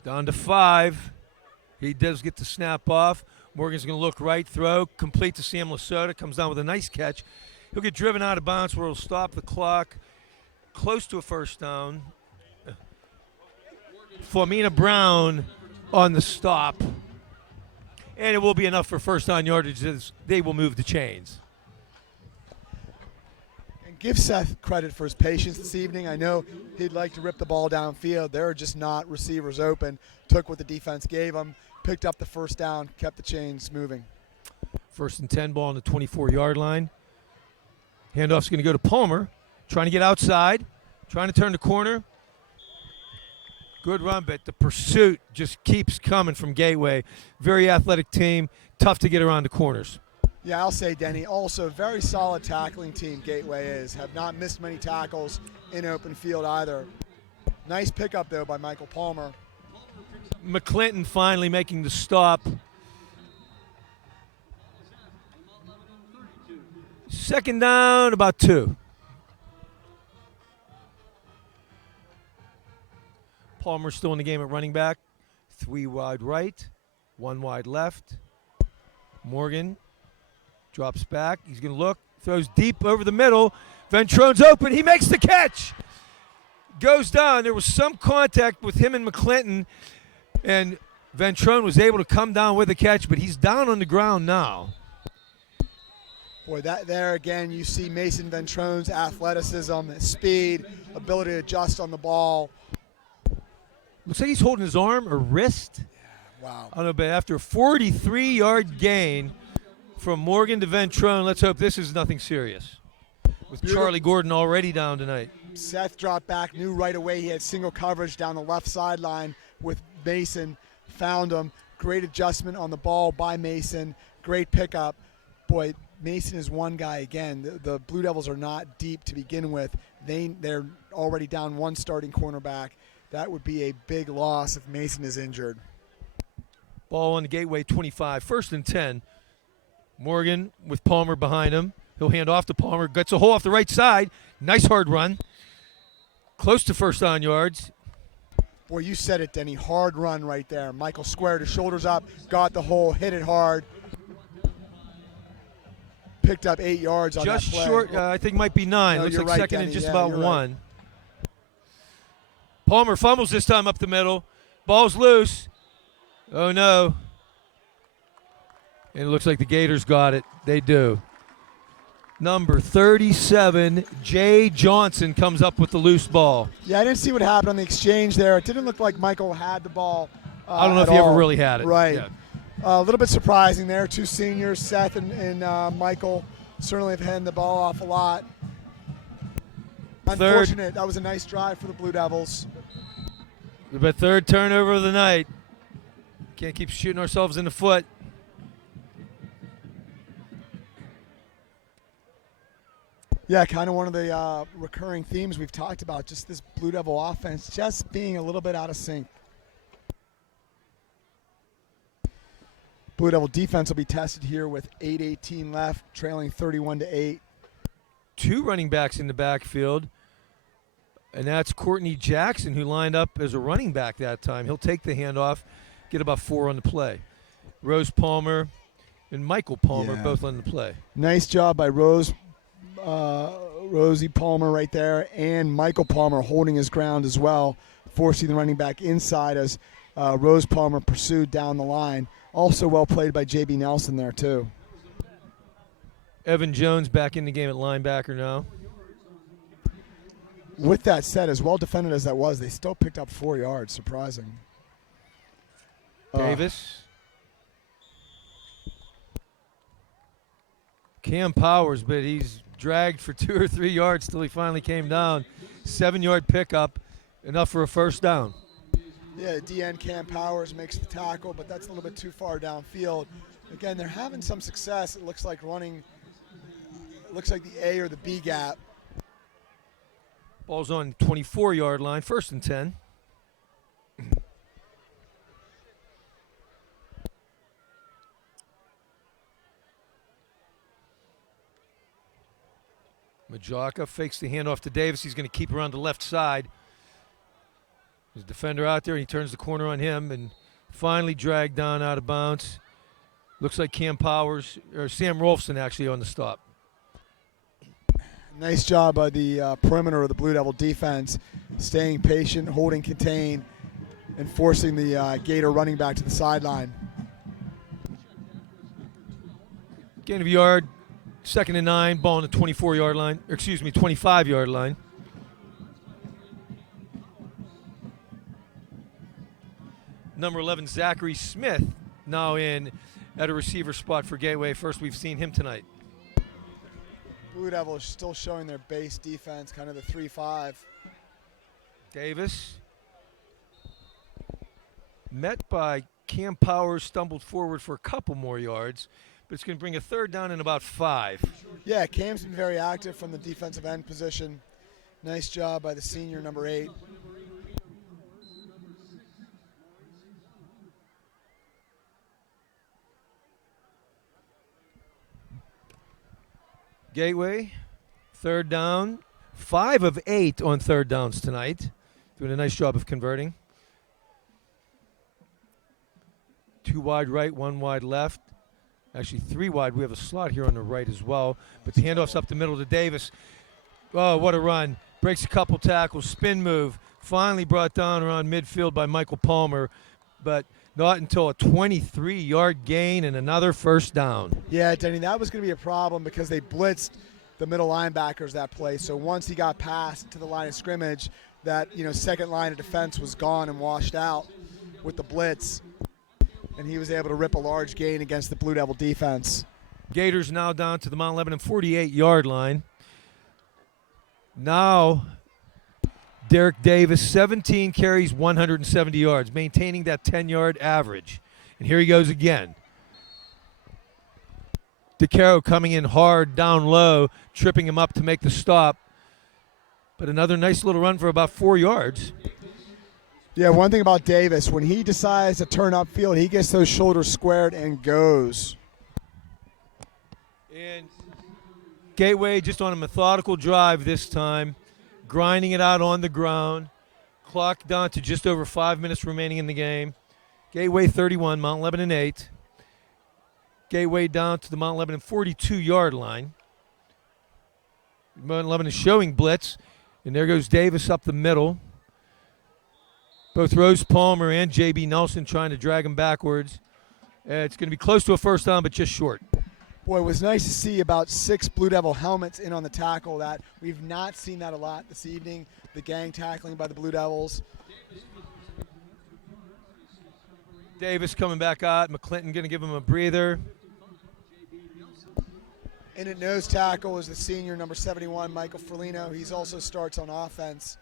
Down to 5. He does get the snap off. Morgan's going to look right, throw, complete to Sam Lasota. Comes down with a nice catch. He'll get driven out of bounds where he'll stop the clock close to a 1st down. Flamina Brown on the stop. And it will be enough for 1st down yardage as they will move the chains. And give Seth credit for his patience this evening. I know he'd like to rip the ball downfield. There are just not receivers open. Took what the defense gave him, picked up the 1st down, kept the chains moving. 1st and 10, ball on the 24-yard line. Handoff's going to go to Palmer, trying to get outside, trying to turn the corner. Good run, but the pursuit just keeps coming from Gateway. Very athletic team, tough to get around the corners. Yeah, I'll say, Denny, also very solid tackling team Gateway is. Have not missed many tackles in open field either. Nice pickup, though, by Michael Palmer. McClinton finally making the stop. 2nd down, about 2. Palmer still in the game at running back. 3 wide right, 1 wide left. Morgan drops back. He's going to look, throws deep over the middle. Ventrone's open. He makes the catch. Goes down. There was some contact with him and McClinton, and Ventrone was able to come down with a catch, but he's down on the ground now. Boy, that there again, you see Mason Ventrone's athleticism, speed, ability to adjust on the ball. Looks like he's holding his arm or wrist. Wow. I don't know, but after a 43-yard gain from Morgan to Ventrone, let's hope this is nothing serious. With Charlie Gordon already down tonight. Seth dropped back, knew right away he had single coverage down the left sideline with Mason. Found him. Great adjustment on the ball by Mason. Great pickup. Boy, Mason is one guy. Again, the Blue Devils are not deep to begin with. They're already down one starting cornerback. That would be a big loss if Mason is injured. Ball on the Gateway 25, 1st and 10. Morgan with Palmer behind him. He'll hand off to Palmer. Gets a hole off the right side. Nice hard run. Close to first down yards. Boy, you said it, Denny. Hard run right there. Michael squared his shoulders up, got the hole, hit it hard. Picked up 8 yards on Just that play. short, I think might be 9. No, Looks you're like right, second Denny. and just Yeah, about you're 1. right. Palmer fumbles this time up the middle. Ball's loose. Oh, no. And it looks like the Gators got it. They do. Number 37, Jay Johnson, comes up with the loose ball. Yeah, I didn't see what happened on the exchange there. It didn't look like Michael had the ball. I don't know if at he ever all. really had it. Right. Yeah. A little bit surprising there. 2 seniors, Seth and Michael, certainly have handed the ball off a lot. Unfortunate. That was a nice drive for the Blue Devils. But third turnover of the night. Can't keep shooting ourselves in the foot. Yeah, kind of one of the recurring themes we've talked about, just this Blue Devil offense just being a little bit out of sync. Blue Devil defense will be tested here with 8:18 left, trailing 31-8. 2 running backs in the backfield, and that's Courtney Jackson, who lined up as a running back that time. He'll take the handoff, get about 4 on the play. Rose Palmer and Michael Palmer both on the play. Nice job by Rosie Palmer right there, and Michael Palmer holding his ground as well, forcing the running back inside as Rose Palmer pursued down the line. Also well played by J.B. Nelson there too. Evan Jones back in the game at linebacker now. With that said, as well defended as that was, they still picked up 4 yards. Surprising. Davis. Cam Powers, but he's dragged for 2 or 3 yards till he finally came down. 7-yard pickup, enough for a first down. Yeah, DN Cam Powers makes the tackle, but that's a little bit too far downfield. Again, they're having some success. It looks like running, it looks like the A or the B gap. Ball's on 24-yard line, 1st and 10. Majaka fakes the handoff to Davis. He's going to keep her on the left side. There's a defender out there, and he turns the corner on him and finally dragged down out of bounds. Looks like Cam Powers, or Sam Rolfson actually on the stop. Nice job by the perimeter of the Blue Devil defense, staying patient, holding contain, and forcing the Gator running back to the sideline. Gain of a yard, 2nd and 9, ball on the 24-yard line, or excuse me, 25-yard line. Number 11, Zachary Smith, now in at a receiver spot for Gateway. First we've seen him tonight. Blue Devils still showing their base defense, kind of the 3-5. Davis. Met by Cam Powers, stumbled forward for a couple more yards, but it's going to bring a 3rd down and about 5. Yeah, Cam's been very active from the defensive end position. Nice job by the senior, number 8. Gateway, 3rd down, 5 of 8 on 3rd downs tonight. Doing a nice job of converting. 2 wide right, 1 wide left. Actually 3 wide. We have a slot here on the right as well. But the handoff's up the middle to Davis. Oh, what a run. Breaks a couple tackles, spin move. Finally brought down around midfield by Michael Palmer. But not until a 23-yard gain and another 1st down. Yeah, Denny, that was going to be a problem because they blitzed the middle linebackers that play. So once he got past to the line of scrimmage, that second line of defense was gone and washed out with the blitz, and he was able to rip a large gain against the Blue Devil defense. Gators now down to the Mount Lebanon 48-yard line. Now Derek Davis, 17 carries, 170 yards, maintaining that 10-yard average. And here he goes again. DeCaro coming in hard down low, tripping him up to make the stop. But another nice little run for about 4 yards. Yeah, one thing about Davis, when he decides to turn upfield, he gets those shoulders squared and goes. And Gateway just on a methodical drive this time, grinding it out on the ground. Clock down to just over 5 minutes remaining in the game. Gateway 31, Mount Lebanon 8. Gateway down to the Mount Lebanon 42-yard line. Mount Lebanon showing blitz, and there goes Davis up the middle. Both Rose Palmer and J.B. Nelson trying to drag him backwards. It's going to be close to a first down, but just short. Boy, it was nice to see about 6 Blue Devil helmets in on the tackle. That we've not seen that a lot this evening. The gang tackling by the Blue Devils. Davis coming back out. McClinton going to give him a breather. In at nose tackle is the senior, number 71, Michael Ferlino. He also starts on offense.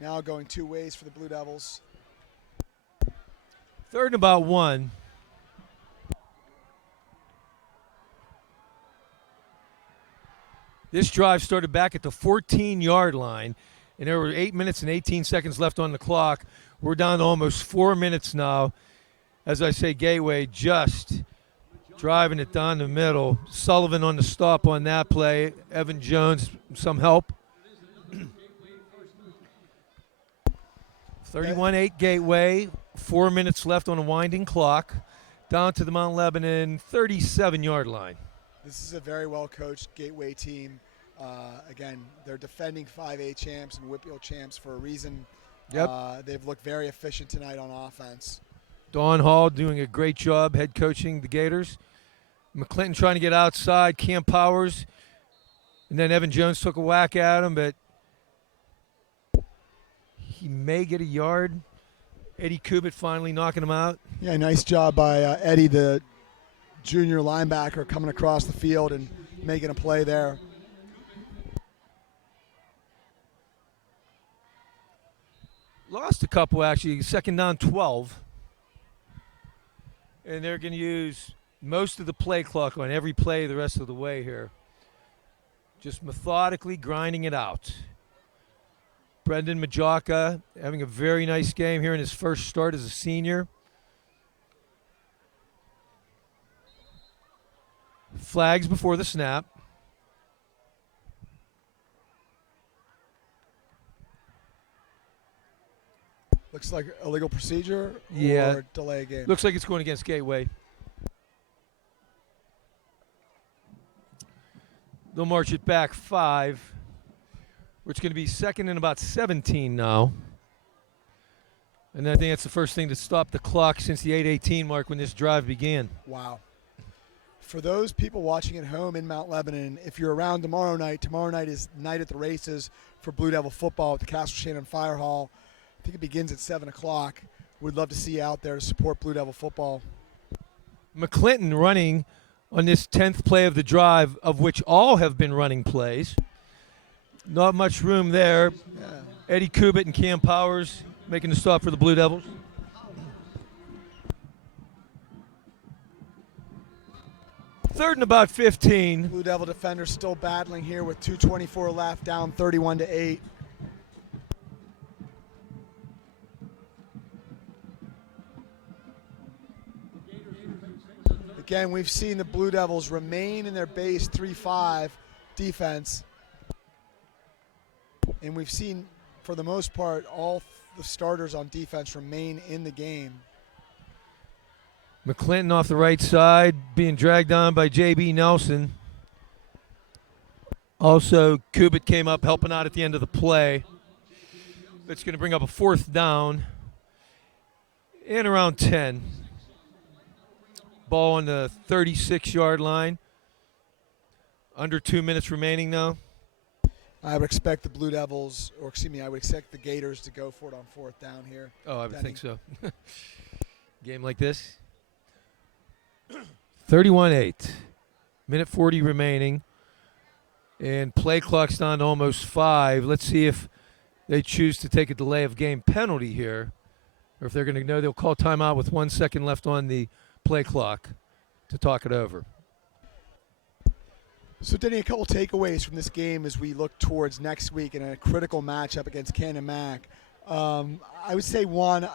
Now going 2 ways for the Blue Devils. 3rd and about 1. This drive started back at the 14-yard line, and there were 8 minutes and 18 seconds left on the clock. We're down to almost 4 minutes now. As I say, Gateway just driving it down the middle. Sullivan on the stop on that play. Evan Jones, some help. 31-8 Gateway. 4 minutes left on a winding clock. Down to the Mount Lebanon 37-yard line. This is a very well-coached Gateway team. Again, they're defending 5A champs and Whitfield champs for a reason. Yep. They've looked very efficient tonight on offense. Don Hall doing a great job head coaching the Gators. McClinton trying to get outside. Cam Powers. And then Evan Jones took a whack at him, but he may get a yard. Eddie Kubit finally knocking him out. Yeah, nice job by Eddie, the junior linebacker, coming across the field and making a play there. Lost a couple, actually. 2nd down 12. And they're going to use most of the play clock on every play the rest of the way here. Just methodically grinding it out. Brendan Majaka having a very nice game here in his first start as a senior. Flags before the snap. Looks like illegal procedure Yeah. or delay game. Looks like it's going against Gateway. They'll march it back 5. Which is going to be 2nd and about 17 now. And I think that's the first thing to stop the clock since the 8:18 mark when this drive began. Wow. For those people watching at home in Mount Lebanon, if you're around tomorrow night is Night at the Races for Blue Devil football at the Castle Shannon Fire Hall. I think it begins at 7 o'clock. We'd love to see you out there to support Blue Devil football. McClinton running on this 10th play of the drive, of which all have been running plays. Not much room there. Yeah. Eddie Kubit and Cam Powers making the stop for the Blue Devils. Third and about 15. Blue Devil defenders still battling here with 2:24 left, down 31-8. Again, we've seen the Blue Devils remain in their base 3-5 defense. And we've seen, for the most part, all the starters on defense remain in the game. McClinton off the right side, being dragged on by J.B. Nelson. Also, Kubit came up helping out at the end of the play. It's going to bring up a 4th down and around 10. Ball on the 36-yard line. Under 2 minutes remaining now. I would expect the Blue Devils, or excuse me, I would expect the Gators to go for it on 4th down here. Oh, I would Denny. think so. Game like this. 31-8. Minute 40 remaining. And play clock's down to almost 5. Let's see if they choose to take a delay of game penalty here. Or if they're going to know they'll call timeout with 1 second left on the play clock. to talk it over. So, Denny, a couple takeaways from this game as we look towards next week in a critical matchup against Cannon Mac. I would say, one,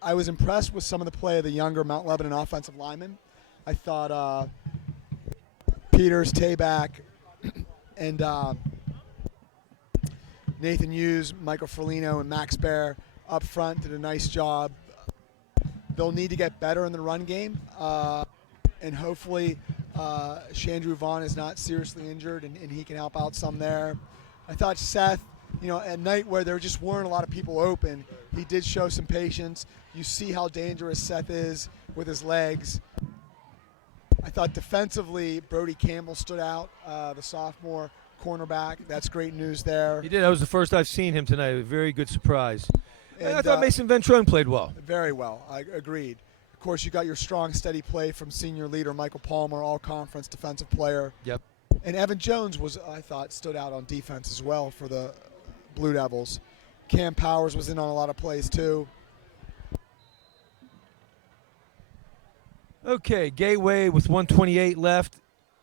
I was impressed with some of the play of the younger Mount Lebanon offensive linemen. I thought Peters, Tabak, and Nathan Hughes, Michael Ferlino, and Max Bear up front did a nice job. They'll need to get better in the run game, and hopefully Chandru Vaughn is not seriously injured and he can help out some there. I thought Seth, at night where there just weren't a lot of people open, he did show some patience. You see how dangerous Seth is with his legs. I thought defensively, Brody Campbell stood out, the sophomore cornerback. That's great news there. He did. That was the first I've seen him tonight. A very good surprise. And I thought uh, Mason Ventrone played well. Very well. I agreed. Of course, you got your strong, steady play from senior leader Michael Palmer, all-conference defensive player. Yep. And Evan Jones I thought, stood out on defense as well for the Blue Devils. Cam Powers was in on a lot of plays, too. Okay, Gateway with 1:28 left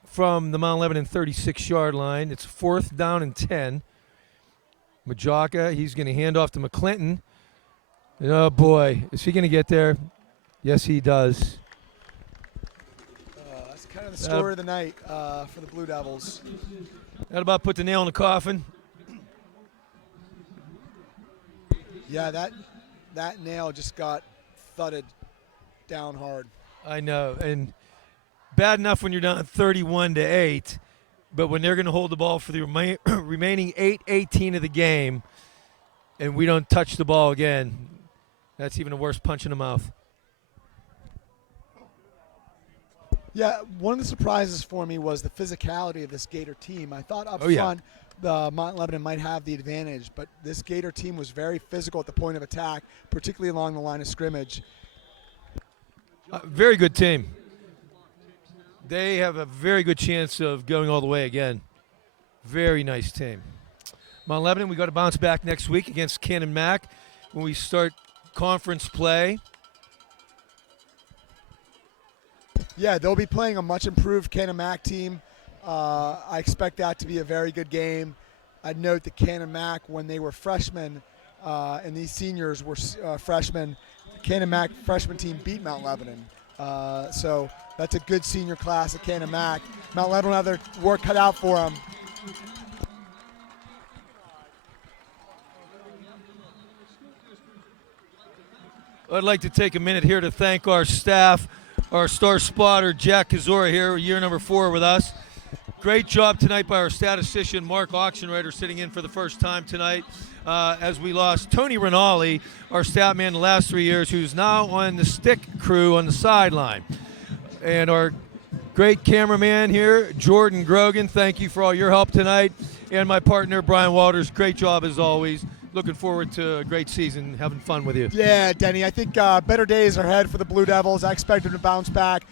from the Mount Lebanon 36-yard line. It's 4th down and 10. Majaka, he's going to hand off to McClinton. And oh, boy, is he going to get there? Yes, he does. That's kind of the story of the night for the Blue Devils. That about put the nail in the coffin. Yeah, that nail just got thudded down hard. I know, and bad enough when you're down 31-8, but when they're going to hold the ball for the remaining 8:18 of the game, and we don't touch the ball again, that's even a worse punch in the mouth. Yeah, one of the surprises for me was the physicality of this Gator team. I thought up Oh, yeah. front the Mount Lebanon might have the advantage, but this Gator team was very physical at the point of attack, particularly along the line of scrimmage. Very good team. They have a very good chance of going all the way again. Very nice team. Mount Lebanon, we got to bounce back next week against Cannon Mac when we start conference play. Yeah, they'll be playing a much improved Cannon Mac team. I expect that to be a very good game. I'd note that Cannon Mac, when they were freshmen, and these seniors were freshmen, the Cannon Mac freshman team beat Mount Lebanon. So that's a good senior class at Cannon Mac. Mount Lebanon will have their work cut out for them. I'd like to take a minute here to thank our staff, our star spotter, Jack Kazora here, year number 4 with us. Great job tonight by our statistician, Mark Auctionwriter, sitting in for the first time tonight as we lost Tony Rinaldi, our stat man the last 3 years, who's now on the stick crew on the sideline. And our great cameraman here, Jordan Grogan, thank you for all your help tonight. And my partner, Brian Walters, great job as always. Looking forward to a great season, having fun with you. Yeah, Denny, I think better days are ahead for the Blue Devils. I expect them to bounce back.